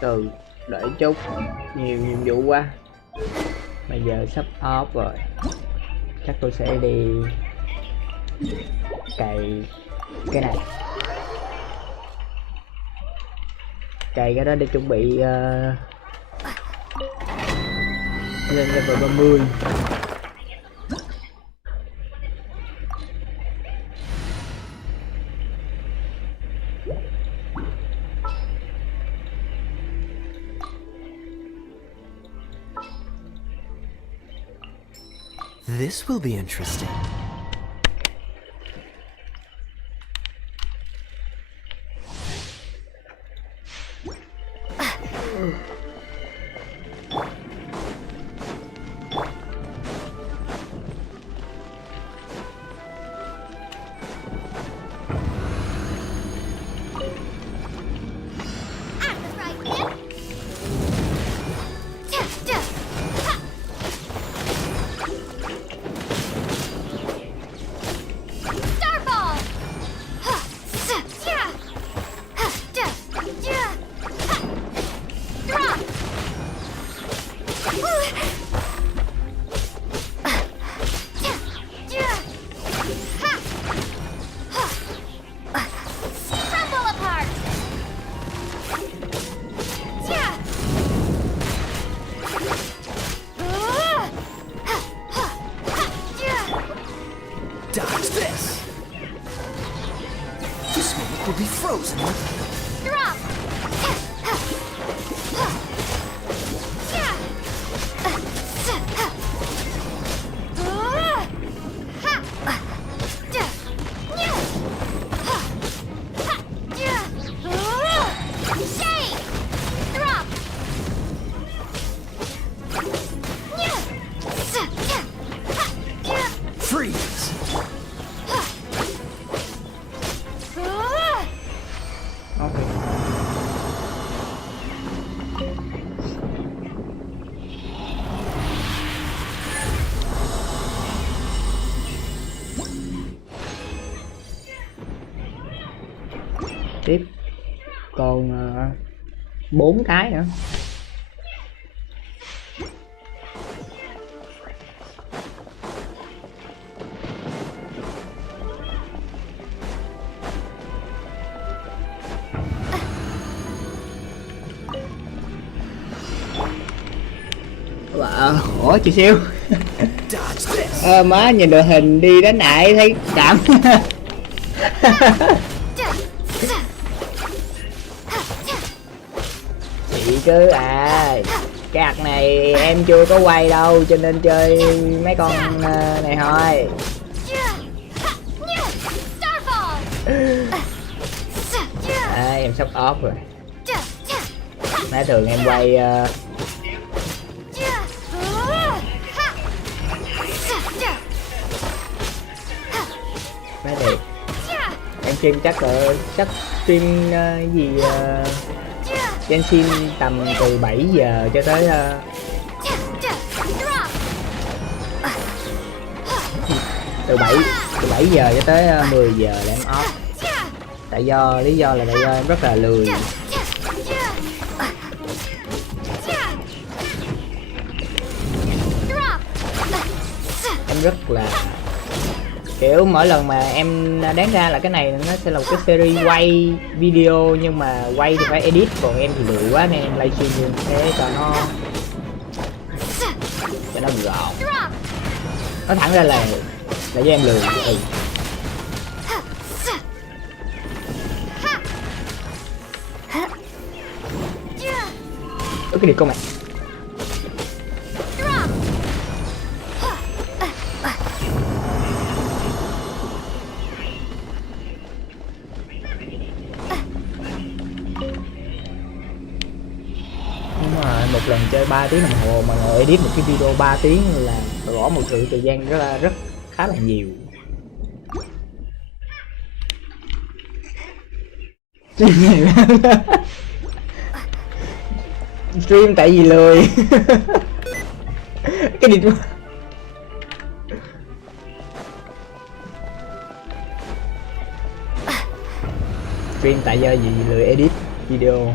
Từ đợi chút. Nhiều nhiệm vụ quá. Bây giờ sắp off rồi. Chắc tôi sẽ đi cày cái này. Cày cái đó để chuẩn bị lên level 30. This will be interesting. will be frozen. Drop! Shake! Drop! Freeze! Tiếp còn 4 cái nữa. Ủa chị siêu. Má nhìn đội hình đi đánh lại thấy cảm. Chị cứ cái ạc này em chưa có quay đâu cho nên chơi mấy con này thôi. Em sắp off rồi. Nãy thường em quay mấy đẹp. Em stream chắc stream gì Gensin tầm từ 7 giờ cho tới từ 7 giờ cho tới 10 giờ là em off. Lý do là tại do em rất là lười. Em rất là kiểu mỗi lần mà em đáng ra là cái này nó sẽ là một cái series quay video nhưng mà quay thì phải edit, còn em thì lười quá nên em livestream như thế cho nó gọn. Nói thẳng ra là do em lười. Cái điều con mày. Một lần chơi 3 tiếng đồng hồ mà ngồi edit một cái video 3 tiếng là bỏ một sự thời gian rất khá là nhiều. Stream tại vì lười. Cái gì stream tại do gì lười edit video.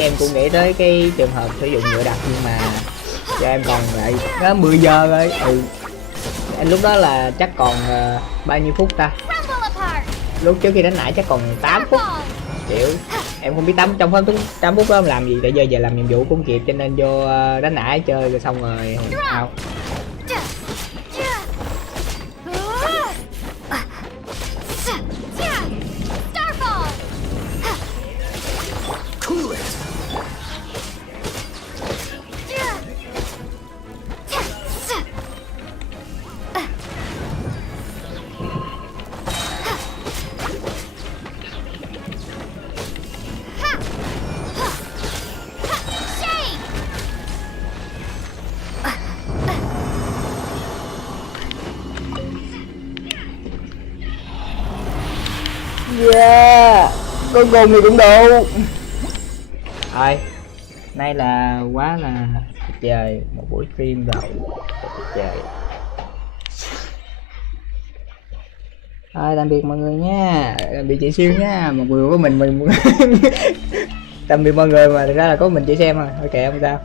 Em cũng nghĩ tới cái trường hợp sử dụng nhựa đặc nhưng mà cho em còn lại nó 10 giờ rồi. Em lúc đó là chắc còn bao nhiêu phút ta? Lúc trước khi đánh nãy chắc còn 8 phút. Kiểu em không biết trong 8 phút đó em làm gì, tại giờ làm nhiệm vụ cũng không kịp cho nên vô đánh nãy chơi rồi xong rồi out. Yeah, cuối cùng thì cũng đủ. Thôi, nay là quá là tuyệt vời, một buổi stream rồi tuyệt vời. Rồi tạm biệt mọi người nha, tạm biệt chị Siêu nha, một người của mình tạm biệt mọi người, mà thực ra là có mình chị xem mà, ok không sao.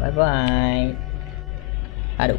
Bye bye. À đủ.